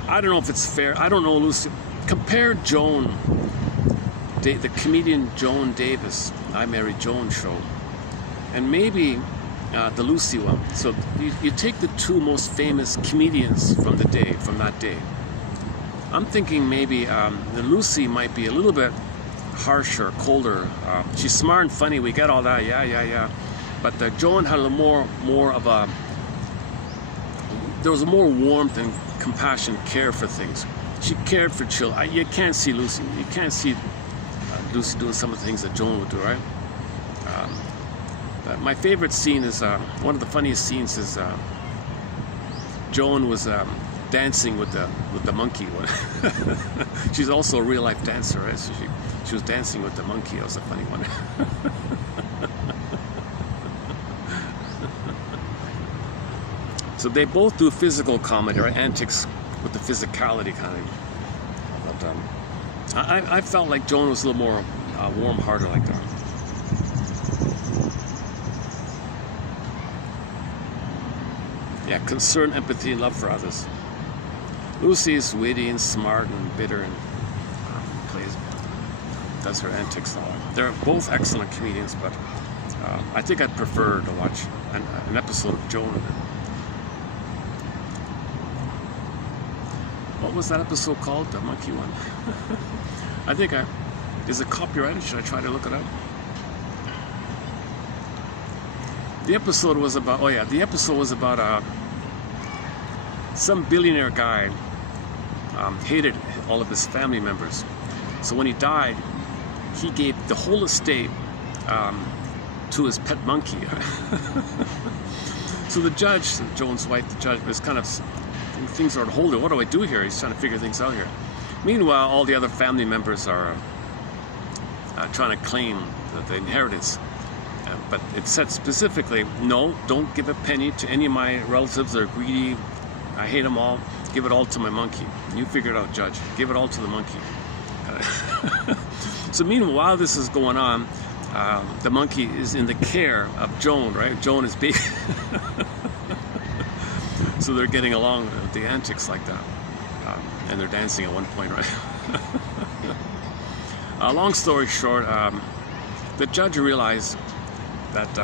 I don't know if it's fair. I don't know, Lucy. Compare Joan, the comedian Joan Davis, I Married Joan show, and maybe the Lucy one. So you take the two most famous comedians from that day. I'm thinking maybe the Lucy might be a little bit harsher, colder. She's smart and funny. We get all that. Yeah. But Joan had a little more of a. There was more warmth and compassion, care for things. She cared for children. You can't see Lucy. You can't see Lucy doing some of the things that Joan would do, right? My favorite scene is one of the funniest scenes is Joan was dancing with the monkey. She's also a real life dancer, right? So she was dancing with the monkey. That was a funny one. So they both do physical comedy or antics with the physicality kind of. But I felt like Joan was a little more warm-hearted like that. Yeah, concern, empathy, and love for others. Lucy is witty and smart and bitter and does her antics and all that. They're both excellent comedians, but I think I'd prefer to watch an episode of Joan. What was that episode called? The monkey one. I think is it copyrighted? Should I try to look it up? The episode was about, some billionaire guy hated all of his family members. So when he died, he gave the whole estate to his pet monkey. So the judge, Joan's wife, the judge, was kind of, things are on hold. What do I do here? He's trying to figure things out here. Meanwhile, all the other family members are trying to claim the inheritance. But it said specifically, no, don't give a penny to any of my relatives that are greedy. I hate them all. Give it all to my monkey. You figure it out, judge. Give it all to the monkey. So meanwhile, while this is going on, the monkey is in the care of Joan, right? Joan is big. So they're getting along with the antics like that. And they're dancing at one point, right? Long story short, the judge realized that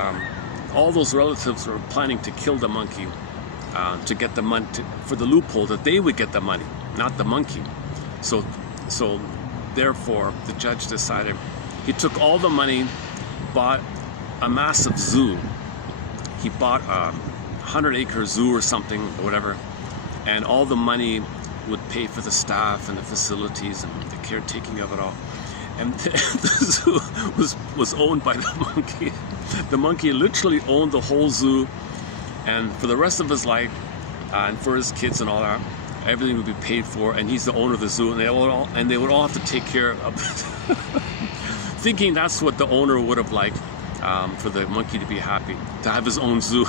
all those relatives were planning to kill the monkey to get the money, for the loophole that they would get the money, not the monkey. So therefore, the judge decided, he took all the money, bought a massive zoo. He bought a 100-acre zoo or something, or whatever, and all the money would pay for the staff and the facilities and the caretaking of it all. And the zoo was owned by the monkey. The monkey literally owned the whole zoo, and for the rest of his life, and for his kids and all that, everything would be paid for, and he's the owner of the zoo, and they would all have to take care of it. Thinking that's what the owner would have liked, for the monkey to be happy, to have his own zoo.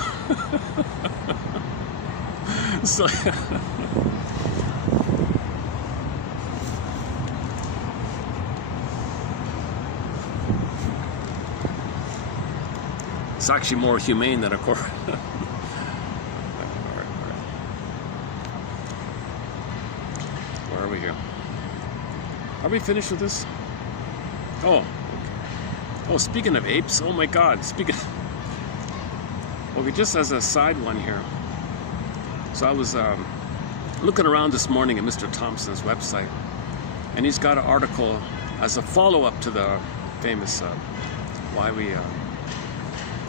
So it's actually more humane than a corporate. Where are we here? Are we finished with this? Oh, okay. Oh, speaking of apes, oh my God, okay, just as a side one here. So I was looking around this morning at Mr. Thompson's website, and he's got an article as a follow-up to the famous why we.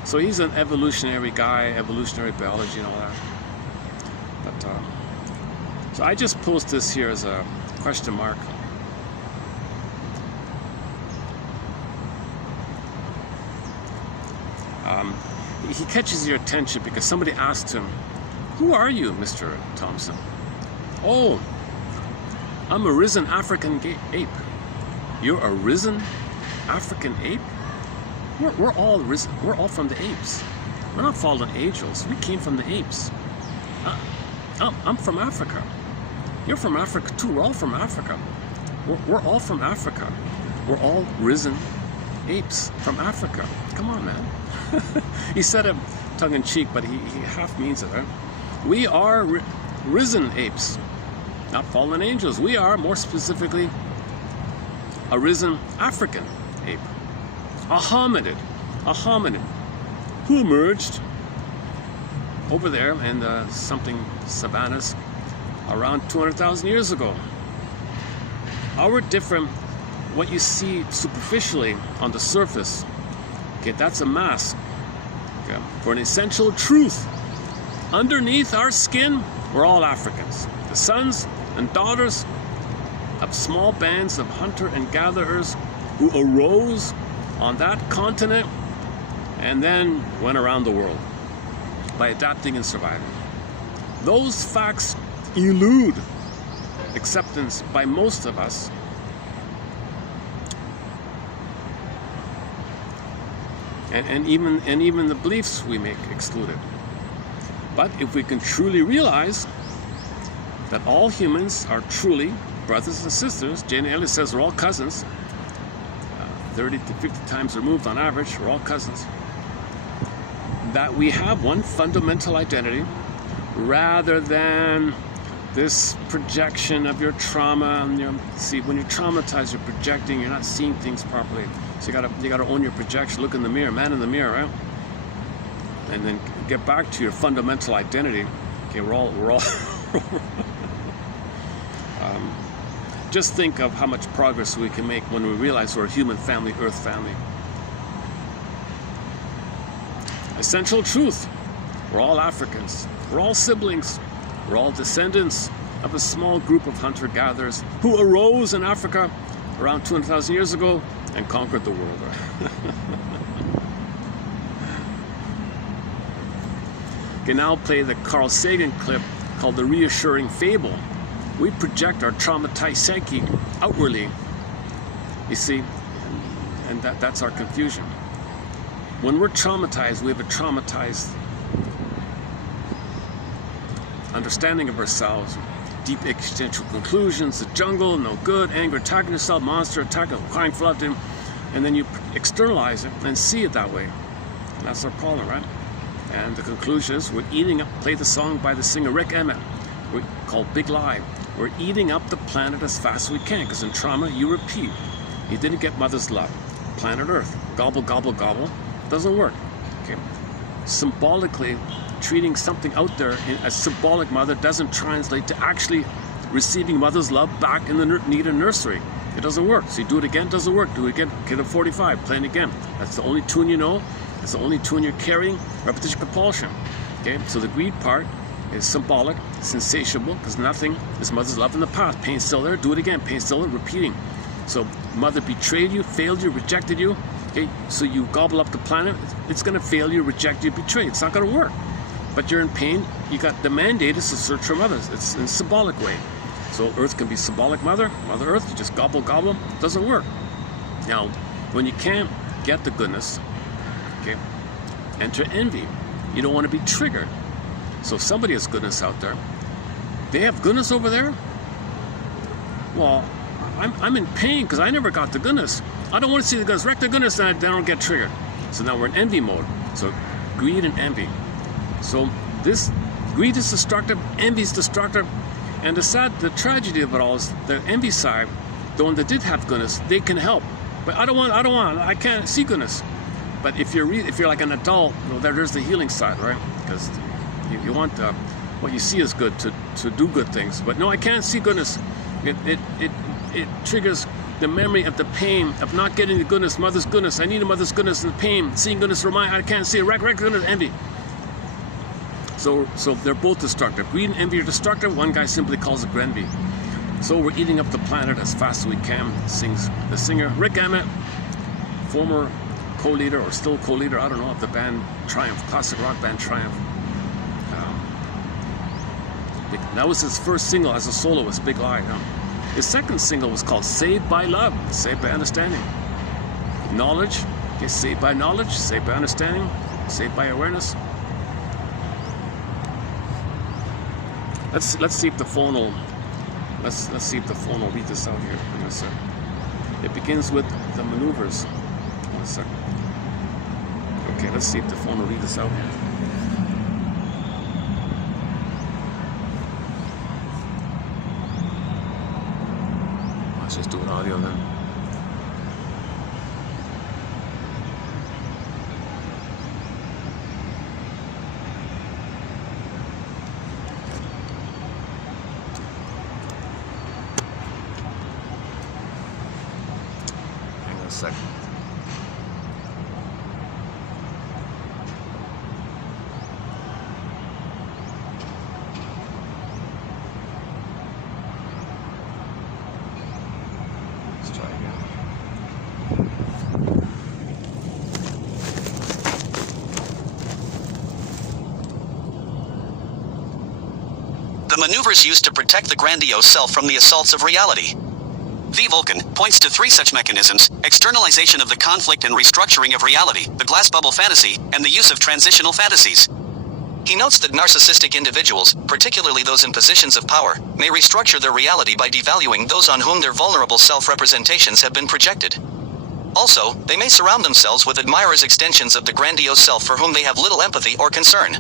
So he's an evolutionary guy, evolutionary biology and all that. But so I just post this here as a question mark. He catches your attention because somebody asked him, "Who are you, Mr. Thompson?" "Oh, I'm a risen African ape." "You're a risen African ape?" We're all risen. We're all from the apes. We're not fallen angels. We came from the apes. I'm from Africa. You're from Africa too. We're all from Africa. We're all from Africa. We're all risen apes from Africa. Come on, man. He said it tongue-in-cheek, but he half means it, right? We are risen apes, not fallen angels. We are, more specifically, a risen African ape. A hominid, who emerged over there in the something savannas around 200,000 years ago. Our different, what you see superficially on the surface, okay, that's a mask, okay, for an essential truth. Underneath our skin, we're all Africans, the sons and daughters of small bands of hunter and gatherers who arose on that continent and then went around the world by adapting and surviving. Those facts elude acceptance by most of us. And even the beliefs we make exclude it. But if we can truly realize that all humans are truly brothers and sisters, Jane Elliott says we're all cousins, 30 to 50 times removed on average, we're all cousins, that we have one fundamental identity rather than this projection of your trauma. And see, when you're traumatized, you're projecting, you're not seeing things properly. So you gotta own your projection, look in the mirror, man in the mirror, right? And then get back to your fundamental identity. Okay, we're all just think of how much progress we can make when we realize we're a human family, Earth family. Essential truth. We're all Africans. We're all siblings. We're all descendants of a small group of hunter-gatherers who arose in Africa around 200,000 years ago and conquered the world. Okay, now play the Carl Sagan clip called The Reassuring Fable. We project our traumatized psyche outwardly, you see, and that's our confusion. When we're traumatized, we have a traumatized understanding of ourselves, deep existential conclusions, the jungle, no good, anger, attacking yourself, monster, attacking, crying for love, and then you externalize it and see it that way. And that's our problem, right? And the conclusion is we're eating up, play the song by the singer Rick Emmett, called Big Lie. We're eating up the planet as fast as we can, because in trauma, you repeat. You didn't get mother's love. Planet Earth, gobble, gobble, gobble, doesn't work. Okay. Symbolically, treating something out there as symbolic mother doesn't translate to actually receiving mother's love back in the needed nursery. It doesn't work. So you do it again, doesn't work. Do it again, kid of 45, playing again. That's the only tune you know. It's the only tune you're carrying. Repetition, compulsion. Okay, so the greed part is symbolic, sensatiable, because nothing is mother's love in the past. Pain's still there, do it again. Pain's still there, repeating. So mother betrayed you, failed you, rejected you. Okay, so you gobble up the planet. It's going to fail you, reject you, betray. It's not going to work. But you're in pain. You got the mandate is to search for mothers. It's in a symbolic way. So Earth can be symbolic mother, Mother Earth. You just gobble, gobble. It doesn't work. Now, when you can't get the goodness, okay, enter envy. You don't want to be triggered. So if somebody has goodness out there, they have goodness over there. Well, I'm in pain because I never got the goodness. I don't want to see the goodness. Wreck the goodness, and I don't get triggered. So now we're in envy mode. So greed and envy. So this greed is destructive, envy is destructive, and the tragedy of it all is the envy side the one that did have goodness, they can help. But I can't see goodness. But if you're like an adult, there's the healing side, right? Because you want what you see is good to do good things. But no, I can't see goodness. It triggers the memory of the pain of not getting the goodness, mother's goodness. I need a mother's goodness and the pain. Seeing goodness I can't see it. Record goodness, envy. So they're both destructive. Greed and envy are destructive. One guy simply calls it envy. So we're eating up the planet as fast as we can, sings the singer Rick Emmett, former co-leader or still co-leader, I don't know, of the band Triumph, classic rock band Triumph. That was his first single as a soloist, Big Lie. His second single was called Saved by Love, Saved by Understanding. Knowledge, okay, saved by knowledge, saved by understanding, saved by awareness. Let's see if the phone will let's see if the phone will read this out here in a sec. It begins with the maneuvers. In a sec. Okay, let's see if the phone will read this out. Let's just do an audio then. Hang on a second. The maneuvers used to protect the grandiose self from the assaults of reality. V. Vulcan points to three such mechanisms: externalization of the conflict and restructuring of reality, the glass bubble fantasy, and the use of transitional fantasies. He notes that narcissistic individuals, particularly those in positions of power, may restructure their reality by devaluing those on whom their vulnerable self-representations have been projected. Also, they may surround themselves with admirers, extensions of the grandiose self for whom they have little empathy or concern.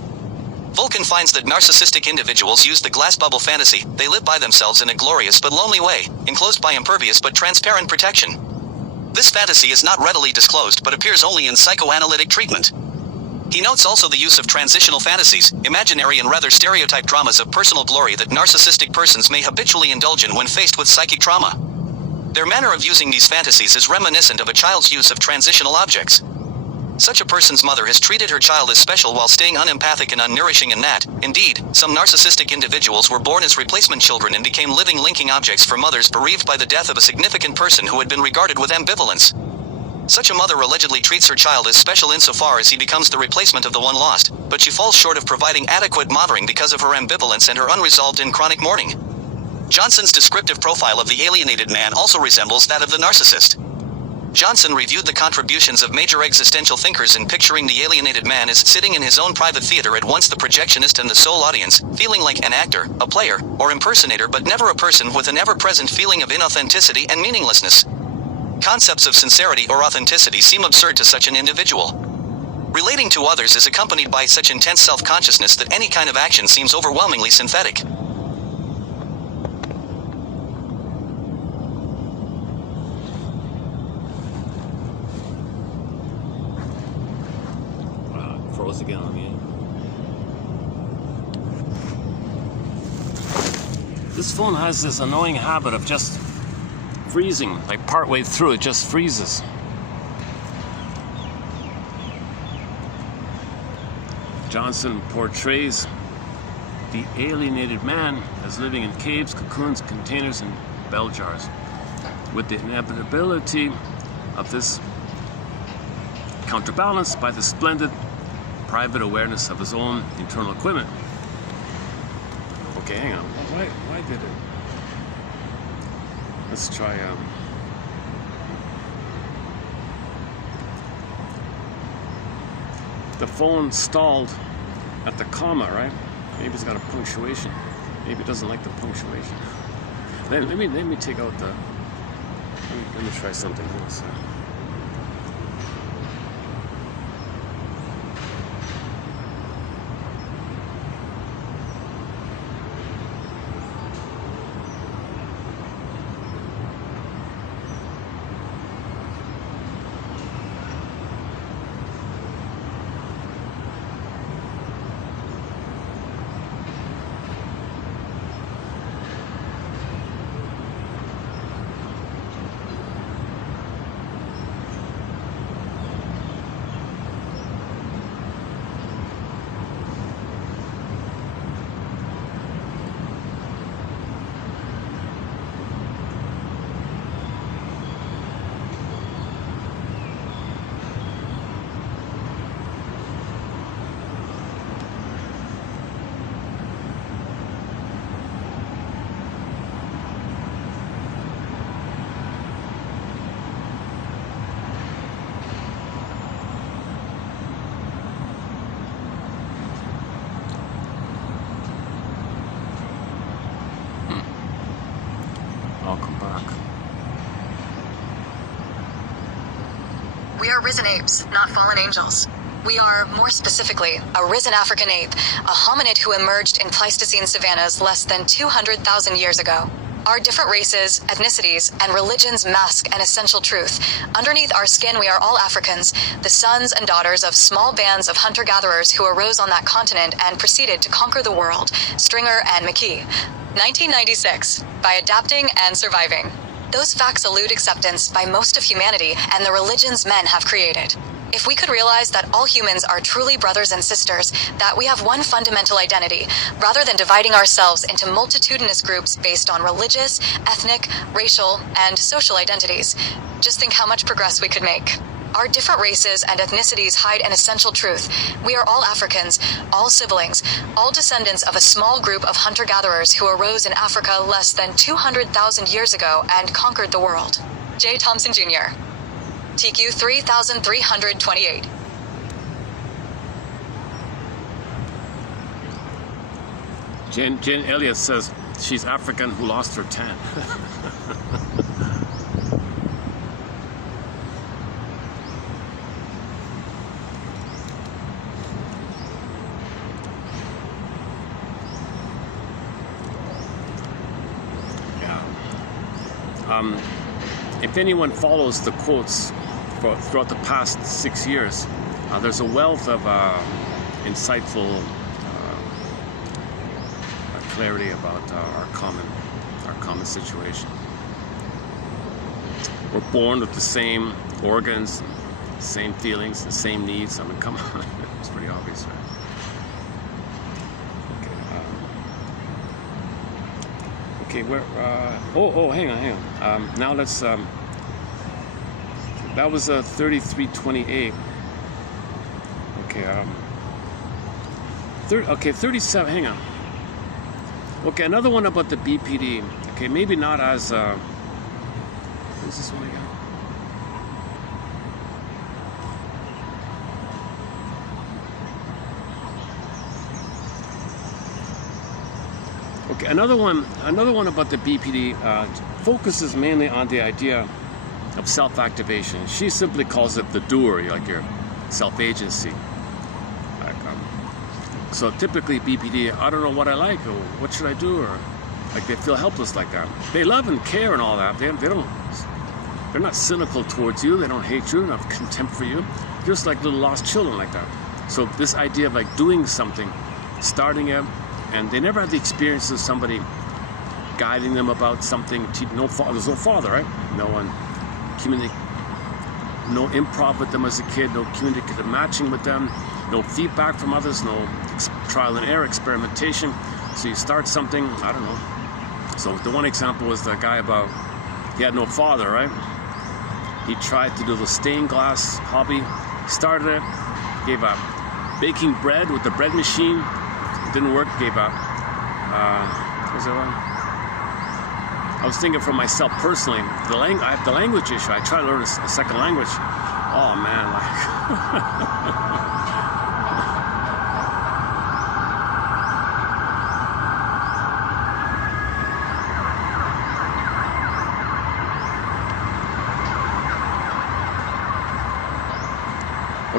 Vulcan finds that narcissistic individuals use the glass bubble fantasy. They live by themselves in a glorious but lonely way, enclosed by impervious but transparent protection. This fantasy is not readily disclosed but appears only in psychoanalytic treatment. He notes also the use of transitional fantasies, imaginary and rather stereotyped dramas of personal glory that narcissistic persons may habitually indulge in when faced with psychic trauma. Their manner of using these fantasies is reminiscent of a child's use of transitional objects. Such a person's mother has treated her child as special while staying unempathic and unnourishing, and that, indeed, some narcissistic individuals were born as replacement children and became living linking objects for mothers bereaved by the death of a significant person who had been regarded with ambivalence. Such a mother allegedly treats her child as special insofar as he becomes the replacement of the one lost, but she falls short of providing adequate mothering because of her ambivalence and her unresolved and chronic mourning. Johnson's descriptive profile of the alienated man also resembles that of the narcissist. Johnson reviewed the contributions of major existential thinkers in picturing the alienated man as sitting in his own private theater, at once the projectionist and the sole audience, feeling like an actor, a player, or impersonator, but never a person, with an ever-present feeling of inauthenticity and meaninglessness. Concepts of sincerity or authenticity seem absurd to such an individual. Relating to others is accompanied by such intense self-consciousness that any kind of action seems overwhelmingly synthetic. Froze again on me. This phone has this annoying habit of just freezing, like partway through it just freezes. Johnson portrays the alienated man as living in caves, cocoons, containers, and bell jars, with the inevitability of this counterbalanced by the splendid private awareness of his own internal equipment. Okay, hang on. Why did it? Let's try. The phone stalled at the comma, right? Maybe it's got a punctuation. Maybe it doesn't like the punctuation. Let me take out the. Let me try something else. We are risen apes, not fallen angels. We are, more specifically, a risen African ape, a hominid who emerged in Pleistocene savannas less than 200,000 years ago. Our different races, ethnicities, and religions mask an essential truth. Underneath our skin, we are all Africans, the sons and daughters of small bands of hunter-gatherers who arose on that continent and proceeded to conquer the world. Stringer and McKee. 1996. By adapting and surviving. Those facts elude acceptance by most of humanity and the religions men have created. If we could realize that all humans are truly brothers and sisters, that we have one fundamental identity, rather than dividing ourselves into multitudinous groups based on religious, ethnic, racial, and social identities, just think how much progress we could make. Our different races and ethnicities hide an essential truth. We are all Africans, all siblings, all descendants of a small group of hunter-gatherers who arose in Africa less than 200,000 years ago and conquered the world. J. Thompson, Jr. TQ 3328. Jen Elliott says she's African who lost her tan. If anyone follows the quotes throughout the past 6 years, there's a wealth of insightful clarity about our common situation. We're born with the same organs, same feelings, the same needs. I mean, come on, it's pretty obvious, right? Okay, where? Hang on. Now let's. That was 3328. Okay. 37. Hang on. Okay, another one about the BPD. Okay, maybe not as. Who's this one again? Okay, another one about the BPD focuses mainly on the idea of self-activation. She simply calls it the doer, like your self-agency. So typically BPD, I don't know what I like, or what should I do, or like they feel helpless like that. They love and care and all that. They're not cynical towards you. They don't hate you. They don't have contempt for you. They're just like little lost children like that. So this idea of like doing something, starting it, and they never had the experience of somebody guiding them about something. There's no father, right? No one no improv with them as a kid, no communicative matching with them, no feedback from others, no trial and error, experimentation. So you start something, I don't know. So the one example was the guy about, he had no father, right? He tried to do the stained glass hobby, started it, gave up. Baking bread with the bread machine, it didn't work, gave up. Was that one? I was thinking for myself personally, I have the language issue. I try to learn a second language. Oh man,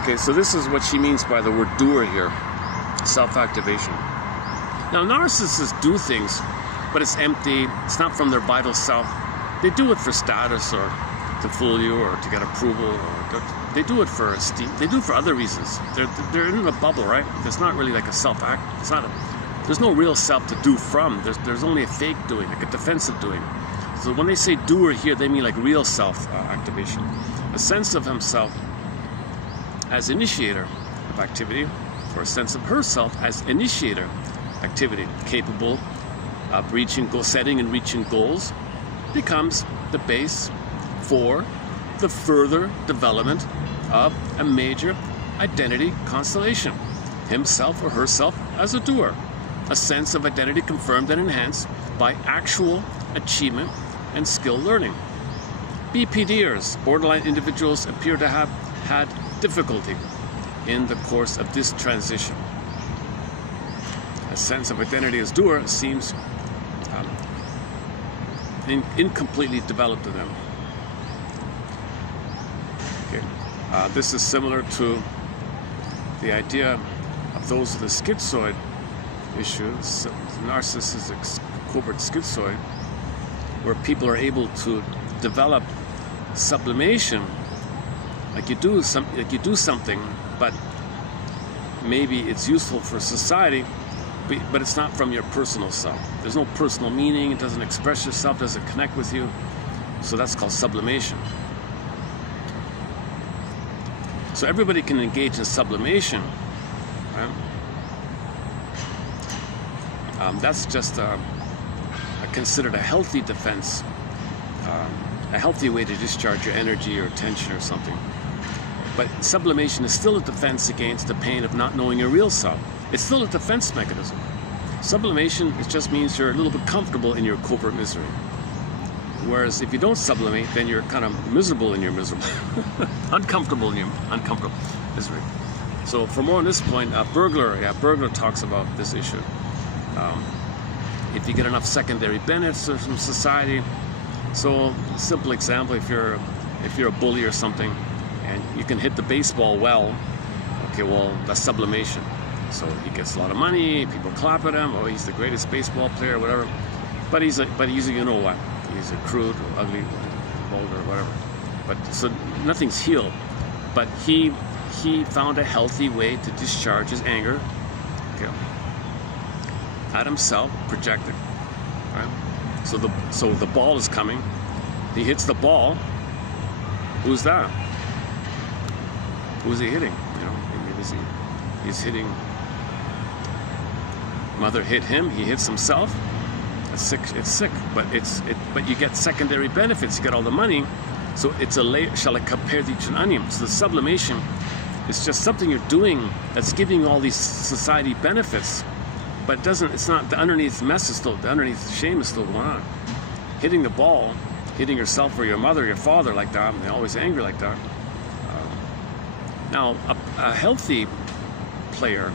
Okay, so this is what she means by the word doer here. Self-activation. Now, narcissists do things, but it's empty. It's not from their vital self. They do it for status, or to fool you, or to get approval, or they do it for esteem. They do it for other reasons. They're in a bubble, right? There's not really like a self-act. There's no real self to do from. There's only a fake doing, like a defensive doing. So when they say doer here, they mean like real self-activation. A sense of himself as initiator of activity, or a sense of herself as initiator activity, capable of setting and reaching goals, becomes the base for the further development of a major identity constellation. Himself or herself as a doer, a sense of identity confirmed and enhanced by actual achievement and skill learning. BPDers, borderline individuals, appear to have had difficulty in the course of this transition. A sense of identity as doer seems incompletely developed to them. Okay. This is similar to the idea of those with a schizoid issue, narcissistic covert schizoid, where people are able to develop sublimation, like you do something, but maybe it's useful for society, but it's not from your personal self. There's no personal meaning. It doesn't express yourself, doesn't connect with you. So that's called sublimation. So everybody can engage in sublimation, right? That's just considered a healthy defense, a healthy way to discharge your energy or tension or something. But sublimation is still a defense against the pain of not knowing your real self. It's still a defense mechanism. Sublimation, it just means you're a little bit comfortable in your covert misery. Whereas if you don't sublimate, then you're kind of miserable in your miserable, uncomfortable in your uncomfortable misery. So for more on this point, Bergler talks about this issue. If you get enough secondary benefits from society. So simple example, if you're a bully or something, and you can hit the baseball well, okay, well, that's sublimation. So he gets a lot of money, people clap at him, oh, he's the greatest baseball player, whatever. But he's a you know what, he's a crude, ugly, vulgar, whatever. But so nothing's healed. But he found a healthy way to discharge his anger, okay, at himself, projected. Right? So the ball is coming. He hits the ball. Who's that? Who's he hitting? You know, he's hitting. Mother hit him. He hits himself. It's sick. But you get secondary benefits. You get all the money. So it's a layer. Shall I compare thee to an onion? So the sublimation is just something you're doing that's giving you all these society benefits. But it's not, the underneath mess is still, the underneath shame is still going on. Hitting the ball, hitting yourself or your mother or your father like that, and they're always angry like that. Now, a healthy player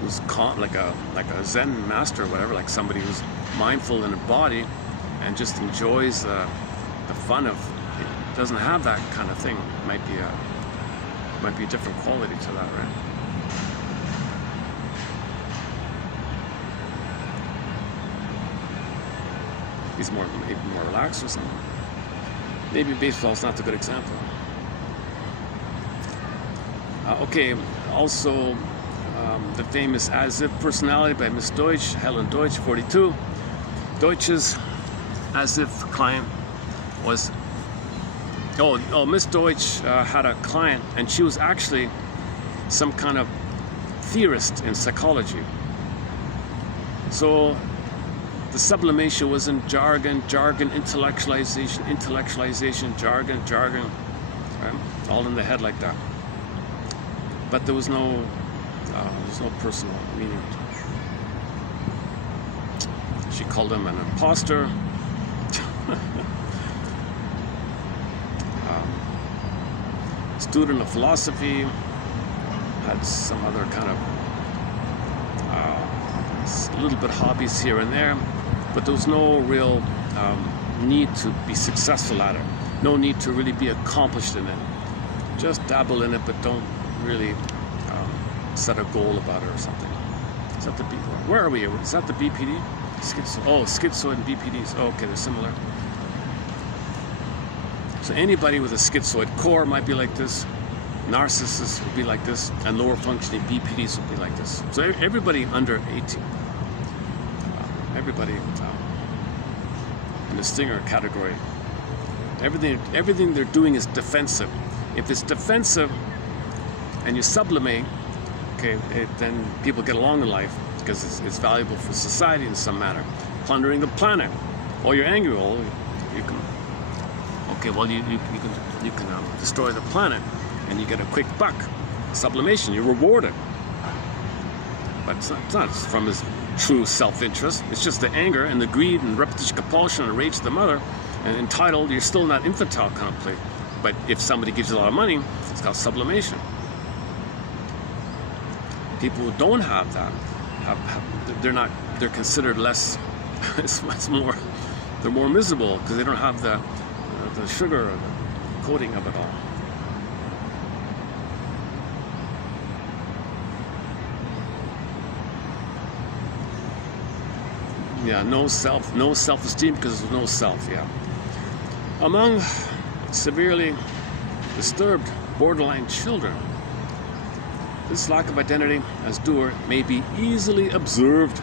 who's like a Zen master or whatever, like somebody who's mindful in a body and just enjoys the fun of it, doesn't have that kind of thing. Might be a different quality to that, right? He's maybe more relaxed or something. Maybe baseball's not a good example. Okay, also the famous As-If personality by Miss Deutsch, Helen Deutsch, 42. Deutsch's As-If client was, Miss Deutsch had a client, and she was actually some kind of theorist in psychology. So the sublimation was in jargon, intellectualization, jargon, right? All in the head like that. But there was no personal meaning. She called him an imposter. Student of philosophy, had some other kind of a little bit hobbies here and there, but there was no real need to be successful at it. No need to really be accomplished in it. Just dabble in it, but don't really set a goal about it or something. Is that the where are we? Is that the BPD? Schizoid and BPDs. Oh, okay, they're similar. So anybody with a schizoid core might be like this. Narcissists would be like this, and lower functioning BPDs would be like this. So everybody under 18, everybody in the stinger category, everything they're doing is defensive. If it's defensive and you sublimate, okay, then people get along in life because it's valuable for society in some manner. Plundering the planet, or you're angry, well, you can. Okay, well you can destroy the planet, and you get a quick buck. Sublimation, you're rewarded. But it's not from his true self-interest. It's just the anger and the greed and repetition, compulsion and rage of the mother. And entitled, you're still not infantile kind of play. But if somebody gives you a lot of money, it's called sublimation. People who don't have that, they're considered less, they're more miserable because they don't have the sugar or the coating of it all. Yeah, no self-esteem because there's no self, yeah. Among severely disturbed borderline children, this lack of identity as doer may be easily observed.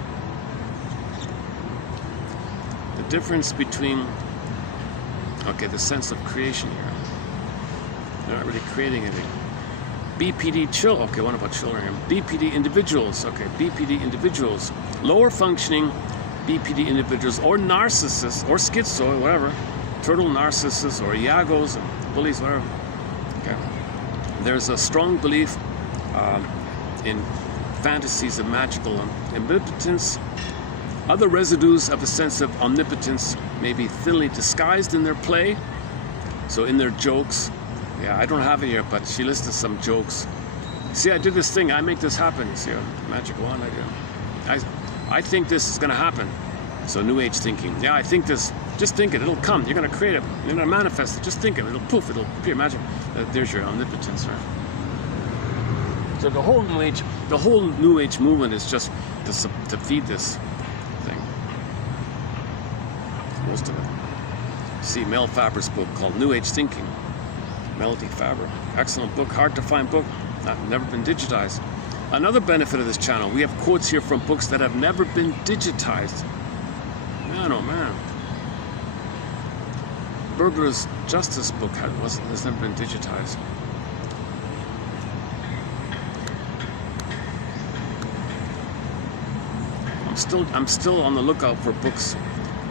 The difference between, okay, the sense of creation here. They're not really creating anything. BPD okay, what about children here? BPD individuals, okay, BPD individuals, lower functioning BPD individuals, or narcissists, or schizo, or whatever, turtle narcissists, or Iagos, and bullies, whatever. Okay. There's a strong belief in fantasies of magical omnipotence. Other residues of a sense of omnipotence may be thinly disguised in their play, so in their jokes. Yeah, I don't have it here, but she listed some jokes. See, I did this thing, I make this happen. See, magic wand I do. I think this is going to happen. So New Age thinking. Yeah, I think this. Just think it. It'll come. You're going to create it. You're going to manifest it. Just think it. It'll poof. It'll appear. Magic. There's your omnipotence, right? So the whole New Age movement is just to feed this thing. Most of it. See Mel Faber's book called New Age Thinking. Melody Faber. Excellent book. Hard to find book. Never been digitized. Another benefit of this channel, we have quotes here from books that have never been digitized. Man, oh man. Burglar's Justice book has never been digitized. I'm still on the lookout for books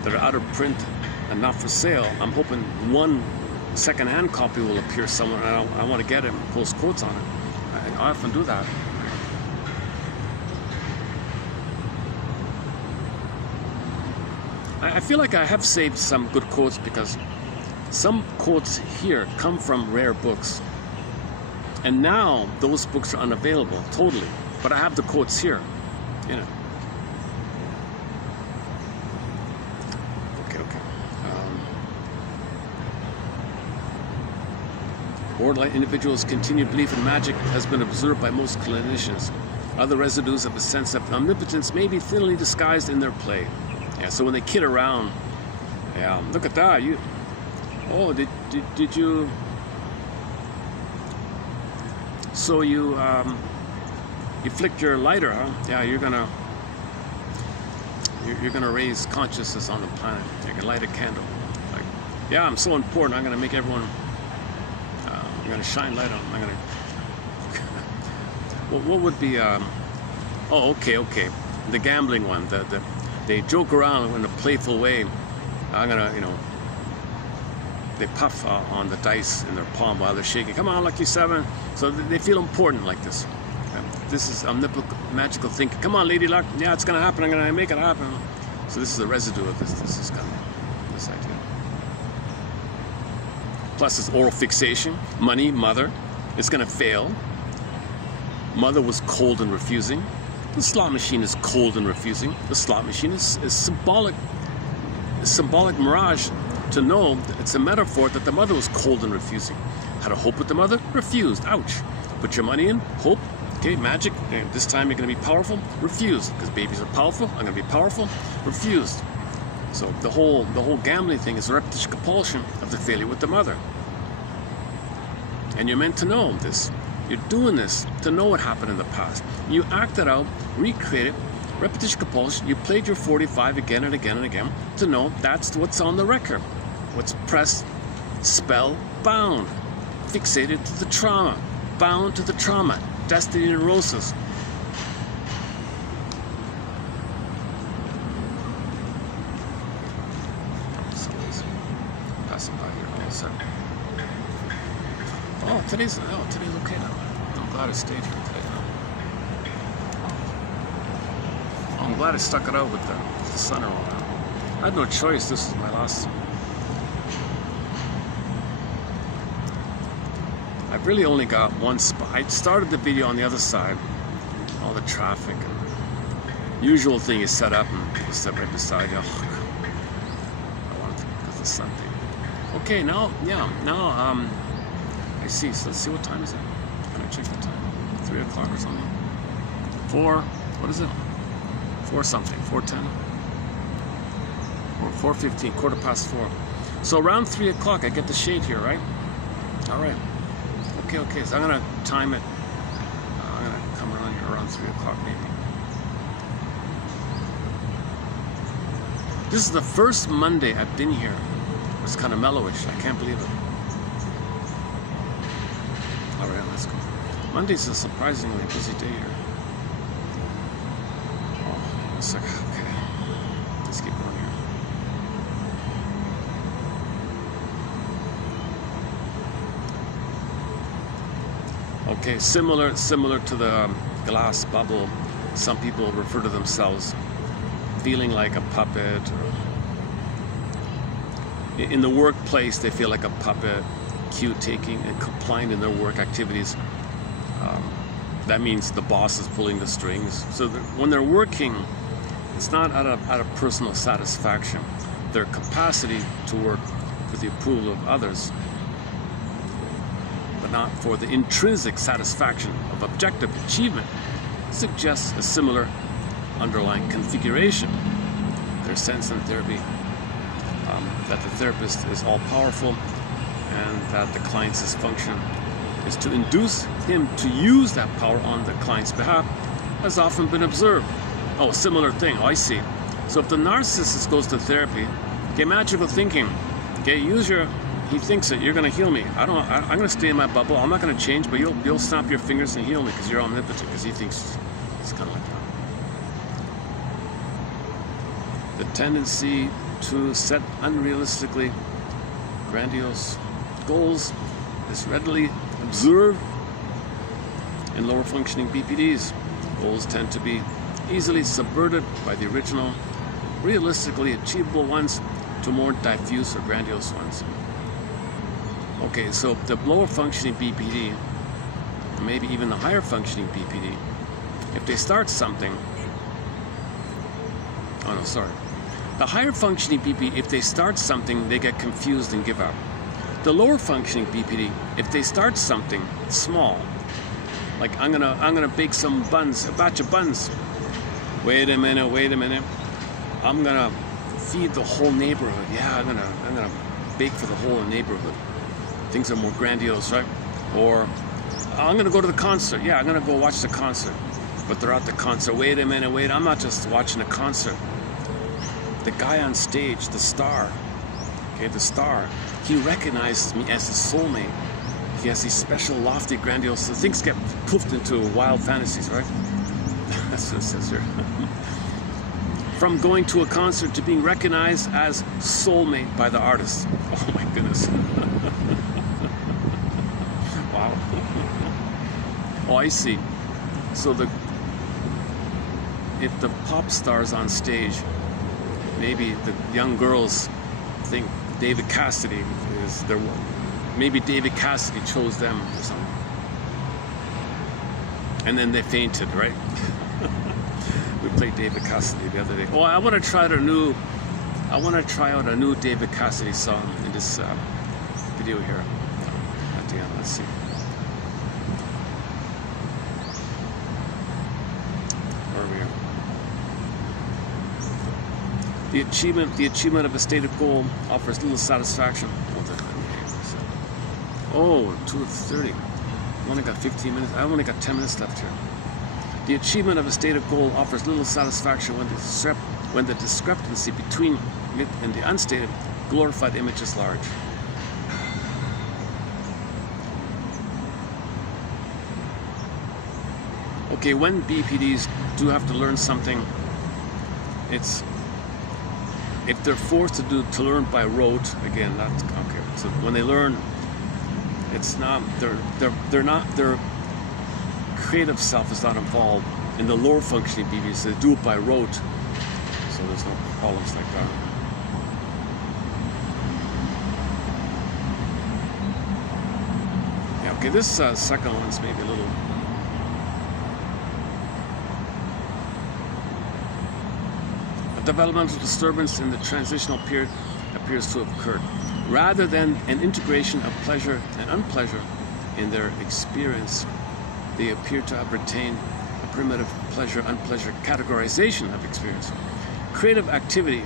that are out of print and not for sale. I'm hoping one second-hand copy will appear somewhere, and I want to get it and post quotes on it. I often do that. I feel like I have saved some good quotes because some quotes here come from rare books. And now those books are unavailable, totally. But I have the quotes here, you know. Okay. Borderline individuals' continued belief in magic has been observed by most clinicians. Other residues of a sense of omnipotence may be thinly disguised in their play. Yeah, so when they kid around, yeah, look at that. Did you? So you flicked your lighter, huh? Yeah, you're gonna raise consciousness on the planet. You can light a candle. Like, yeah, I'm so important. I'm gonna make everyone. I'm gonna shine light on them. I'm gonna. Well, what would be? Oh, okay. The gambling one. They joke around in a playful way. I'm gonna, they puff on the dice in their palm while they're shaking. Come on, lucky 7. So they feel important like this. This is magical thinking. Come on, lady luck. Yeah, it's gonna happen. I'm gonna make it happen. So this is the residue of this. This is kind of this idea. Plus, it's oral fixation. Money, mother. It's gonna fail. Mother was cold and refusing. The slot machine is cold and refusing. The slot machine is symbolic. A symbolic mirage to know it's a metaphor that the mother was cold and refusing. Had a hope with the mother? Refused. Ouch. Put your money in. Hope. Okay, magic. Okay, this time you're going to be powerful? Refused. Because babies are powerful. I'm going to be powerful? Refused. So the whole gambling thing is a repetition compulsion of the failure with the mother. And you're meant to know this. You're doing this to know what happened in the past. You act it out, recreate it, repetition compulsion. You played your 45 again and again and again to know that's what's on the record. What's pressed, spell, bound, fixated to the trauma, bound to the trauma, destiny neurosis. Somebody's passing by here all of a sudden. Oh, today's okay now. I'm glad I stayed here today. I'm glad I stuck it out with the sun around. I had no choice. This is my last. I've really only got one spot. I started the video on the other side. All the traffic and usual thing is set up and people sit right beside you. I wanted to because the sun thing. Okay, now I see. So let's see, what time is it? Can I check the time? 3 o'clock or something? 4. What is it? 4 something. 4:10. Or 4:15, 4:15. So around 3 o'clock, I get the shade here, right? All right. Okay. So I'm gonna time it. I'm gonna come around here around 3 o'clock maybe. This is the first Monday I've been here. It's kind of mellowish. I can't believe it. All right, let's go. Monday's a surprisingly busy day here. Oh, it's like, okay. Let's keep going here. Okay, similar to the glass bubble. Some people refer to themselves feeling like a puppet, or in the workplace they feel like a puppet, cue taking and compliant in their work activities. That means the boss is pulling the strings. So when they're working, it's not out of personal satisfaction. Their capacity to work for the approval of others, but not for the intrinsic satisfaction of objective achievement, suggests a similar underlying configuration. Their sense in therapy that the therapist is all-powerful and that the client's function is to induce him to use that power on the client's behalf has often been observed. Oh, similar thing. Oh, I see. So if the narcissist goes to therapy, okay, magical thinking. Okay, he thinks that you're going to heal me. I'm going to stay in my bubble. I'm not going to change, but you'll snap your fingers and heal me because you're omnipotent, because he thinks it's kind of like that. The tendency to set unrealistically grandiose goals is readily observed in lower functioning BPDs. Goals tend to be easily subverted by the original, realistically achievable ones to more diffuse or grandiose ones. Okay, so the lower functioning BPD, maybe even the higher functioning BPD, if they start something, the higher functioning BPD, if they start something, they get confused and give up. The lower functioning BPD, if they start something small, like I'm gonna bake some buns, a batch of buns. Wait a minute. I'm gonna feed the whole neighborhood. Yeah, I'm gonna bake for the whole neighborhood. Things are more grandiose, right? Or I'm gonna go to the concert. Yeah, I'm gonna go watch the concert. But they're at the concert. Wait a minute. I'm not just watching a concert. The guy on stage, the star, he recognizes me as his soulmate. He has these special, lofty, grandiose things get poofed into wild fantasies, right? That's what it says here. From going to a concert to being recognized as soulmate by the artist. Oh my goodness. Wow. Oh, I see. So if the pop star's on stage, maybe the young girls think David Cassidy is their one. Maybe David Cassidy chose them or something. And then they fainted, right? We played David Cassidy the other day. Oh, I want to try out a new David Cassidy song in this video here. At the end, let's see. Where are we here? The achievement of a stated goal offers little satisfaction. Oh, 2:30. I only got 15 minutes. I only got 10 minutes left here. The achievement of a stated goal offers little satisfaction when the discrepancy between it and the unstated glorified image is large. Okay, when BPDs do have to learn something, if they're forced to learn by rote, again, that's okay. So when they learn, it's not their creative self is not involved in the lower functioning BPDs. They do it by rote, so there's no problems like that. Yeah, okay, this second one's maybe a little. Developmental disturbance in the transitional period appears to have occurred. Rather than an integration of pleasure and unpleasure in their experience, they appear to have retained a primitive pleasure-unpleasure categorization of experience. Creative activity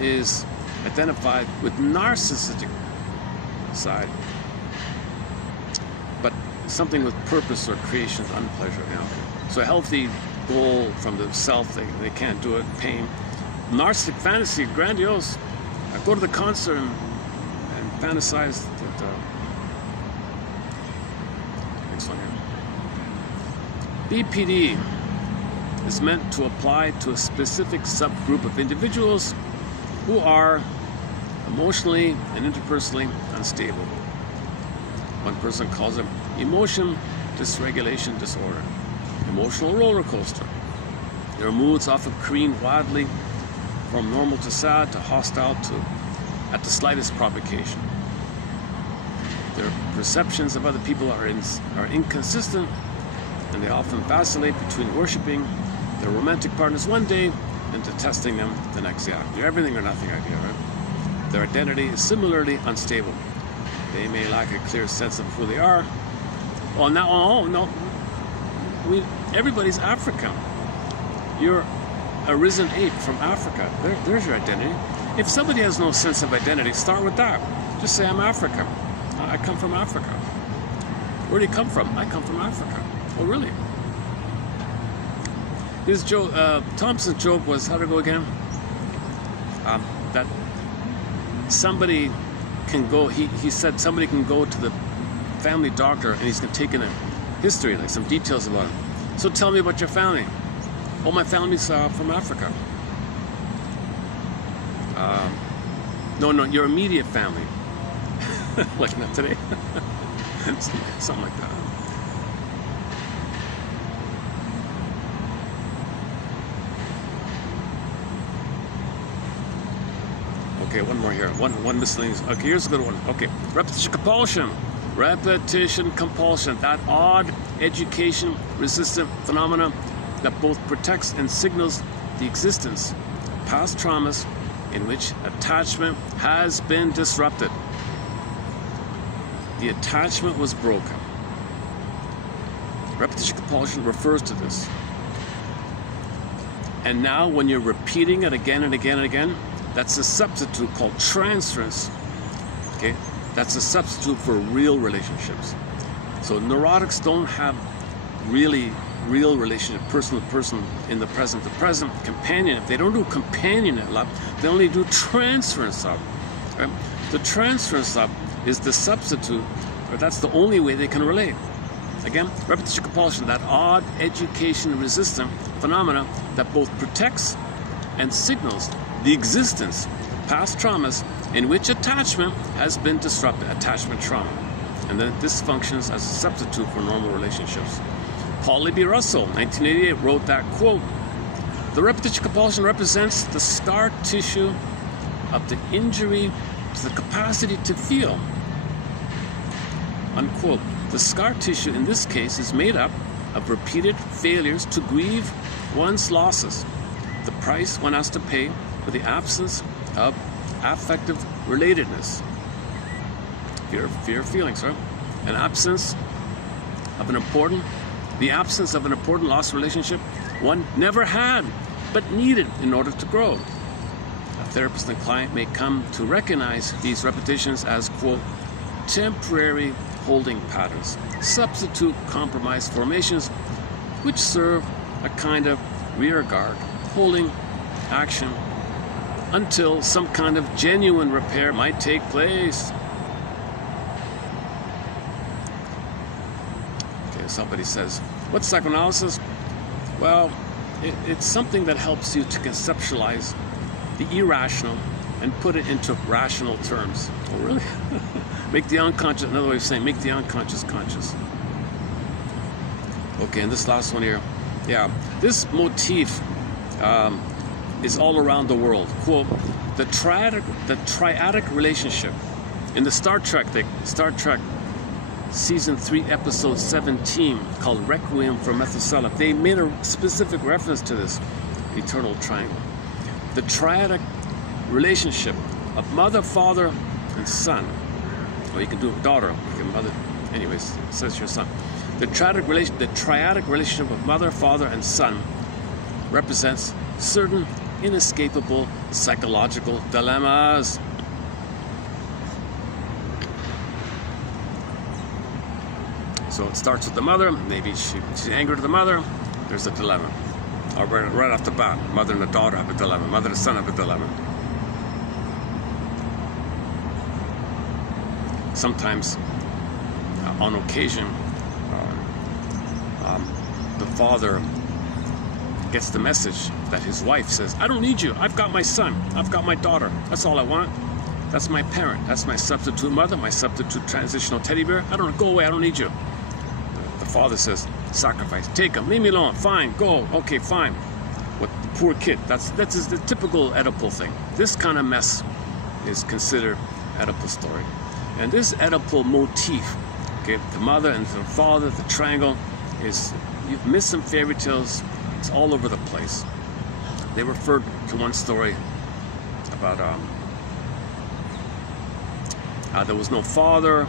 is identified with narcissistic side, but something with purpose or creation, unpleasure. You know? So a healthy goal from the self, they can't do it, pain. Narcissistic fantasy, grandiose. I go to the concert and fantasize that. Next one here. BPD is meant to apply to a specific subgroup of individuals who are emotionally and interpersonally unstable. One person calls it emotion dysregulation disorder, emotional roller coaster. Their moods often careen wildly from normal to sad to hostile to at the slightest provocation. Their perceptions of other people are inconsistent, and they often vacillate between worshiping their romantic partners one day and detesting them the next day. They're everything or nothing idea, right? Their identity is similarly unstable. They may lack a clear sense of who they are. Well, now, everybody's African. You're a risen ape from Africa. There's your identity. If somebody has no sense of identity, start with that. Just say, I'm African. I come from Africa. Where do you come from? I come from Africa. Oh, really? His joke, Thompson's joke was, how to go again? That somebody can go, he said somebody can go to the family doctor and he's going to take in a history, like some details about it. So tell me about your family. Oh, my family's from Africa. No, your immediate family. Like not today. Something like that. Okay, one more here. One miscellaneous. Okay, here's a good one. Okay, repetition compulsion. Repetition compulsion. That odd education-resistant phenomena that both protects and signals the existence of past traumas in which attachment has been disrupted. The attachment was broken. Repetition compulsion refers to this. And now when you're repeating it again and again and again, that's a substitute called transference. Okay? That's a substitute for real relationships. So neurotics don't have really real relationship, person to person, in the present to present, companionship. They don't do companionship love. They only do transference love. Right? The transference love is the substitute, or that's the only way they can relate. Again, repetition compulsion, that odd education-resistant phenomena that both protects and signals the existence of past traumas in which attachment has been disrupted, attachment trauma. And then this functions as a substitute for normal relationships. Paul Libby Russell, 1988, wrote that, quote, "The repetition compulsion represents the scar tissue of the injury to the capacity to feel." Unquote. The scar tissue in this case is made up of repeated failures to grieve one's losses, the price one has to pay for the absence of affective relatedness. Fear of feelings, right? The absence of an important lost relationship one never had, but needed in order to grow. A therapist and client may come to recognize these repetitions as, quote, temporary holding patterns, substitute compromise formations, which serve a kind of rear guard, holding action until some kind of genuine repair might take place. Okay, somebody says, what's psychoanalysis? Well, it's something that helps you to conceptualize the irrational and put it into rational terms. Oh, really? Make the unconscious, another way of saying, make the unconscious conscious. Okay, and this last one here. Yeah, this motif is all around the world. Quote, the triadic relationship. In the Star Trek Season 3, Episode 17, called Requiem for Methuselah, they made a specific reference to this eternal triangle. The triadic relationship of mother, father, and son. Or you can do daughter, you can mother, anyways, it says your son. The triadic relationship of mother, father, and son represents certain inescapable psychological dilemmas. So it starts with the mother. Maybe she's angry at the mother. There's a dilemma. Or right off the bat, mother and the daughter have a dilemma. Mother and the son have a dilemma. Sometimes, on occasion, the father gets the message that his wife says, I don't need you. I've got my son. I've got my daughter. That's all I want. That's my parent. That's my substitute mother, my substitute transitional teddy bear. Go away. I don't need you. The father says, sacrifice. Take him. Leave me alone. Fine. Go. Okay, fine. What the poor kid. That's the typical Oedipal thing. This kind of mess is considered Oedipal story. And this Oedipal motif, okay, the mother and the father, the triangle, is, you've missed some fairy tales. It's all over the place. They referred to one story about there was no father.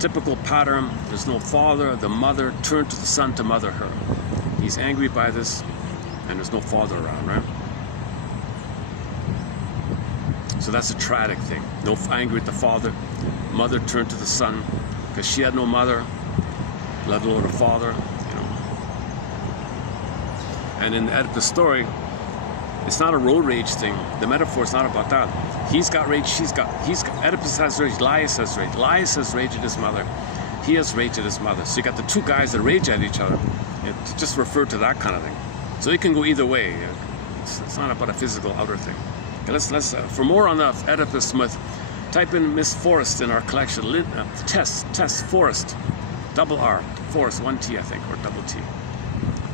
Typical pattern. There's no father. The mother turned to the son to mother her. He's angry by this, and there's no father around, right? So that's a tragic thing. No angry at the father. Mother turned to the son because she had no mother, let alone a father. And in the story, it's not a road rage thing. The metaphor is not about that. He's got rage, Oedipus has rage, Laius has rage. Laius has rage at his mother. He has rage at his mother. So you got the two guys that rage at each other. It just referred to that kind of thing. So it can go either way. It's not about a physical outer thing. Okay, let's for more on the Oedipus myth, type in Miss Forrest in our collection. Tess Forrest, double R, Forrest, one T I think, or double T.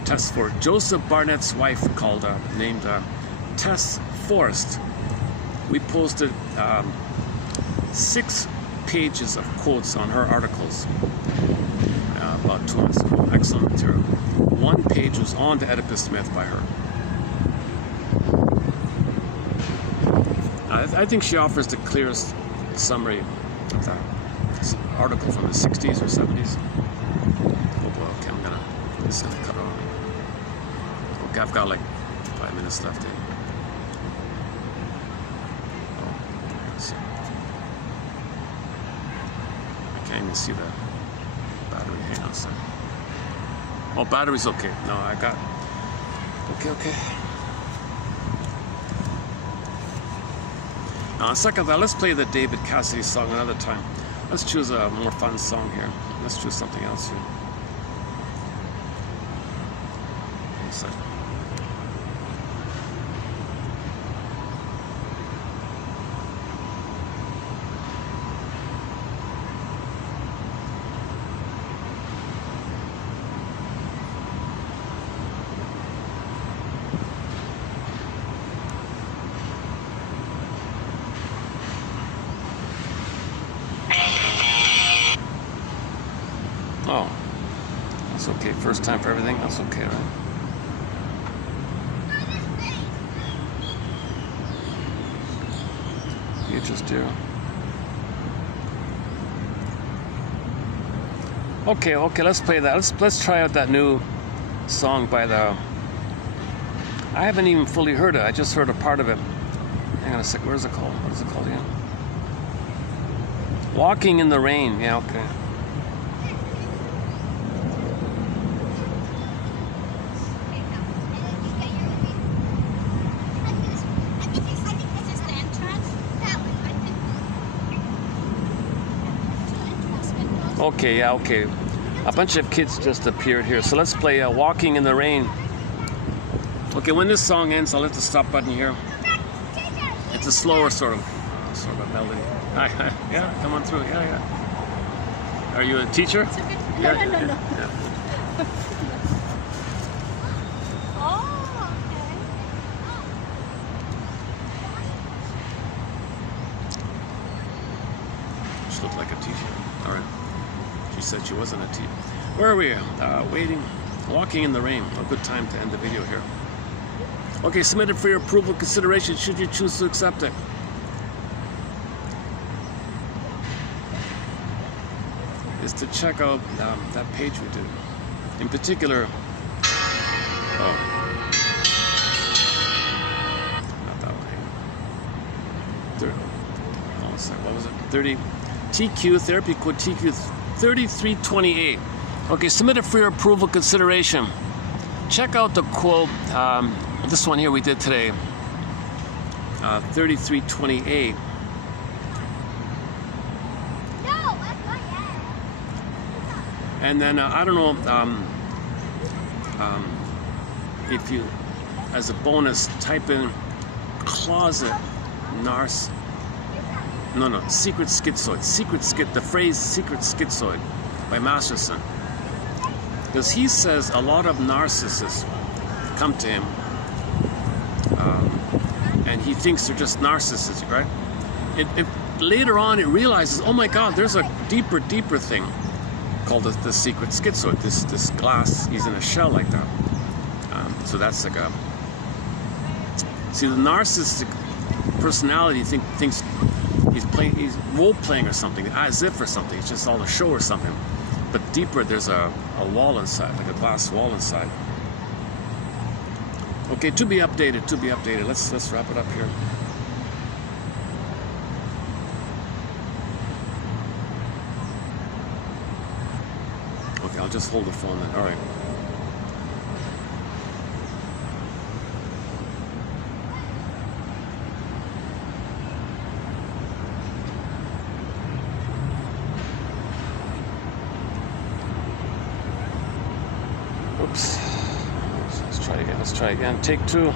Tess for Joseph Barnett's wife named Tess Forrest. We posted 6 pages of quotes on her articles about 2 months ago. Excellent material. 1 page was on the Oedipus myth by her. I think she offers the clearest summary of that article from the 60s or 70s. Oh boy, okay, it's gonna cut on me. Okay, I've got like 5 minutes left here. Oh, see. I can't even see the battery. Hang on a second. Oh, battery's okay. No, I got. Okay. Now, on second thought, let's play the David Cassidy song another time. Let's choose a more fun song here. Let's choose something else here. One second. Oh, that's okay. First time for everything. That's okay, right? You just do. Okay. Let's play that. Let's try out that new song by the. I haven't even fully heard it. I just heard a part of it. Hang on a sec. Where's it called? What is it called again? Walking in the Rain. Yeah. Okay. Okay, yeah, okay. A bunch of kids just appeared here. So let's play Walking in the Rain. Okay, when this song ends, I'll hit the stop button here. It's a slower sort of melody. Yeah, come on through. Yeah. Are you a teacher? It's okay. Yeah. No. Yeah. Oh, okay. She looked like a teacher. All right. She said she wasn't a teacher. Where are we? Waiting. Walking in the Rain. A good time to end the video here. Okay, submitted for your approval consideration should you choose to accept it. Is to check out that page we did. In particular, 30. TQ, therapy code TQ 3328. Okay, submitted for your approval consideration. Check out the quote, this one here we did today, 3328. And then I don't know if you, as a bonus, type in closet secret schizoid. The phrase secret schizoid by Masterson. Because he says a lot of narcissists come to him and he thinks they're just narcissists, right? Later on it realizes, oh my God, there's a deeper thing called the secret schizoid. This glass, he's in a shell like that. So that's like see, the narcissistic personality thinks he's role playing or something, as if or something. It's just all a show or something. But deeper, there's a wall inside, like a glass wall inside. Okay, to be updated. Let's wrap it up here. Okay, I'll just hold the phone then. All right. Oops. Let's try again. Take 2.